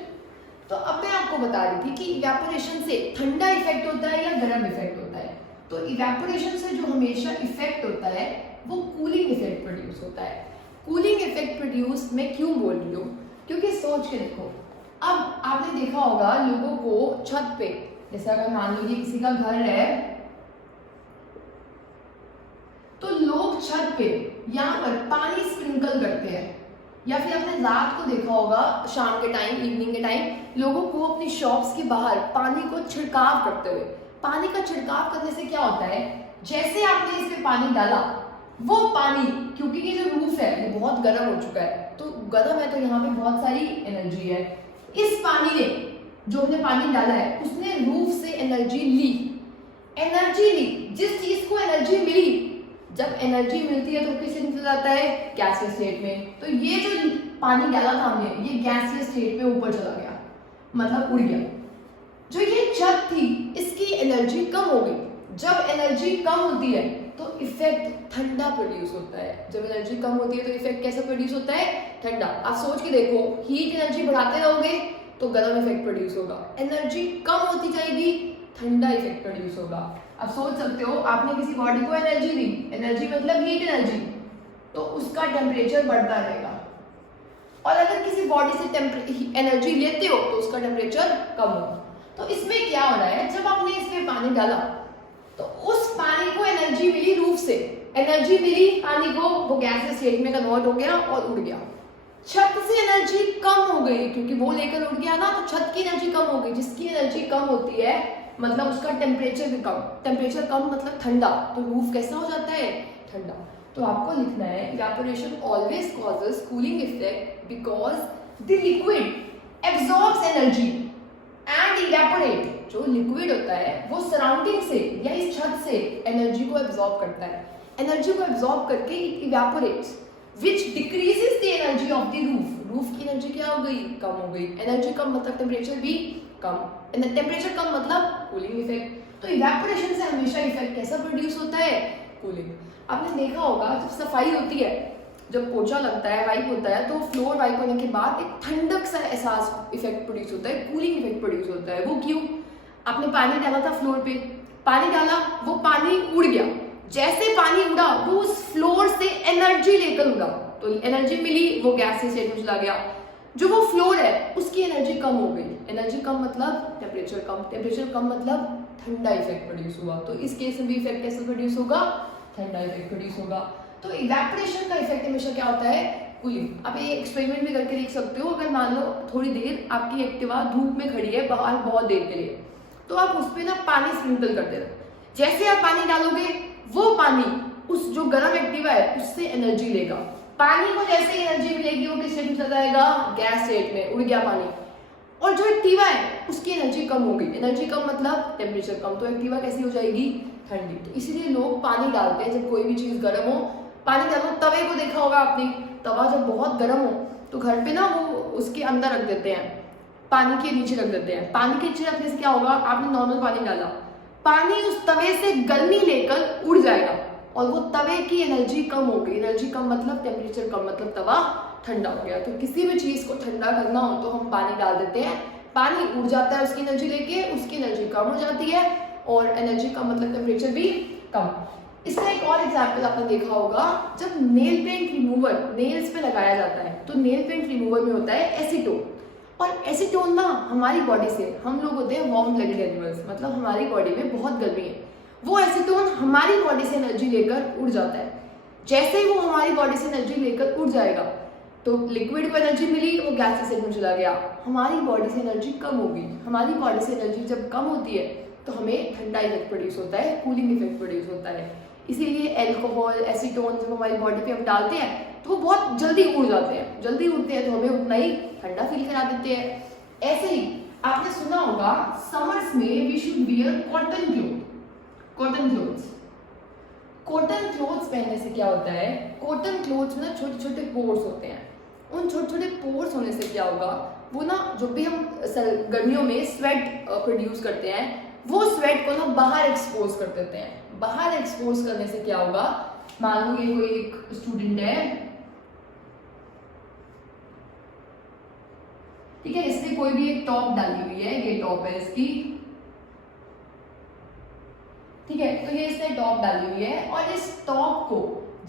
तो अब मैं आपको बता रही थी कि इवेपोरेशन से ठंडा इफेक्ट होता है या गर्म इफेक्ट होता है। तो इवेपोरेशन से जो हमेशा इफेक्ट होता है वो कूलिंग इफेक्ट प्रोड्यूस होता है। कूलिंग इफेक्ट प्रोड्यूस मैं क्यों बोल रही हूँ? क्योंकि सोच के देखो, अब आपने देखा होगा लोगों को छत पे, जैसे अगर मान लो कि किसी का घर है, तो लोग छत पे यहाँ पर पानी स्प्रिंकल करते हैं, या फिर आपने रात को देखा होगा शाम के टाइम, इवनिंग के टाइम लोगों को अपनी शॉप्स के बाहर पानी को छिड़काव करते हुए। पानी का छिड़काव करने से क्या होता है, जैसे आपने इस पे पानी डाला, वो पानी, क्योंकि ये जो रूफ है ये बहुत गर्म हो चुका है, तो गर्म है तो यहाँ पे बहुत सारी एनर्जी है। इस पानी ने, जो हमने पानी डाला है, उसने रूफ से एनर्जी ली। जिस चीज को एनर्जी मिली, जब एनर्जी मिलती है तो किस स्टेट में जाता है? गैसियस स्टेट में। तो ये जो पानी डाला था हमने, ये गैसियस स्टेट में ऊपर चला गया, मतलब उड़ गया। जो ये छत थी इसकी एनर्जी कम हो गई। जब एनर्जी कम होती है तो इफेक्ट ठंडा प्रोड्यूस होता है। जब एनर्जी कम होती है तो इफेक्ट कैसा प्रोड्यूस होता है? ठंडा। आप सोच के देखो, हीट एनर्जी बढ़ाते रहोगे तो गर्म इफेक्ट प्रोड्यूस होगा, एनर्जी कम होती जाएगी, ठंडा इफेक्ट प्रोड्यूस होगा। अब सोच सकते हो, आपने किसी बॉडी को एनर्जी दी, एनर्जी मतलब हीट एनर्जी, तो उसका टेम्परेचर बढ़ता रहेगा। और अगर किसी बॉडी से एनर्जी लेते हो तो उसका टेम्परेचर कम होगा। तो इसमें क्या हो रहा है, जब आपने इसमें पानी डाला तो उस पानी को एनर्जी मिली, रूफ से एनर्जी मिली पानी को, वो गैस स्टेट में कन्वर्ट हो गया और उड़ गया। छत से एनर्जी कम हो गई, क्योंकि वो लेकर उड़ गया ना, तो छत की एनर्जी कम हो गई। जिसकी एनर्जी कम होती है मतलब उसका टेम्परेचर भी कम, टेम्परेचर कम मतलब ठंडा, तो रूफ कैसा हो जाता है? ठंडा। तो आपको लिखना है, evaporation always causes cooling effect because the liquid absorbs energy and evaporate. जो लिक्विड होता है वो सराउंडिंग से या इस छत से एनर्जी को एब्जॉर्ब करता है। एनर्जी को एब्जॉर्ब करके it evaporates which decreases the energy of the roof. Roof की एनर्जी क्या हो गई? कम हो गई। एनर्जी कम मतलब टेम्परेचर भी कम, टेम्परेचर कम मतलब कूलिंग इफेक्ट। तो इवेपोरेशन से हमेशा इफेक्ट कैसा प्रोड्यूस होता है? कूलिंग। आपने देखा होगा जब सफाई होती है, जब पोछा लगता है, वाइप होता है, तो फ्लोर वाइप होने के बाद एक ठंडक सा एहसास इफेक्ट प्रोड्यूस होता है, कूलिंग इफेक्ट प्रोड्यूस होता है। वो क्यों? आपने पानी डाला था फ्लोर पे, पानी डाला, वो पानी उड़ गया। जैसे पानी उड़ा वो उस फ्लोर से एनर्जी लेकर उड़ा, तो एनर्जी मिली, वो गैस से स्टेट में चला गया। जो वो फ्लोर है उसकी एनर्जी कम हो गई। एनर्जी कम मतलब टेम्परेचर कम, टेम्परेचर कम मतलब ठंडा इफेक्ट प्रोड्यूस हुआ। तो इस केस में भी इफेक्ट कैसे प्रोड्यूस होगा? ठंडा इफेक्ट प्रोड्यूस होगा। तो इवेपोरेशन का इफेक्ट हमेशा क्या होता है? कूलिंग। आप ये एक्सपेरिमेंट भी करके देख सकते हो। अगर मान लो थोड़ी देर आपकी एक्टिवा धूप में खड़ी है बाहर बहुत देर के लिए, तो आप उस पर ना पानी स्प्रिंकल कर देना। जैसे आप पानी डालोगे वो पानी उस जो गर्म एक्टिवा है उससे एनर्जी लेगा। पानी को जैसे एनर्जी मिलेगी वो किस स्टेट में चला जाएगा? गैस स्टेट में, उड़ गया पानी। और जो एक्टिवा है उसकी एनर्जी कम हो गई। एनर्जी कम मतलब टेम्परेचर कम, तो एक्टिवा कैसी हो जाएगी? ठंडी। तो इसीलिए लोग पानी डालते हैं जब कोई भी चीज गर्म हो। पानी डालो, तवे को देखा होगा आपने, तवा जब बहुत गर्म हो तो घर पे ना वो उसके अंदर रख देते हैं, पानी के नीचे रख देते हैं। पानी के नीचे रखने से क्या होगा? आपने नॉर्मल पानी डाला, पानी उस तवे से गर्मी लेकर उड़ जाएगा और वो तवे की एनर्जी कम हो गई। एनर्जी कम मतलब टेम्परेचर कम मतलब तवा ठंडा हो गया। तो किसी भी चीज को ठंडा करना हो तो हम पानी डाल देते हैं, पानी उड़ जाता है उसकी एनर्जी लेके, उसकी एनर्जी कम हो जाती है और एनर्जी कम मतलब टेम्परेचर भी कम। इसका एक और एग्जाम्पल आपने देखा होगा, जब नेल पेंट रिमूवर नेल्स पे लगाया जाता है तो नेल पेंट रिमूवर में होता है एसीटोन। और एसीटोन ना हमारी बॉडी से, हम लोग होते हैं वार्म ब्लडेड एनिमल्स, मतलब हमारी बॉडी में बहुत गर्मी है, वो एसीटोन हमारी बॉडी से एनर्जी लेकर उड़ जाता है। जैसे ही वो हमारी बॉडी से एनर्जी लेकर उड़ जाएगा तो लिक्विड को एनर्जी मिली, वो गैस स्टेट में चला गया, हमारी बॉडी से एनर्जी कम होगी। हमारी बॉडी से एनर्जी जब कम होती है तो हमें ठंडा इफेक्ट प्रोड्यूस होता है, कूलिंग इफेक्ट प्रोड्यूस होता है। इसीलिए एल्कोहल, एसीटोन जब हमारी बॉडी पे हम डालते हैं तो वो बहुत जल्दी उड़ जाते हैं। जल्दी उड़ते हैं तो हमें उतना ही ठंडा फील करा देते हैं। ऐसे ही आपने सुना होगा समर्स में we should wear cotton clothes. Cotton clothes पहनने से क्या होता है, कॉटन क्लोथ्स में ना छोटे छोटे पोर्स होते हैं। उन छोटे छोटे पोर्स होने से क्या होगा, वो ना जो भी हम गर्मियों में स्वेट प्रोड्यूस करते हैं वो स्वेट को ना बाहर एक्सपोज कर देते हैं। बाहर एक्सपोज करने से क्या होगा, मान लो ये कोई एक स्टूडेंट है, ठीक है, इसने कोई भी एक टॉप डाली हुई है, ये टॉप है इसकी, ठीक है, तो ये इसने टॉप डाली हुई है और इस टॉप को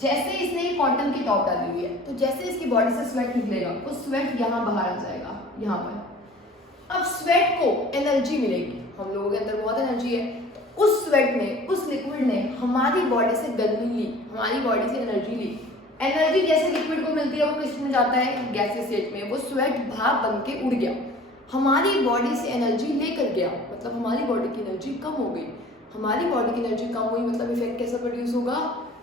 जैसे इसने ये कॉटन की टॉप डाली हुई है तो जैसे इसकी बॉडी से स्वेट निकलेगा वो स्वेट यहाँ बाहर आ जाएगा, यहाँ पर। अब स्वेट को एनर्जी मिलेगी, हम लोगों के अंदर बहुत एनर्जी है, तो उस स्वेट ने, उस लिक्विड ने हमारी बॉडी से गर्मी ली, हमारी बॉडी से एनर्जी ली। एनर्जी जैसे लिक्विड को मिलती है वो किस में जाता है, गैसीय स्टेट में। वो स्वेट भाप बन के उड़ गया, हमारी बॉडी से एनर्जी लेकर गया, मतलब हमारी बॉडी की एनर्जी कम हो गई। हमारी बॉडी की एनर्जी कम हुई मतलब इफेक्ट कैसा प्रोड्यूस होगा,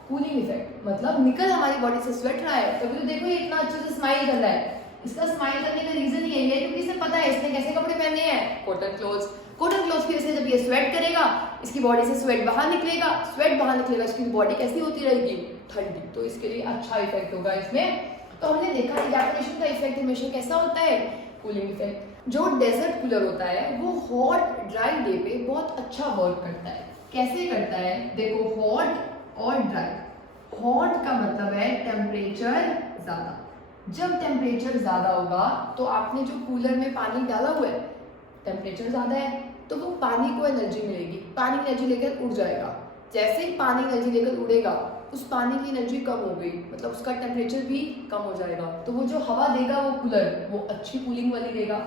कूलिंग इफेक्ट। मतलब निकल हमारी बॉडी से स्वेट रहा है, तभी तो देखो ये इतना अच्छे से स्माइल कर रहा है। इसका स्माइल करने का रीजन यही है क्योंकि इसे पता है इसने कैसे कपड़े पहने हैं, कॉटन क्लोथ्स। कॉटन क्लोथ्स की वजह से जब ये स्वेट करेगा, इसकी बॉडी से स्वेट बाहर निकलेगा, स्वेट बाहर निकलेगा, इसकी बॉडी कैसी होती रहेगी, ठंडी, तो इसके लिए अच्छा इफेक्ट होगा इसमें। तो हमने देखा इवैपोरेशन का इफेक्ट हमेशा कैसा होता है, कूलिंग इफेक्ट। जो डेजर्ट कूलर होता है वो हॉट ड्राई डे पे बहुत अच्छा वर्क करता है। कैसे करता है, देखो, हॉट और ड्राई। हॉट का मतलब है टेम्परेचर ज्यादा। जब टेम्परेचर ज्यादा होगा तो आपने जो कूलर में पानी डाला हुआ है, टेम्परेचर ज्यादा है तो वो पानी को एनर्जी मिलेगी, पानी एनर्जी लेकर उड़ जाएगा। जैसे ही पानी एनर्जी लेकर उड़ेगा उस पानी की एनर्जी कम हो गई, मतलब उसका टेम्परेचर भी कम हो जाएगा, तो वो जो हवा देगा वो कूलर वो अच्छी कूलिंग वाली देगा।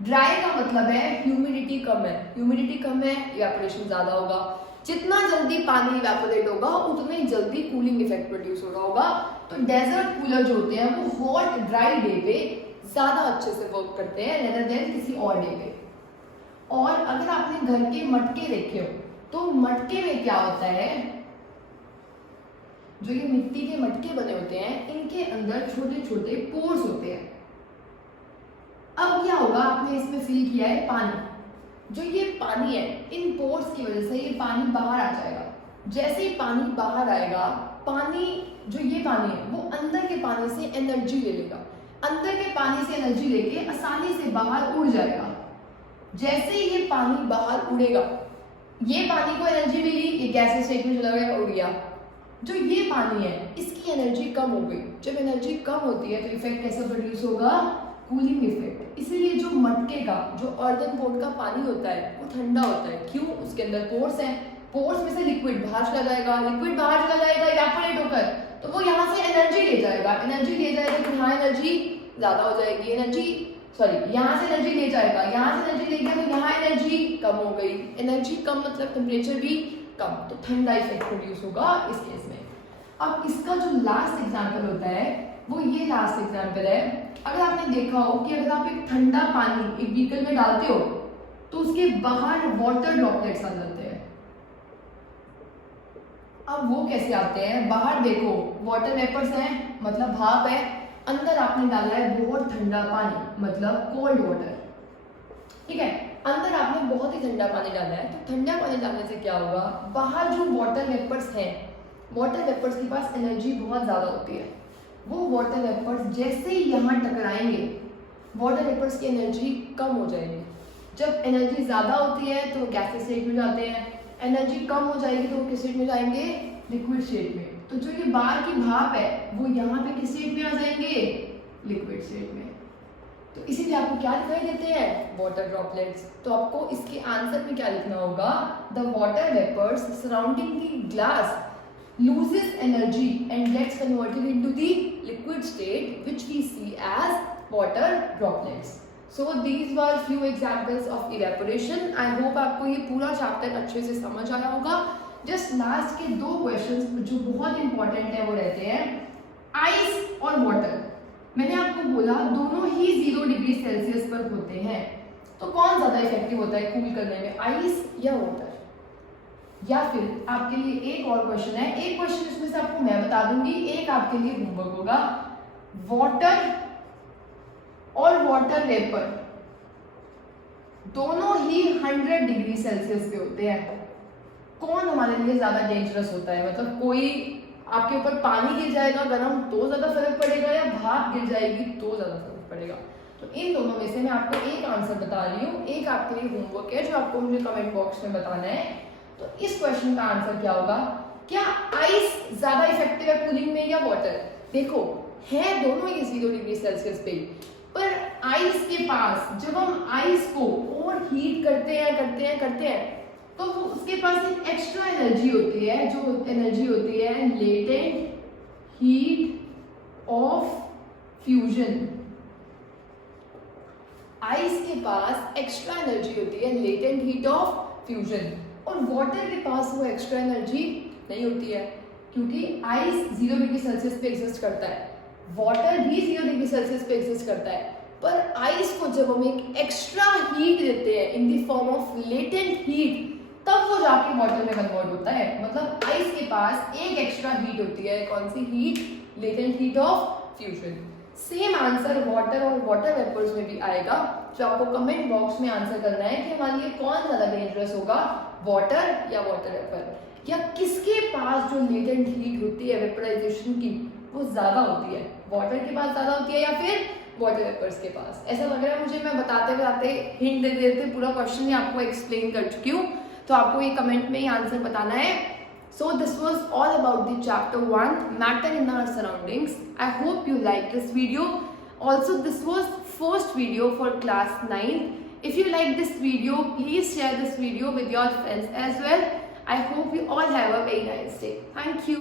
ड्राई का मतलब है ह्यूमिडिटी कम है, ह्यूमिडिटी कम है, इवैपोरेशन ज्यादा होगा। जितना जल्दी पानी इवैपोरेट होगा उतने ही जल्दी कूलिंग इफेक्ट प्रोड्यूस हो रहा होगा। तो डेजर्ट कूलर जो होते हैं वो हॉट ड्राई डे पे ज्यादा अच्छे से वर्क करते हैं रेदर देन किसी और डे पे। और अगर आपने घर के मटके देखे हो तो मटके में क्या होता है, जो ये मिट्टी के मटके बने होते हैं इनके अंदर छोटे छोटे पोर्स होते हैं। अब क्या होगा, आपने इसमें फिल किया है पानी, जो ये पानी है इन पोर्स की वजह से ये पानी बाहर आ जाएगा। जैसे ही पानी बाहर आएगा, पानी जो ये पानी है वो अंदर के पानी से एनर्जी ले लेगा, अंदर के पानी से एनर्जी लेके आसानी से बाहर उड़ जाएगा। जैसे ही ये पानी बाहर उड़ेगा, ये पानी को एनर्जी मिली, ये गैस स्टेट में चला गया, उड़ गया। जो ये पानी है इसकी एनर्जी कम हो गई। जब एनर्जी कम होती है तो इफेक्ट कैसा प्रोड्यूस होगा, कूलिंग इफेक्ट। इसीलिए जो मटके का, जो अर्दन पोर्ट का पानी होता है वो ठंडा होता है। क्यों, उसके अंदर पोर्स हैं, पोर्स में से लिक्विड बाहर चला जाएगा, लिक्विड बाहर चला जाएगा इवैपोरेट होकर, तो वो यहाँ से एनर्जी ले जाएगा, एनर्जी ले जाएगा तो यहाँ एनर्जी ज्यादा हो जाएगी, यहाँ से एनर्जी ले जाएगा, यहाँ से एनर्जी ले गया तो यहाँ एनर्जी कम हो गई। एनर्जी कम मतलब टेम्परेचर भी कम, तो ठंडा इफेक्ट प्रोड्यूस होगा इस केस में। अब इसका जो लास्ट एग्जाम्पल होता है वो ये लास्ट एग्जाम्पल है। अगर आपने देखा हो कि अगर आप एक ठंडा पानी एक बीकर में डालते हो तो उसके बाहर वाटर ड्रॉपलेट्स आ जाते हैं। अब वो कैसे आते हैं, बाहर देखो वाटर वेपर्स हैं, मतलब भाप है, अंदर आपने डाला है बहुत ठंडा पानी, मतलब कोल्ड वाटर, ठीक है, अंदर आपने बहुत ही ठंडा पानी डाला है। तो ठंडा पानी डालने से क्या होगा, बाहर जो वाटर वेपर्स हैं, वाटर वेपर्स के पास एनर्जी बहुत ज़्यादा होती है। वो वाटर वेपर्स जैसे ही यहाँ टकराएंगे, वाटर वेपर्स की एनर्जी कम हो जाएगी। जब एनर्जी ज़्यादा होती है तो गैस स्टेट में जाते हैं, एनर्जी कम हो जाएगी तो वो किस स्टेट में जाएंगे, लिक्विड स्टेट में। तो जो ये बाहर की भाप है वो यहाँ पे किस स्टेट में आ जाएंगे, लिक्विड स्टेट में। तो इसीलिए आपको क्या दिखाई देते हैं, वाटर ड्रॉपलेट्स। तो आपको इसके आंसर में क्या लिखना होगा, the water vapours surrounding the glass loses energy and gets converted into the liquid state which we see as water droplets. So these were few examples of evaporation. I hope आपको ये पूरा chapter अच्छे से समझ आया होगा। Just last के 2 questions जो बहुत इंपॉर्टेंट है वो रहते हैं आइस और वाटर। मैंने आपको बोला दोनों ही 0 डिग्री सेल्सियस पर होते हैं, तो कौन ज्यादा इफेक्टिव होता है कूल करने में, आइस या वाटर? या फिर आपके लिए एक और क्वेश्चन है, एक क्वेश्चन इसमें से आपको मैं बता दूंगी, एक आपके लिए होमवर्क होगा। वाटर और वाटर वेपर दोनों ही 100 डिग्री सेल्सियस पे होते हैं, कौन हमारे लिए ज्यादा डेंजरस होता है? मतलब कोई आपके ऊपर पानी गिर जाएगा गरम तो ज्यादा फर्क पड़ेगा, या भाप गिर जाएगी तो ज्यादा फर्क पड़ेगा? तो इन दोनों में से मैं आपको एक आंसर बता रही हूँ, एक आपके लिए होमवर्क है जो आपको मुझे कमेंट बॉक्स में बताना है। तो इस क्वेश्चन का आंसर क्या होगा? क्या आइस ज्यादा इफेक्टिव है कूलिंग में या वाटर? देखो है दोनों ही 0 डिग्री सेल्सियस पे, पर आइस के पास जब हम आइस को और हीट करते हैं तो वो उसके पास एक एक्स्ट्रा एनर्जी होती है, जो एनर्जी होती है latent heat of fusion. Ice के पास एक्स्ट्रा एनर्जी होती है लेटेंट हीट ऑफ फ्यूजन, और वाटर के पास वो एक्स्ट्रा एनर्जी नहीं होती है, क्योंकि आइस 0 डिग्री सेल्सियस पे एग्जिस्ट करता है, वाटर भी 0 डिग्री सेल्सियस पे एग्जिस्ट करता है, पर आइस को जब हम एक एक्स्ट्रा हीट देते हैं in the form of latent heat, तब वो जाके वाटर में कन्वर्ट होता है। मतलब आइस के पास एक एक्स्ट्रा हीट होती है, कौन सी heat? Latent heat of fusion. Same answer water और वाटर वेपर्स में भी आएगा, जो आपको कमेंट बॉक्स में आंसर करना है कि हमारे लिए कौन ज्यादा डेंजरस होगा, वाटर या वाटर वेपर, या किसके पास जो लेटेंट हीट होती है वेपराइजेशन की वो ज्यादा होती है, वाटर के पास ज्यादा होती है या फिर वाटर वेपर्स के पास? ऐसा लग रहा है मुझे मैं बताते हिंट देते पूरा क्वेश्चन ही आपको एक्सप्लेन कर चुकी हूँ, तो आपको ये कमेंट में ही आंसर बताना है। So this was all about the chapter 1, matter in our surroundings. I hope you liked this video. Also, this was first video for class 9. If you like this video, please share this video with your friends as well. I hope you all have a very nice day. Thank you.